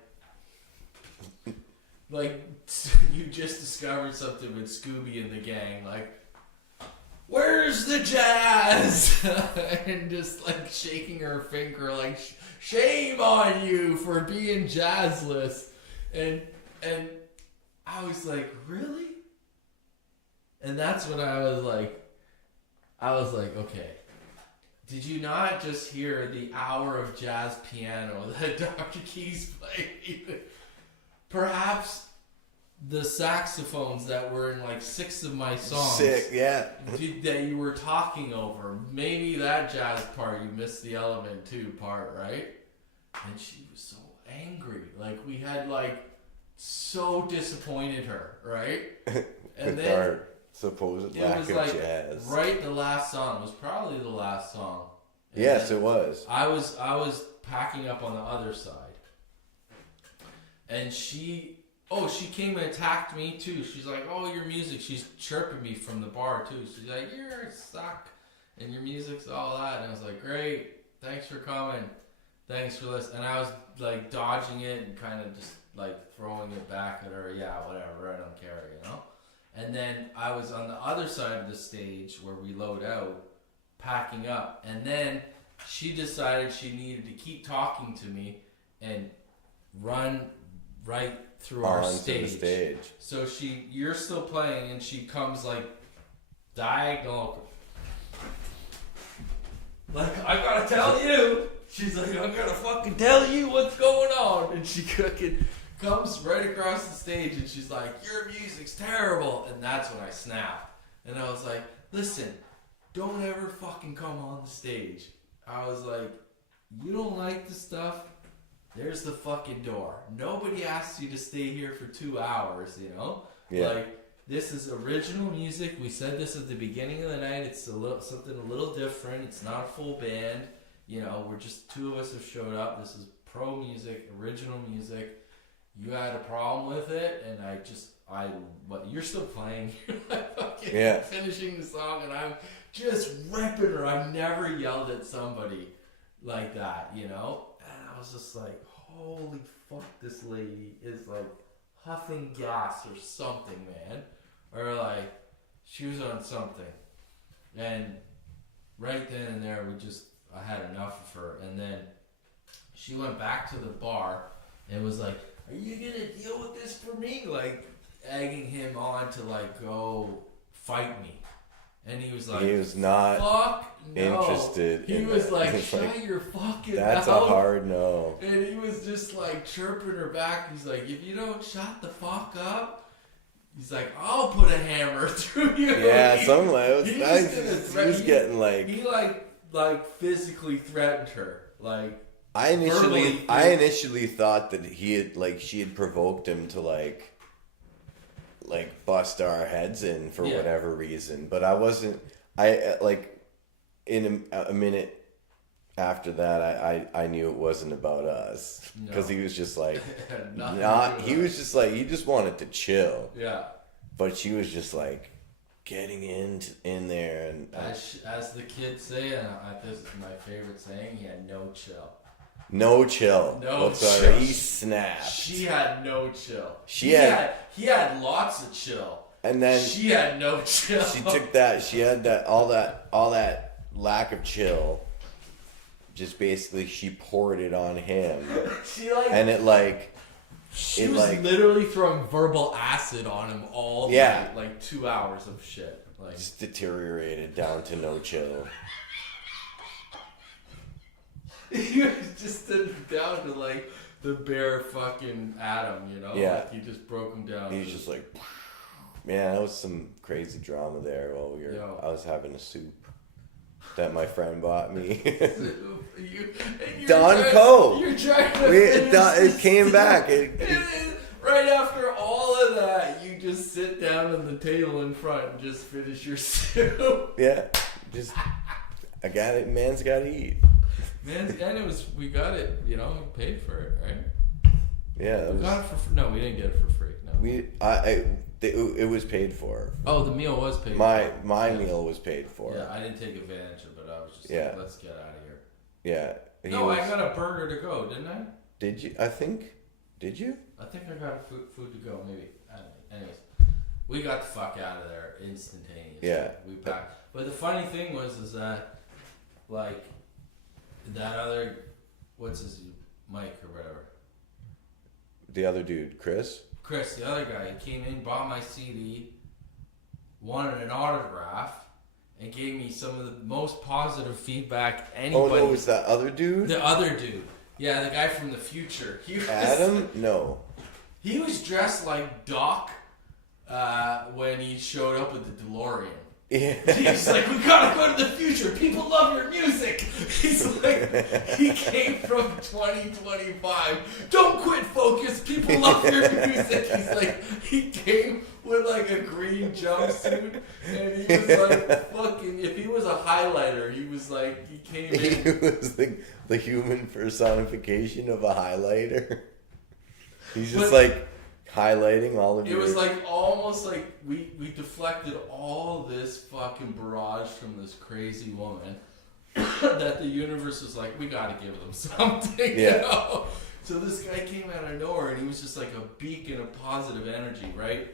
you just discovered something with Scooby and the gang, like, where's the jazz? And just like shaking her finger, like, shame on you for being jazzless. And I was like, really? And that's when I was like, okay, did you not just hear the hour of jazz piano that Dr. Keys played? Perhaps the saxophones that were in like 6 of my songs. Sick, yeah. That you were talking over. Maybe that jazz part, you missed the element 2 part, right? And she was so angry. Like, we had like so disappointed her, right? And With then our supposed lack of like, jazz. Right, the last song was probably the last song. And yes, it was. I was packing up on the other side. And she came and attacked me too. She's like, oh, your music. She's chirping me from the bar too. She's like, you suck, and your music's all that. And I was like, great, thanks for coming, thanks for listening. And I was like dodging it and kind of just like throwing it back at her. Yeah, whatever, I don't care, you know. And then I was on the other side of the stage where we load out, packing up. And then she decided she needed to keep talking to me and run right through our stage. The stage. So you're still playing, and she comes like diagonal. Like, I gotta tell you. She's like, I gotta fucking tell you what's going on. And she comes right across the stage, and she's like, your music's terrible. And that's when I snapped. And I was like, listen, don't ever fucking come on the stage. I was like, you don't like the stuff? There's the fucking door. Nobody asks you to stay here for 2 hours, you know? Yeah. Like, this is original music. We said this at the beginning of the night. It's something a little different. It's not a full band. You know, we're just 2 of us have showed up. This is pro music, original music. You had a problem with it, and but you're still playing. You're finishing the song, and I'm just ripping her. I've never yelled at somebody like that, you know? And I was just like, holy fuck, this lady is like huffing gas or something, man. Or like, she was on something. And right then and there, I had enough of her. And then she went back to the bar and was like, are you gonna deal with this for me? Like, egging him on to like go fight me. And he was like, he was not fuck no. interested. He was like, shut your fucking mouth. That's a hard no. And he was just like chirping her back. He's like, if you don't shut the fuck up, he's like, I'll put a hammer through you. Yeah, something like that. He was getting like. He like physically threatened her. Like, I initially thought that she had provoked him to like bust our heads in for whatever reason, but in a minute after that I knew it wasn't about us, because he was just like he just wanted to chill. Yeah. but she was just like getting in there, and As the kids say, and this is my favorite saying, he had no chill. no chill. No whatsoever. chill. He snapped. She had no chill. He had lots of chill. and then she had no chill. She took that. She had all that lack of chill. Just basically, she poured it on him, and it like. She was literally throwing verbal acid on him all night, like 2 hours of shit. Like just deteriorated down to no chill. He was just down to like the bare fucking atom, you know? Yeah. Like he just broke him down. He's just like, man, that was some crazy drama there while I was having a soup that my friend bought me. Don Co. You're trying to it came back. Right after all of that, you just sit down on the table in front and just finish your soup. Yeah, I got it. Man's got to eat. We got it. You know, we paid for it, right? Yeah, we got it for no. We didn't get it for free. No, it was paid for. Oh, the meal was paid. My meal was paid for. Yeah, I didn't take advantage of it. I was just like, let's get out of here. Yeah. I got a burger to go, didn't I? Did you? I think. Did you? I think I got food to go, maybe. Anyways, we got the fuck out of there instantaneously. Yeah. We packed. But the funny thing is that, like, that other, what's his, Mike or whatever. The other dude, Chris, the other guy, he came in, bought my CD, wanted an autograph, and gave me some of the most positive feedback anybody. Oh no, was that other dude? The other dude. Yeah, the guy from the future. Adam? No. He was dressed like Doc when he showed up with the DeLorean. Yeah. He's like, we gotta go to the future. People love your music. He's like, he came from 2025. Don't quit, Focus. People love your music. He's like, he came with like a green jumpsuit, and he was like, fucking. If he was a highlighter, he was like, he came in. He was the human personification of a highlighter. He's just like highlighting all of it was like almost like we deflected all this fucking barrage from this crazy woman that the universe was like, we gotta give them something, you know? So this guy came out of nowhere and he was just like a beacon of positive energy, right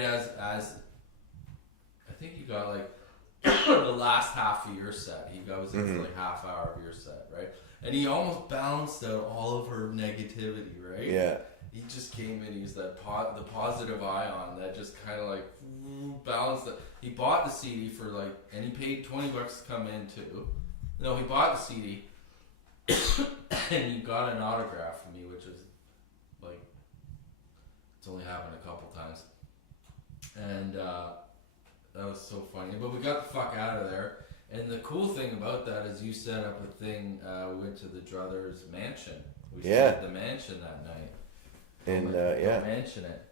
as I think you got like the last half of your set. He goes into like half hour of your set, right? And he almost balanced out all of her negativity, right? Yeah. He just came in. He was the positive ion that just kind of like balanced it. He bought the CD for like, and he paid $20 to come in too. No, he bought the CD, and he got an autograph from me, which is like, it's only happened a couple times, and that was so funny. But we got the fuck out of there. And the cool thing about that is you set up a thing. We went to the Druthers mansion. We stayed at the mansion that night. And mention it.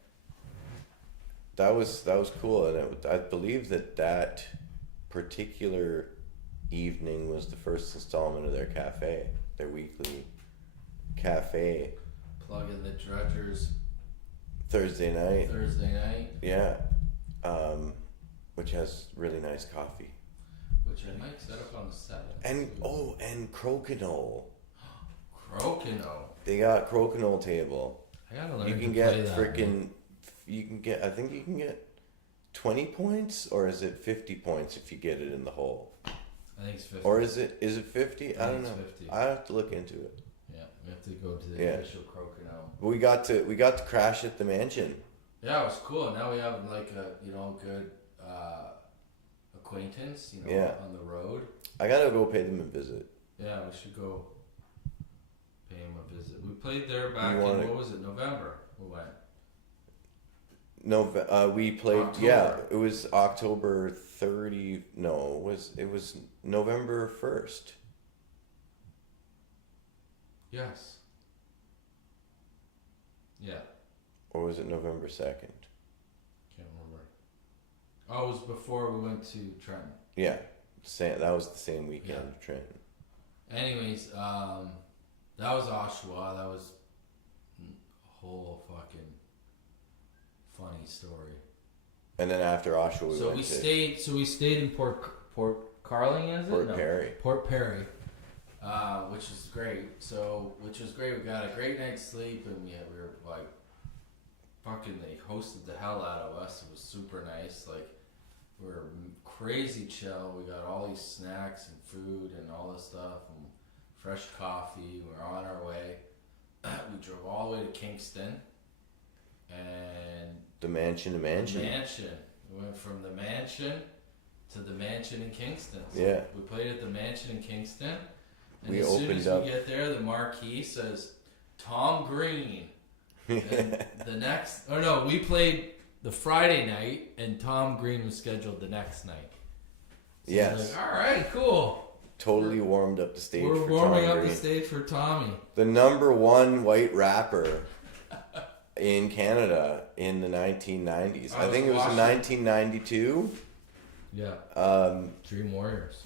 That was cool, and I believe that particular evening was the first installment of their weekly cafe. Plug in the Drudgers. Thursday night. Yeah, which has really nice coffee. Which I might set up on the 7th. And Crokinole. Crokinole. They got Crokinole table. I gotta learn you can to get play that, freaking. You can get. I think you can get 20 points, or is it 50 points if you get it in the hole? I think it's 50. Or is it 50? I don't know. 50. I have to look into it. Yeah, we have to go to the official Crokinole. We got to crash at the mansion. Yeah, it was cool. Now we have like a good acquaintance, on the road. I gotta go pay them a visit. Yeah, we should go pay him a visit. We played there back in what was it? November. We went. No, we played. October. Yeah, it was October 30. No, it was November 1st. Yes. Yeah. Or was it November 2nd? Can't remember. Oh, it was before we went to Trenton. Yeah, that was the same weekend of Trenton. Anyways, that was Oshawa. That was a whole fucking funny story. And then after Oshawa, So we stayed in Port Carling, is it? Port Perry. Port Perry, which is great. Which was great. We got a great night's sleep, and we were like, fucking. They hosted the hell out of us. It was super nice. Like, we were crazy chill. We got all these snacks and food and all this stuff and fresh coffee. We're on our way. We drove all the way to Kingston, and The mansion to mansion. We went from the mansion to the mansion in Kingston. So Yeah. we played at the mansion in Kingston, and We as soon opened as up. we get there, the marquee says Tom Green. And we played the Friday night, and Tom Green was scheduled the next night. So Yes. like, all right, cool. Totally warmed up the stage We're for warming Tom up Green. the stage for Tommy. The number one white rapper in Canada in the 1990s. I think it was in 1992. Yeah. Dream Warriors.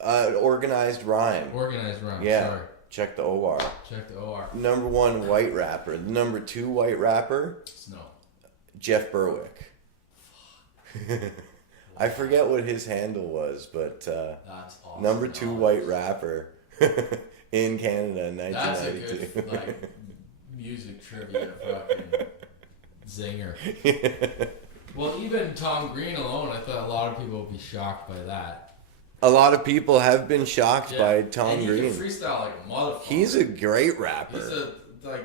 Organized Rhyme. Organized rhyme. Yeah. Sorry. Check the OR. Check the OR. Number one white rapper. The number two white rapper, Snow. Jeff Berwick. I forget what his handle was, but That's awesome. number two white rapper in Canada in That's a 1992. good like music trivia fucking zinger. Well, even Tom Green alone, I thought a lot of people would be shocked by that. A lot of people have been shocked by Tom and Green. He can freestyle like a motherfucker. He's a great rapper. He's a like.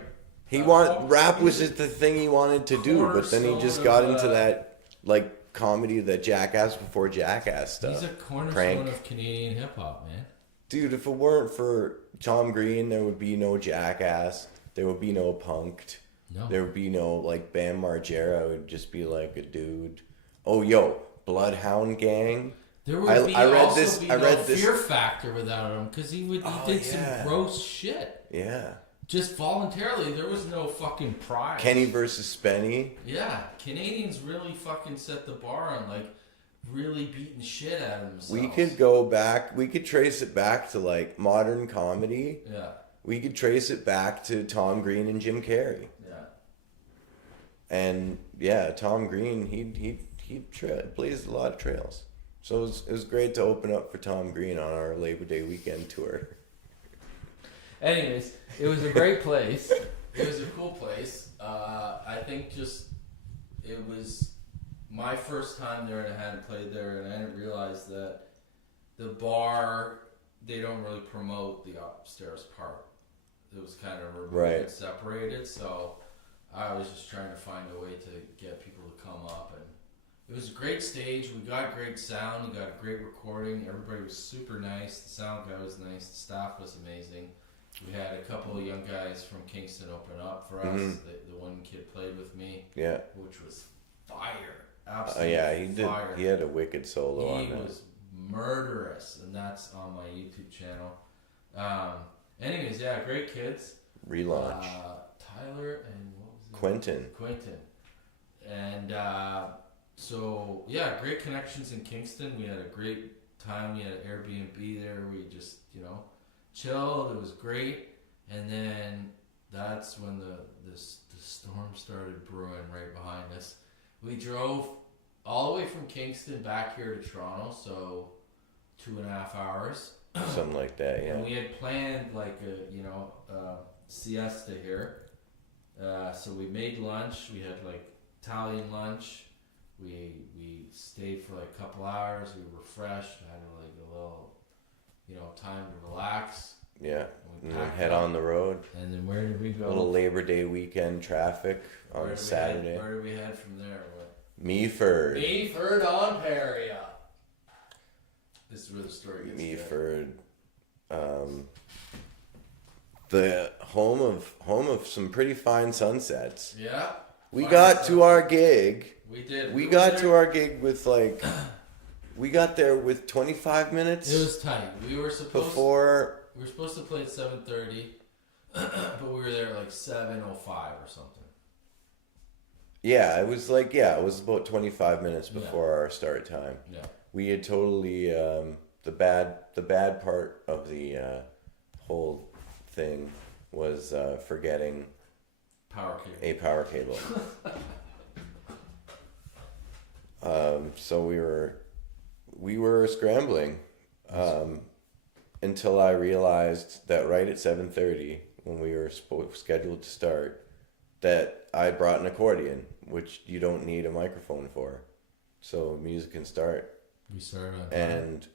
Rap was just the thing he wanted to do, but then he just got into that like comedy, that Jackass Before Jackass stuff. He's a cornerstone Prank. of Canadian hip hop, man. Dude, if it weren't for Tom Green, there would be no Jackass. There would be no Punk'd. No. There would be no like Bam Margera. It would just be like a dude. Oh, yo, Bloodhound Gang. There would I read also this. be I no read this. Fear Factor without him because he did some gross shit. Yeah. Just voluntarily, there was no fucking prize. Kenny versus Spenny. Yeah, Canadians really fucking set the bar on like really beating shit out of themselves. We could go back. We could trace it back to like modern comedy. Yeah. We could trace it back to Tom Green and Jim Carrey. Yeah. And yeah, Tom Green, he blazed a lot of trails. So it was great to open up for Tom Green on our Labor Day weekend tour. Anyways, it was a great place. It was a cool place. I think just it was my first time there, and I hadn't played there, and I didn't realize that the bar, they don't really promote the upstairs part. It was kind of removed and separated, so I was just trying to find a way to get people to come up, and it was a great stage. We got great sound. We got a great recording. Everybody was super nice. The sound guy was nice. The staff was amazing. We had a couple of young guys from Kingston open up for us. Mm-hmm. The one kid played with me. Yeah. Which was fire. Absolutely he did. fire. He had a wicked solo on He that. was murderous, and that's on my YouTube channel. Anyways, yeah, great kids. Relaunch. Tyler and what was it? Quentin. And so, yeah, great connections in Kingston. We had a great time. We had an Airbnb there. We just, chilled. It was great. And then that's when the storm started brewing right behind us. We drove all the way from Kingston back here to Toronto, so 2.5 hours. Something like that, yeah. And we had planned like a siesta here. So we made lunch. We had like Italian lunch. We stayed for like a couple hours. We were refreshed. Had like a little, time to relax. Yeah. And then packed head up. on the road. And then where did we go? A little Labor Day weekend traffic on Saturday. Where did we head from there? Meaford. Meaford, Ontario. This is where the story gets Meaford. The home of some pretty fine sunsets. Yeah. We got to our gig. We did. We got to our gig with like, we got there with 25 minutes. It was tight. We were supposed to play at 7:30, but we were there at like 7:05 or something. Yeah, it was like, it was about 25 minutes before our start time. Yeah. We had totally, the bad part of the whole thing was forgetting power cable. a power cable. So we were scrambling until I realized that right at 7:30 when we were scheduled to start, that I brought an accordion, which you don't need a microphone for, so music can start. We started on time. And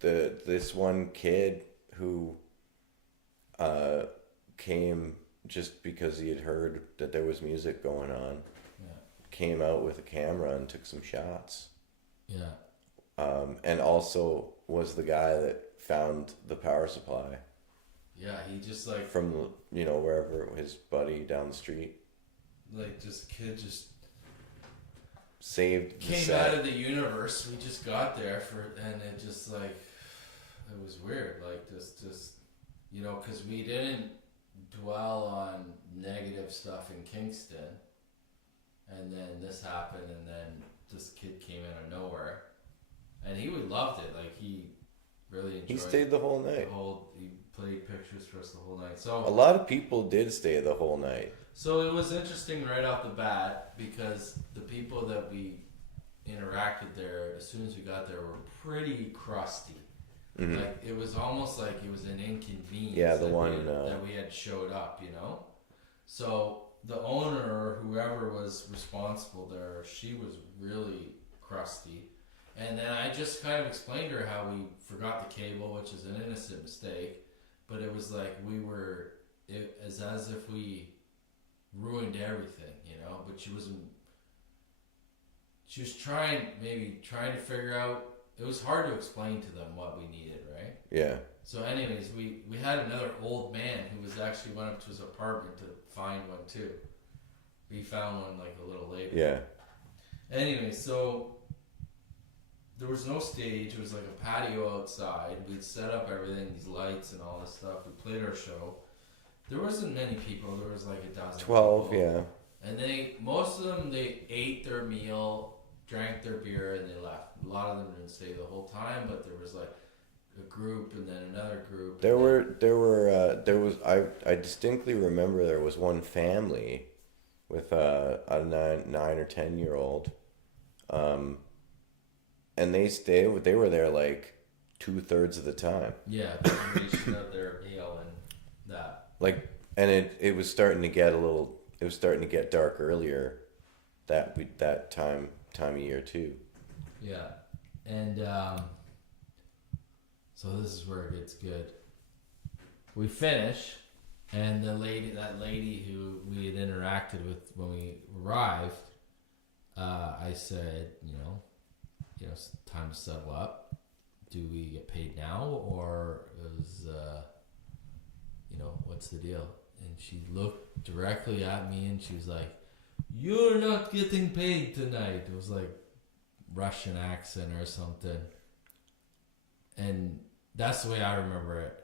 this one kid who came just because he had heard that there was music going on, came out with a camera and took some shots. Yeah. And also was the guy that found the power supply. Yeah, he just like from wherever his buddy down the street. Like this kid just saved came out of the universe. We just got there and it just like it was weird. Like just because we didn't dwell on negative stuff in Kingston, and then this happened, and then this kid came out of nowhere, and he loved it. Like he really enjoyed. He stayed the whole night. He played pictures for us the whole night. So a lot of people did stay the whole night. So it was interesting right off the bat because the people that we interacted there, as soon as we got there, were pretty crusty. Mm-hmm. Like it was almost like it was an inconvenience. Yeah, that we had showed up, So the owner or whoever was responsible there, she was really crusty. And then I just kind of explained to her how we forgot the cable, which is an innocent mistake. But it was like as if we ruined everything, but she was trying to figure out. It was hard to explain to them what we needed, right? Yeah. So anyways, we had another old man who was actually went up to his apartment to find one too. We found one like a little later. Yeah. Anyway, so there was no stage. It was like a patio outside. We'd set up everything, these lights and all this stuff. We played our show. There wasn't many people. There was like 12. 12, people. Yeah. And most of them, they ate their meal, drank their beer, and they left. A lot of them didn't stay the whole time, but there was like a group and then another group. I distinctly remember there was one family with a 9 or 10-year-old, and they were there like 2/3 of the time. Yeah, they reached out their meal and that. Like, and it was starting to get dark earlier that time of year too. Yeah, and so this is where it gets good. We finish, and that lady who we had interacted with when we arrived, I said, it's time to settle up. Do we get paid now, or is what's the deal? And she looked directly at me and she was like, "You're not getting paid tonight." It was like Russian accent or something. And that's the way I remember it.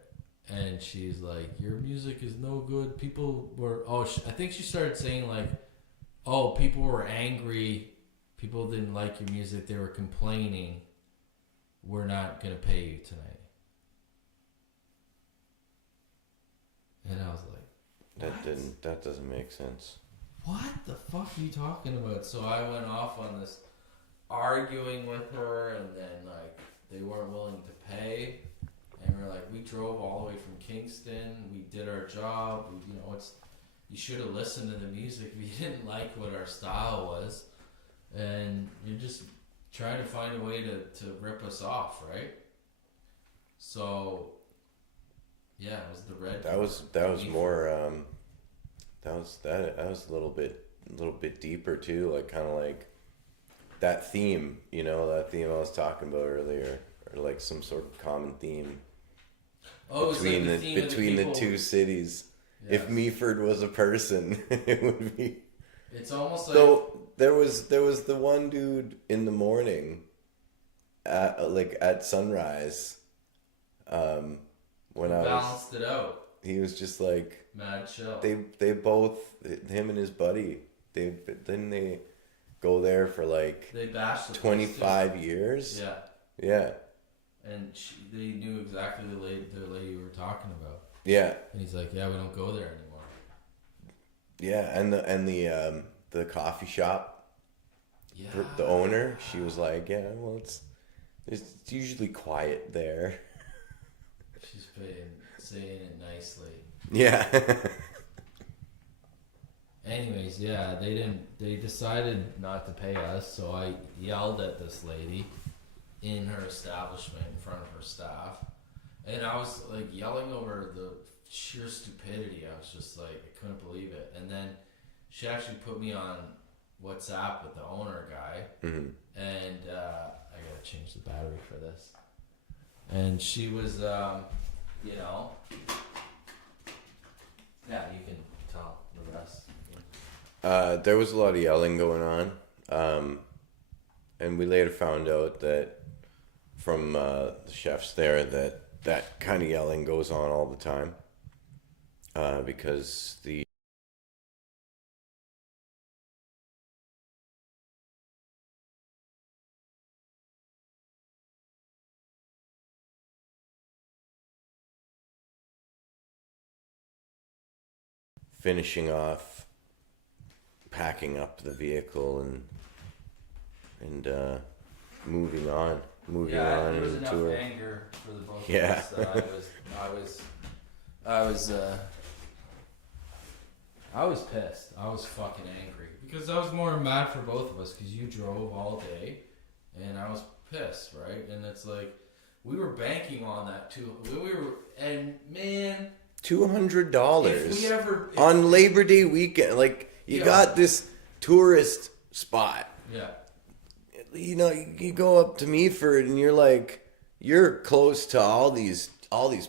And she's like, "Your music is no good. People were..." I think she started saying like, "Oh, people were angry. People didn't like your music. They were complaining. We're not going to pay you tonight." And I was like, that doesn't make sense. What the fuck are you talking about? So I went off on this arguing with her, and then like they weren't willing to pay, and we're like, we drove all the way from Kingston, we did our job, you should have listened to the music. We didn't like what our style was, and you're just trying to find a way to rip us off, right? So yeah, it was the red. That was more. That was a little bit deeper too, like kind of like that theme, that theme I was talking about earlier, or like some sort of common theme between the two cities. Yes. If Meaford was a person, it would be. It's almost like so. There was the one dude in the morning, at sunrise. When I balanced it out. He was just like mad chill. They both, him and his buddy, didn't they go there for like they bashed 25 years. Yeah. And they knew exactly the lady you were talking about. Yeah. And he's like, "Yeah, we don't go there anymore." Yeah, and the coffee shop. the owner, she was like, yeah, well, it's usually quiet there. She's saying it nicely. Yeah. Anyways, yeah, they decided not to pay us, so I yelled at this lady in her establishment in front of her staff. And I was like yelling over the sheer stupidity. I was just like, I couldn't believe it. And then she actually put me on WhatsApp with the owner guy. Mm-hmm. And I gotta change the battery for this. And she was, you know, yeah, you can tell the rest. There was a lot of yelling going on. And we later found out that from the chefs there that kind of yelling goes on all the time. Because the finishing off, packing up the vehicle and moving on There was in the enough tour. anger for the both Yeah. of us that I was pissed. I was fucking angry because I was more mad for both of us because you drove all day, and I was pissed, right? And it's like we were banking on that too. And man, $200 if we ever on Labor Day weekend. Like you got this tourist spot. yeah. You know, you go up to Meaford and you're like, you're close to all these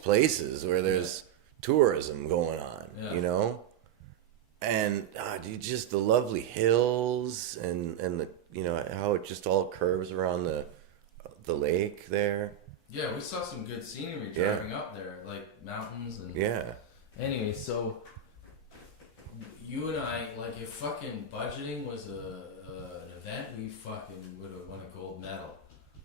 places where there's tourism going on. Yeah. You know, and dude, just the lovely hills and the how it just all curves around the lake there. Yeah, we saw some good scenery driving up there, like mountains and Anyway, so you and I, like, if fucking budgeting was an event, we fucking would have won a gold medal.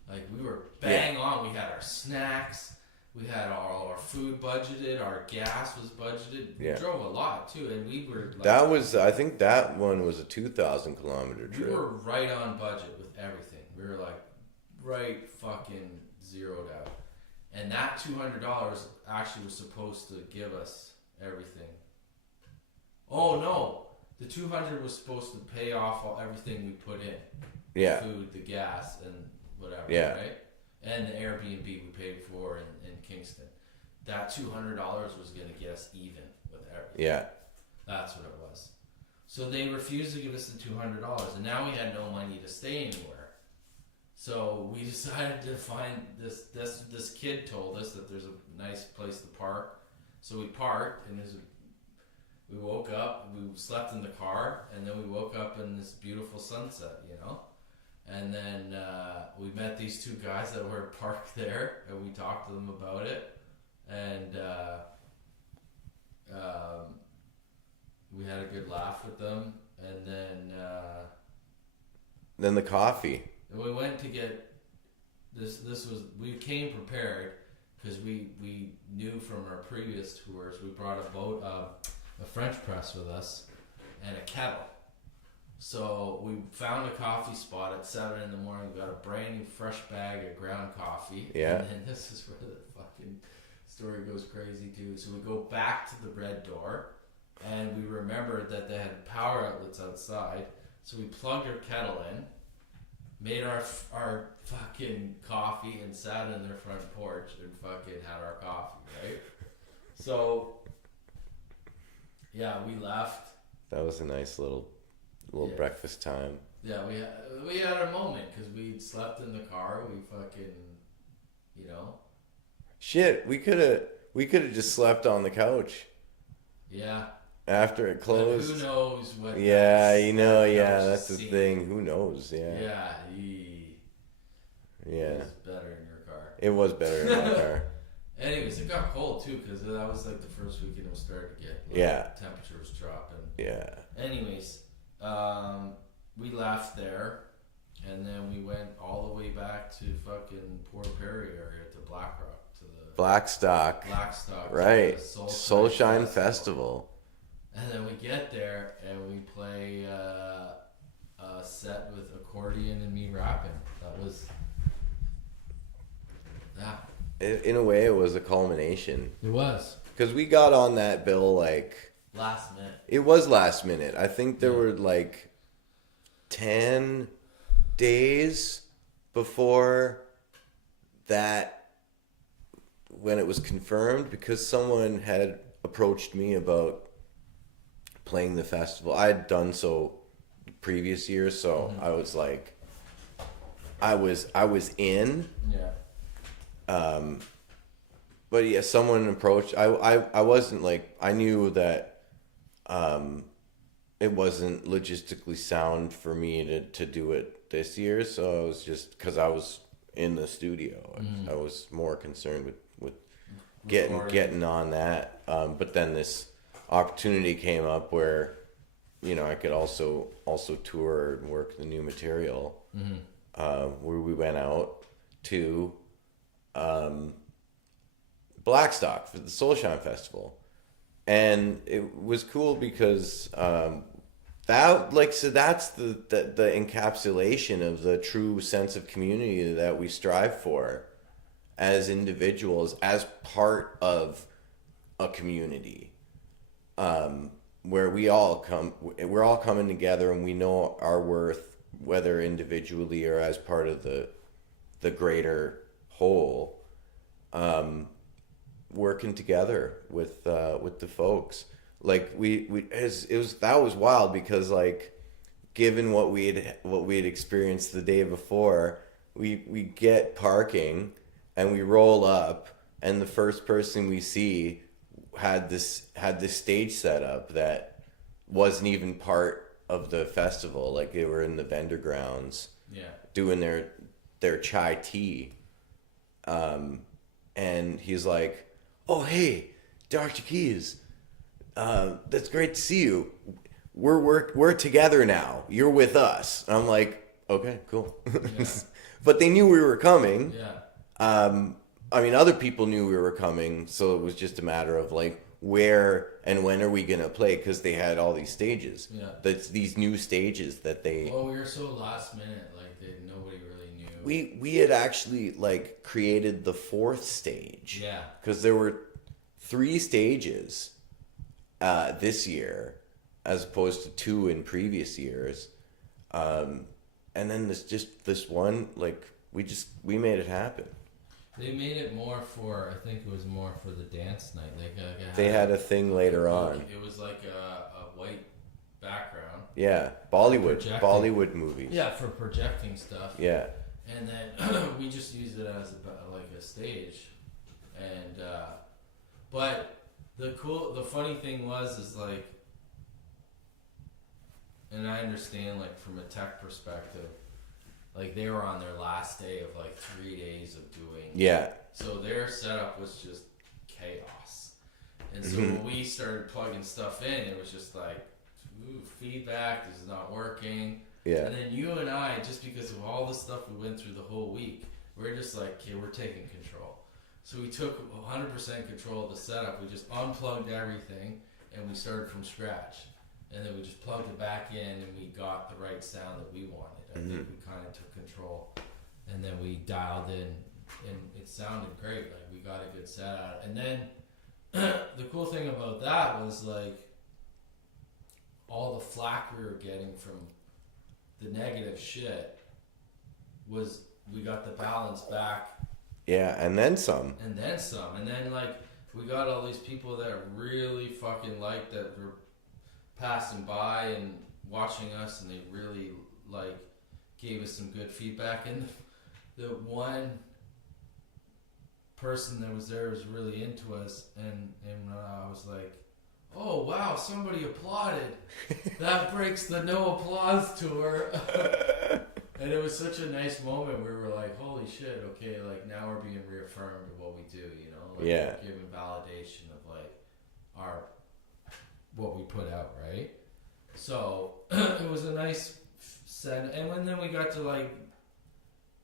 Like, we were bang on. We had our snacks, we had all our food budgeted, our gas was budgeted. We drove a lot too, and we were like, I think that one was a 2,000 kilometer trip. We were right on budget with everything. We were like right fucking zeroed out. And that $200 actually was supposed to give us everything. Oh no, the $200 was supposed to pay off everything we put in. Yeah. The food, the gas, and whatever. Yeah. Right. And the Airbnb we paid for in Kingston. That $200 was going to get us even with everything. Yeah. That's what it was. So they refused to give us the $200, and now we had no money to stay anywhere. So we decided to find this kid told us that there's a nice place to park. So we parked, and we woke up, we slept in the car, and then we woke up in this beautiful sunset, you know? And then we met these two guys that were parked there, and we talked to them about it. And we had a good laugh with them. And then the coffee. and we went to get this. We came prepared because we knew from our previous tours. We brought a French press with us, and a kettle. So we found a coffee spot at 7 a.m. We got a brand new fresh bag of ground coffee. Yeah. And then this is where the fucking story goes crazy too. So we go back to the red door, and we remembered that they had power outlets outside. So we plugged our kettle in, made our fucking coffee, and sat in their front porch and fucking had our coffee, right? So yeah, we left. That was a nice little breakfast time. Yeah, we had our moment because we slept in the car. We fucking, you know. Shit, we could have just slept on the couch. Yeah. After it closed. But who knows what? Yeah, that's the thing. Who knows? Yeah. Yeah. Yeah. It was better in your car. It was better in my car. Anyways, it got cold too because that was like the first weekend it was starting to get. Temperature was dropping. Yeah. Anyways, we left there, and then we went all the way back to fucking Port Perry area to Blackrock to the Blackstock. Right. To the Soulshine Festival. And then we get there and we play a set with accordion and me rapping. That was, yeah. In a way, it was a culmination. It was. Because we got on that bill like... Last minute. It was last minute. I think there were like 10 days before that when it was confirmed, because someone had approached me about playing the festival. I had done so previous years, so I was like, I was in. Yeah. But yeah, someone approached. I wasn't like, I knew that it wasn't logistically sound for me to do it this year. So I was just, because I was in the studio, I was more concerned with getting on that. But then this opportunity came up where, you know, I could also tour and work the new material. Where we went out to Blackstock for the Soulshine Festival, and it was cool because that's the encapsulation of the true sense of community that we strive for as individuals, as part of a community, where we're all coming together and we know our worth, whether individually or as part of the greater whole. Working together with the folks, like that was wild, because like, given what we had experienced the day before, we get parking and we roll up, and the first person we see had this stage set up that wasn't even part of the festival. Like, they were in the vendor grounds, doing their chai tea, and he's like, "Oh, hey, Dr.Keys, that's great to see you. We're together now. You're with us." And I'm like, "Okay, cool." Yeah. But they knew we were coming. Yeah. I mean, other people knew we were coming, so it was just a matter of like, where and when are we gonna play? Because they had all these stages. Yeah. That's these new stages that they. Oh, we were so last minute. Like, nobody really knew. We had actually like created the fourth stage. Yeah. Because there were 3 stages this year, as opposed to 2 in previous years, and then this one, like, we made it happen. They made it more for, I think it was more for the dance night. They had a thing later on. It was like a white background. Yeah, Bollywood movies. Yeah, for projecting stuff. Yeah. And then we just used it as a stage, and but the funny thing is like, and I understand, like, from a tech perspective, like, they were on their last day of like 3 days of doing. Yeah. So their setup was just chaos, and so when we started plugging stuff in, it was just like, ooh, feedback, this is not working. Yeah. And then you and I, just because of all the stuff we went through the whole week, we're just like, okay, we're taking control. So we took 100% control of the setup. We just unplugged everything and we started from scratch. And then we just plugged it back in and we got the right sound that we wanted. I think we kind of took control, and then we dialed in, and it sounded great. Like, we got a good set out. And then the cool thing about that was, like, all the flack we were getting from the negative shit was, we got the balance back. Yeah, and then some. And then some. And then, like, we got all these people that really fucking liked, that were passing by and watching us, and they really, like, gave us some good feedback. And the one person that was there was really into us, and I was like, oh wow, somebody applauded. That breaks the no applause tour. And it was such a nice moment where we were like, holy shit, okay, like, now we're being reaffirmed of what we do, you know? Like, yeah. We're giving validation of, like, what we put out, right? So it was a nice set, and then we got to, like,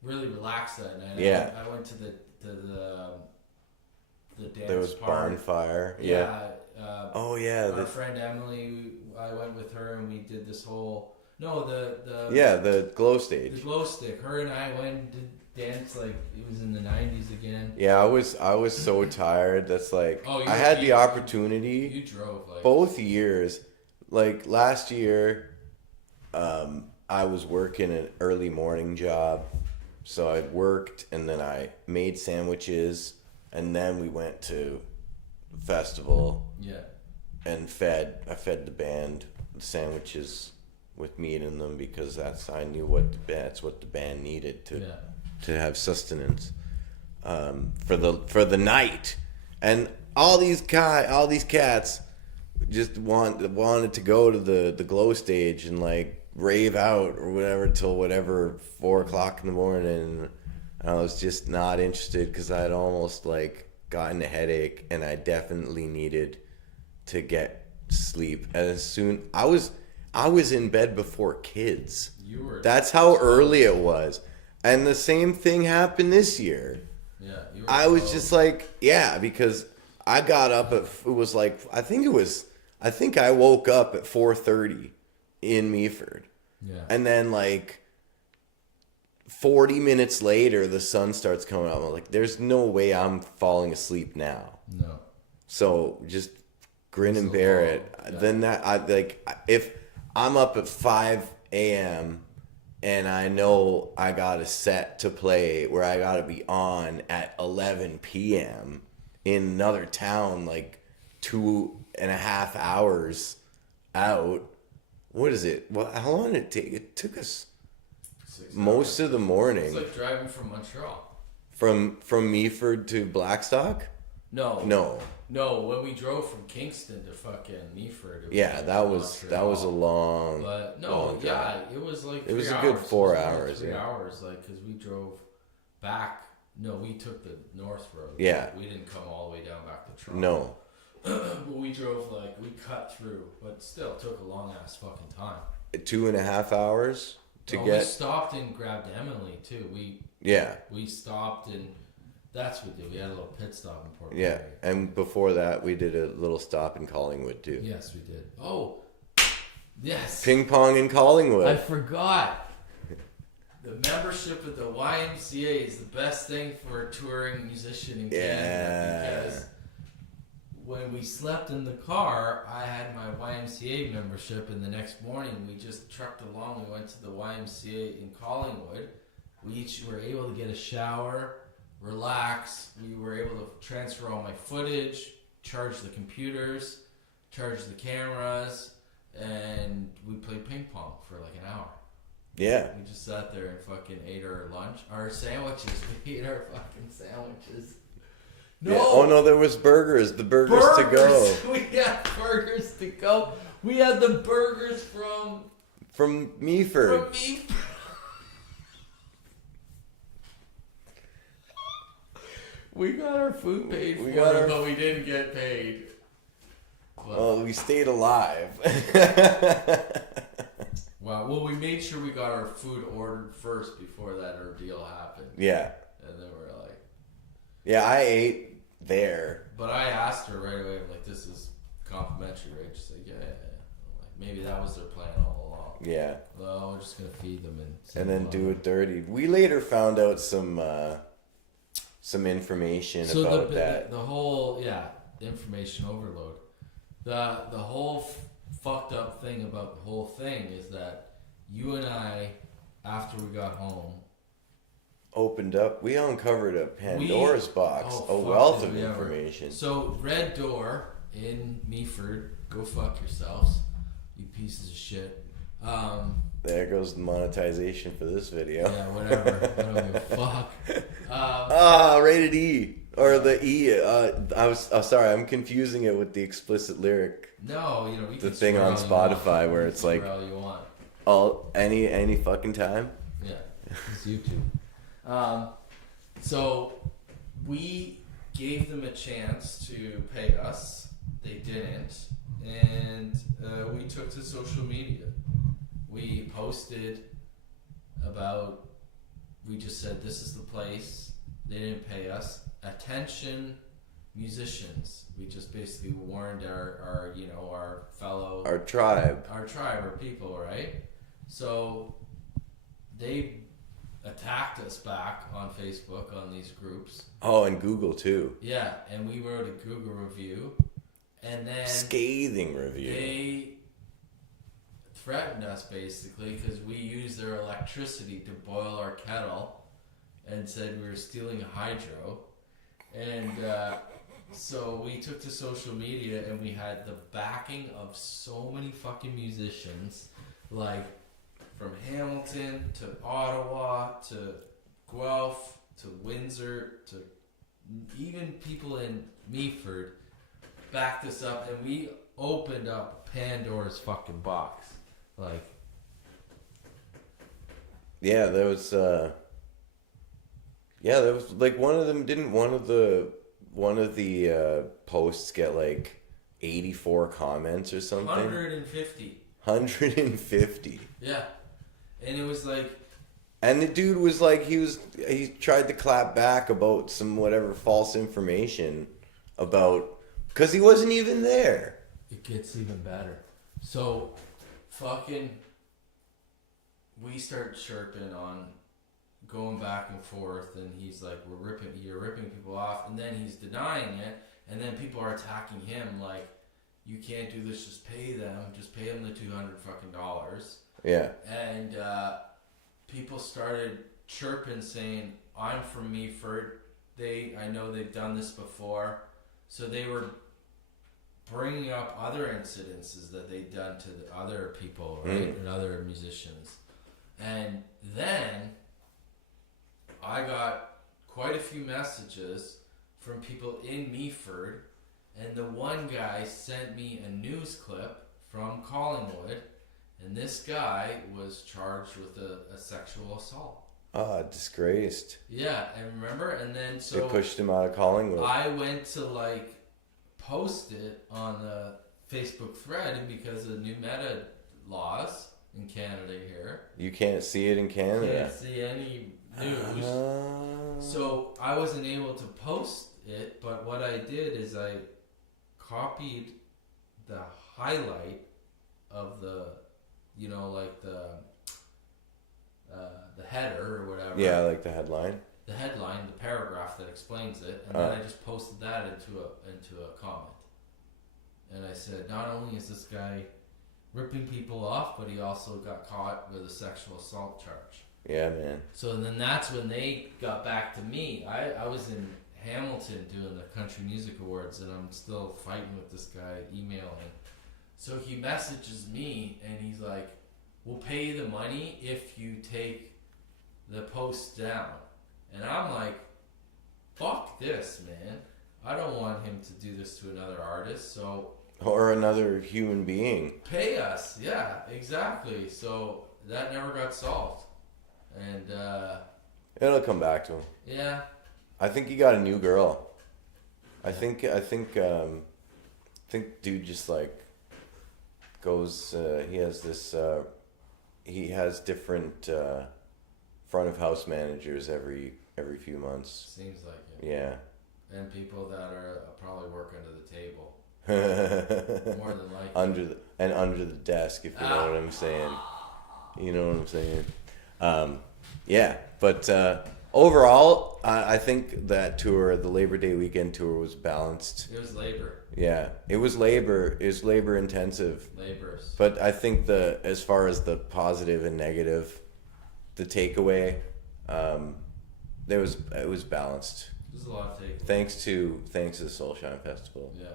really relax that night. Yeah. I went to the dance. There was part. bonfire. Yeah. Oh yeah. Our friend Emily, I went with her, and we did this whole No, the Yeah, the glow the stage. glow stick. Her and I went and did dance like it was in the 90s again. Yeah, I was so tired. That's like Oh, I had the opportunity You drove like both years. Like last year, I was working an early morning job, so I worked and then I made sandwiches, and then we went to the festival yeah. and I fed the band sandwiches with meat in them because I knew that's what the band needed Yeah. to have sustenance for the night, and all these cats just wanted to go to the glow stage and like rave out or whatever till whatever 4 o'clock in the morning. And I was just not interested because I had almost like gotten a headache and I definitely needed to get sleep. And as soon I was in bed before kids. You were. That's how early it was. And the same thing happened this year. Yeah. You were I was just like, yeah, because I got up at, it was like, I think I woke up at 4:30 in Meaford. Yeah. And then like 40 minutes later, the sun starts coming up. I'm like, there's no way I'm falling asleep now. No. So just grin and bear it. Yeah. Then that, I like, if I'm up at 5 a.m. and I know I got a set to play where I got to be on at 11 p.m. in another town, like 2.5 hours out. What is it? Well, how long did it take? It took us 6 most hours. of the morning. It's like driving from Montreal. From Meaford to Blackstock? No. No. No, when we drove from Kingston to fucking Meaford. Yeah, that was a long. But no, long drive. yeah, it was like It was 3 a good hours. 4 It was hours, 3 yeah. hours, like because we drove back. No, we took the north road. Yeah. We didn't come all the way down back to Toronto. No. But we drove like we cut through, but still took a long ass fucking time. 2.5 hours to We get. stopped and grabbed Emily too. Yeah. We stopped and that's what we did. We had a little pit stop in Port Yeah. Perry. And before that, we did a little stop in Collingwood too. Yes, we did. Oh, yes. Ping pong in Collingwood. I forgot. The membership at the YMCA is the best thing for a touring musician in Canada because when we slept in the car, I had my YMCA membership, and the next morning we just trucked along. We went to the YMCA in Collingwood. We each were able to get a shower, relax. We were able to transfer all my footage, charge the computers, charge the cameras, and we played ping pong for like an hour. Yeah. We just sat there and fucking ate our lunch, our sandwiches. We ate our fucking sandwiches. No. Yeah. Oh no, there was burgers. The burgers to go. We had burgers to go. We had the burgers From Meaford. from me. We got our food paid for, but we didn't get paid. But, Well, we stayed alive. wow. Well, we made sure we got our food ordered first before that ordeal happened. Yeah. And then we're like, Yeah, I ate there. but I asked her right away, I'm like, this is complimentary, right? She's like, yeah. I'm like, maybe that was their plan all along. Yeah. Well, we're just gonna feed them and And then do it dirty. We later found out some information So about the, that. the whole information overload. The whole fucked up thing about the whole thing is that you and I, after we got home, Opened up. We uncovered a Pandora's box, a wealth of information. So Red Door in Meaford, go fuck yourselves, you pieces of shit. There goes the monetization for this video. Yeah, whatever. I don't give a fuck. Rated E. Or the E. I was sorry, I'm confusing it with the explicit lyric. No, you The can thing swear on all you Spotify want. where You it's can like swear all you want. any fucking time. Yeah, it's YouTube. So we gave them a chance to pay us. They didn't, and we took to social media. We posted about. We just said this is the place. They didn't pay us. Attention, musicians. We just basically warned our fellow Our tribe. our tribe, our people, right? So they attacked us back on Facebook on these groups. Oh, and Google too. Yeah, and we wrote a Google review, and then Scathing review. they threatened us basically because we used their electricity to boil our kettle, and said we were stealing hydro, and so we took to social media and we had the backing of so many fucking musicians, like from Hamilton to Ottawa to Guelph to Windsor to even people in Meaford backed us up, and we opened up Pandora's fucking box. Like, yeah, there was like one of them. Didn't one of the posts get like 84 comments or something? 150. 150. Yeah. And it was like, And the dude was like, he tried to clap back about some whatever false information about, because he wasn't even there. it gets even better. So, fucking, we start chirping on, going back and forth, and he's like, you're ripping people off, and then he's denying it, and then people are attacking him like, you can't do this, just pay them the $200 fucking dollars. Yeah. And people started chirping saying, I'm from Meaford, I know they've done this before, so they were bringing up other incidences that they'd done to the other people, right, and other musicians. And then I got quite a few messages from people in Meaford, and the one guy sent me a news clip from Collingwood, and this guy was charged with a sexual assault. Ah, disgraced. Yeah, and remember, and then so They pushed him out of Collingwood. I went to like post it on the Facebook thread, and because of new meta laws in Canada here, You can't see it in Canada. can't see any news. So I wasn't able to post it, but what I did is I copied the highlight of the, like the header or whatever. Yeah, like the headline. The headline, the paragraph that explains it, and then I just posted that into a comment. And I said, not only is this guy ripping people off, but he also got caught with a sexual assault charge. Yeah, man. So then that's when they got back to me. I was in Hamilton doing the Country Music Awards, and I'm still fighting with this guy, emailing. So he messages me, and he's like, we'll pay you the money if you take the post down. And I'm like, fuck this, man. I don't want him to do this to another artist, so... Or another human being. Pay us, yeah, exactly. So that never got solved. And, It'll come back to him. yeah. I think he got a new girl. I think dude just like goes, he has this, he has different front of house managers every few months. Seems like it. Yeah. And people that are probably work under the table. More than likely. under the desk, if you know what I'm saying. You know what I'm saying. Yeah, but overall, I think that tour, the Labor Day weekend tour, was balanced. It was labor. Yeah, it was labor. It was labor intensive. Labors. But I think as far as the positive and negative, the takeaway, it was balanced. There's a lot of takeaways. Thanks to the Soulshine Festival. Yeah.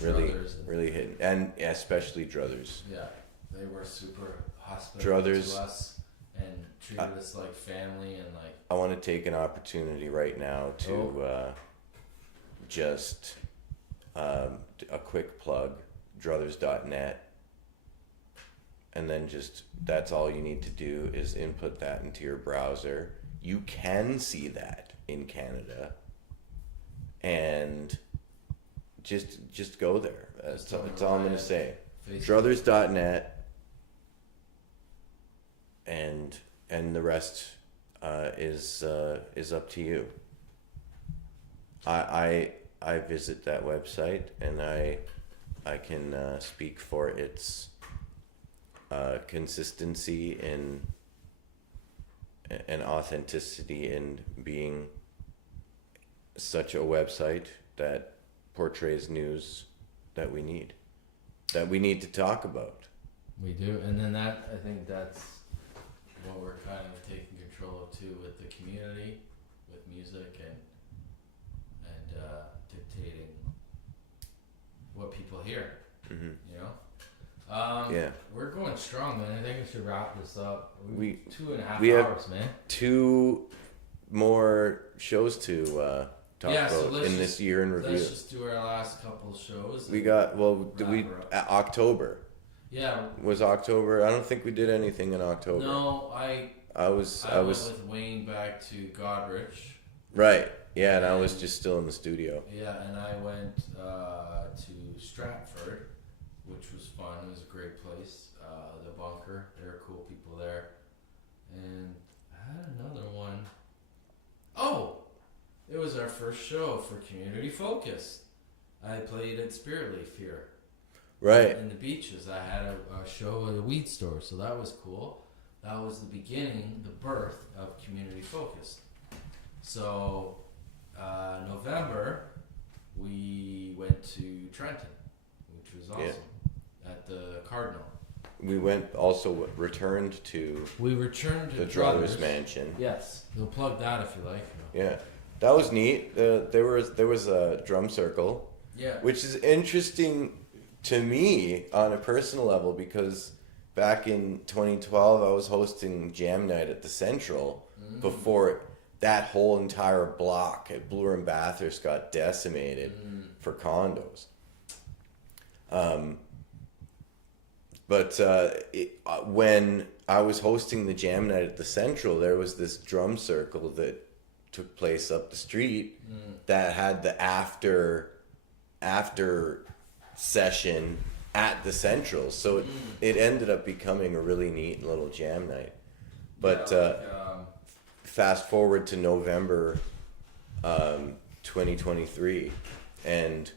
Really hitting, and especially Druthers. Yeah, they were super hospitable Druthers, to us and treated us like family, and like. I want to take an opportunity right now to just a quick plug, druthers.net, and then just that's all you need to do is input that into your browser. You can see that in Canada, and just go there. That's all I'm going to say. Druthers.net, and the rest is up to you. I visit that website, and I can speak for its consistency and authenticity in being such a website that portrays news that we need to talk about. We do, and then I think that's what we're kind of taking control of too, with the community, with music and dictating what people hear. Mm-hmm. You know, Yeah, we're going strong, man. I think we should wrap this up. We 2.5 hours, man. 2 more shows to talk about in this year in review. Let's just do our last couple shows. We got October. Yeah. Was October? I don't think we did anything in October. No, I was went with Wayne back to Godrich. Right. Yeah, and I was just still in the studio. Yeah, and I went to Stratford, which was fun. It was a great place. The Bunker. There were cool people there. And I had another one. Oh! It was our first show for Community Focus. I played at Spirit Leaf here. Right. In the beaches. I had a show at a weed store, so that was cool. That was the beginning, the birth of Community Focus. So, November, we went to Trenton, which was awesome, at the Cardinal. We returned to the Druthers Mansion. Yes, you'll plug that if you like. Yeah, that was neat. There was a drum circle. Yeah. Which is interesting to me on a personal level, because back in 2012 I was hosting Jam Night at the Central before that whole entire block at Bloor and Bathurst got decimated for condos. But when I was hosting the Jam Night at the Central, there was this drum circle that took place up the street that had the after session at the Central. So it ended up becoming a really neat little jam night. But fast forward to November 2023, and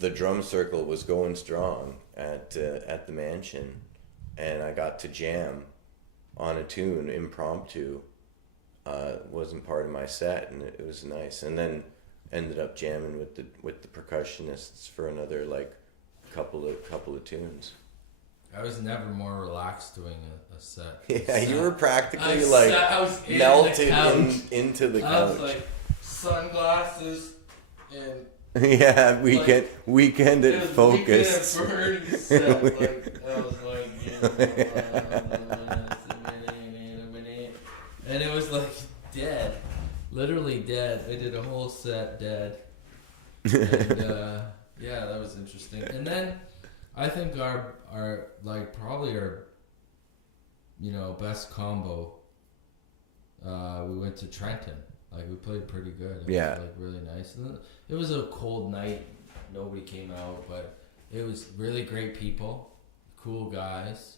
the drum circle was going strong at the mansion, and I got to jam on a tune impromptu. Wasn't part of my set, and it was nice. And then ended up jamming with the percussionists for another couple of tunes. I was never more relaxed doing a set. Yeah, you were practically melted into the couch. I was like sunglasses and yeah, weekend at Focus. Weekend at Bernie's set. Like I was like, and it was like dead, literally dead. I did a whole set dead. And, yeah, that was interesting. And then I think our probably our best combo. We went to Trenton. Like we played pretty good. It was really nice. And it was a cold night. Nobody came out, but it was really great people, cool guys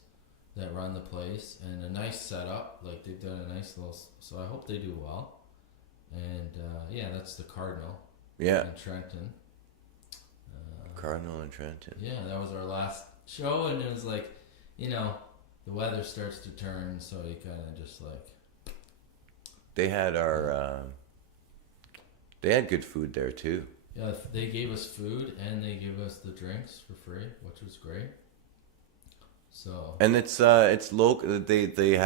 that run the place, and a nice setup. Like they've done a nice little. So I hope they do well. And that's the Cardinal. Yeah. In Trenton. Cardinal and Trenton. Yeah, that was our last show, and it was like, the weather starts to turn, so you kind of just like. They had they had good food there too. Yeah, they gave us food and they gave us the drinks for free, which was great. So. And it's local. They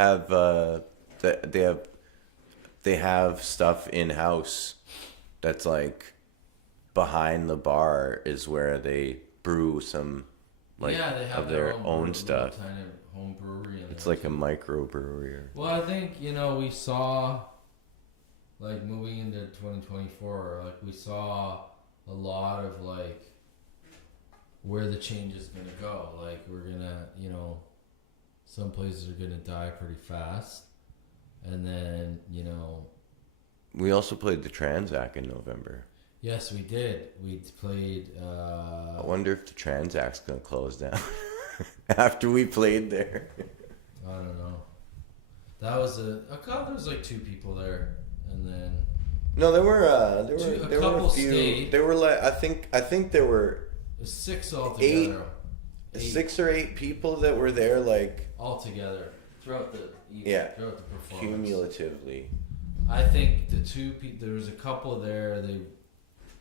have stuff in house that's like behind the bar is where they brew some they have of their own stuff. Kind of home brewery. It's like a microbrewery. Well, I think we saw, like moving into 2024, like we saw a lot of like where the change is gonna go. Like we're gonna, some places are gonna die pretty fast, and then we also played the Transac in November. Yes, we did. We played. I wonder if the Transac's gonna close down after we played there. I don't know. That was there was like 2 people there, and then. No, there were a few. Stayed. There were I think there were. 6 altogether. 6 or 8 people that were there, like all together throughout the evening, Yeah. throughout the performance. cumulatively. I think the two people, there was a couple there. They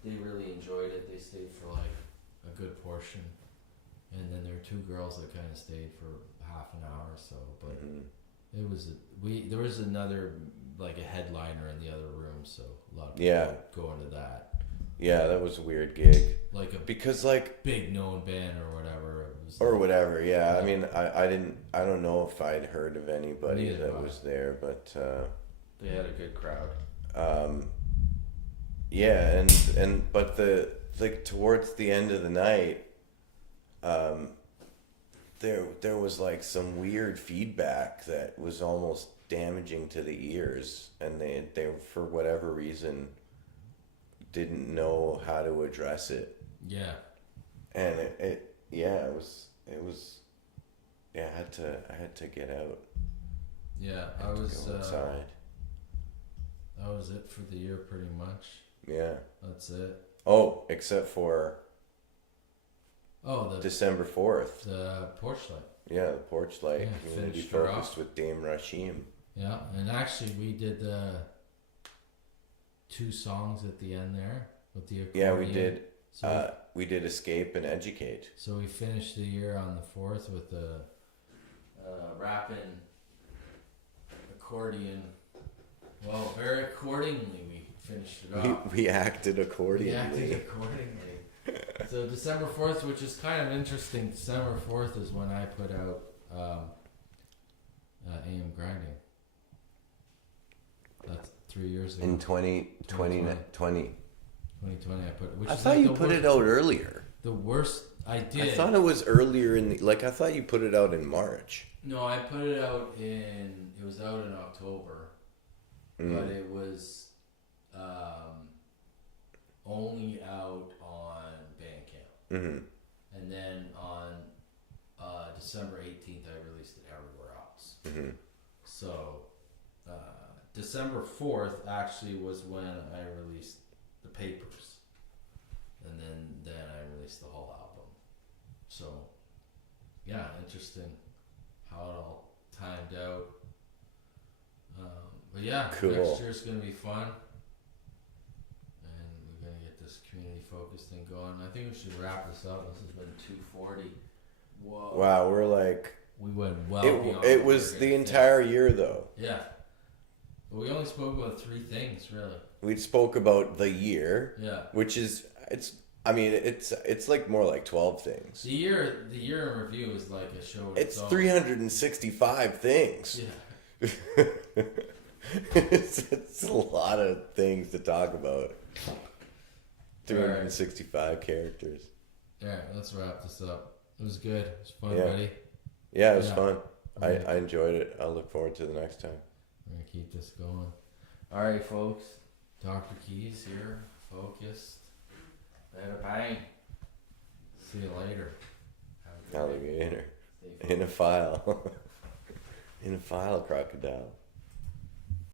really enjoyed it. They stayed for like a good portion, and then there were 2 girls that kind of stayed for half an hour or so. But it was there was another like a headliner in the other room, so a lot of people go into that. Yeah, that was a weird gig. Like a Because like big known band or whatever. It was or whatever. Yeah, I mean, I don't know if I'd heard of anybody Neither that was there, but they had a good crowd. yeah, but the like towards the end of the night, there was like some weird feedback that was almost damaging to the ears, and they for whatever reason didn't know how to address it. Yeah. And it was I had to get out. Yeah, I had to go outside. That was it for the year, pretty much. Yeah. That's it. Oh, except for the December 4th. The porch light. Yeah, the porch light community finished her focused off. with Dame Rashim. Yeah, and actually we did the 2 songs at the end there with the accordion. Yeah, we did. So we did Escape and Educate. so we finished the year on the 4th with the rapping accordion. Well, very accordingly we finished it off. We acted accordingly. We acted accordingly. So December 4th, which is kind of interesting. December 4th is when I put out AM Grinding. That's 3 years ago. In 2020. 2020 I put. Which I is thought like you put it out earlier. The worst I did. I thought it was earlier I thought you put it out in March. No, I put it out it was out in October, but it was only out on Bandcamp. Mm-hmm. And then on December 18th, I released it everywhere else. Mm-hmm. So December 4th actually was when I released the papers, and then I released the whole album. So yeah, interesting how it all timed out. But yeah, cool. Next year's gonna be fun, and we're gonna get this community focused thing going. I think we should wrap this up. This has been 2:40. Whoa! Wow, we're like We went well beyond. it was the entire year though. Yeah. But we only spoke about 3 things, really. We spoke about the year. Yeah. Which is it's like more like 12 things. The year in review is like a show. It's 365 things. Yeah. it's a lot of things to talk about. 365 characters. Alright, let's wrap this up. It was good. It was fun, Yeah. buddy. Yeah, it was fun. Okay. I enjoyed it. I'll look forward to the next time. We're going to keep this going. Alright, folks. Dr. Keys here. Focused. Bada bang. See you later. Have a good day. Alligator. Stay focused. In a file. In a file, crocodile.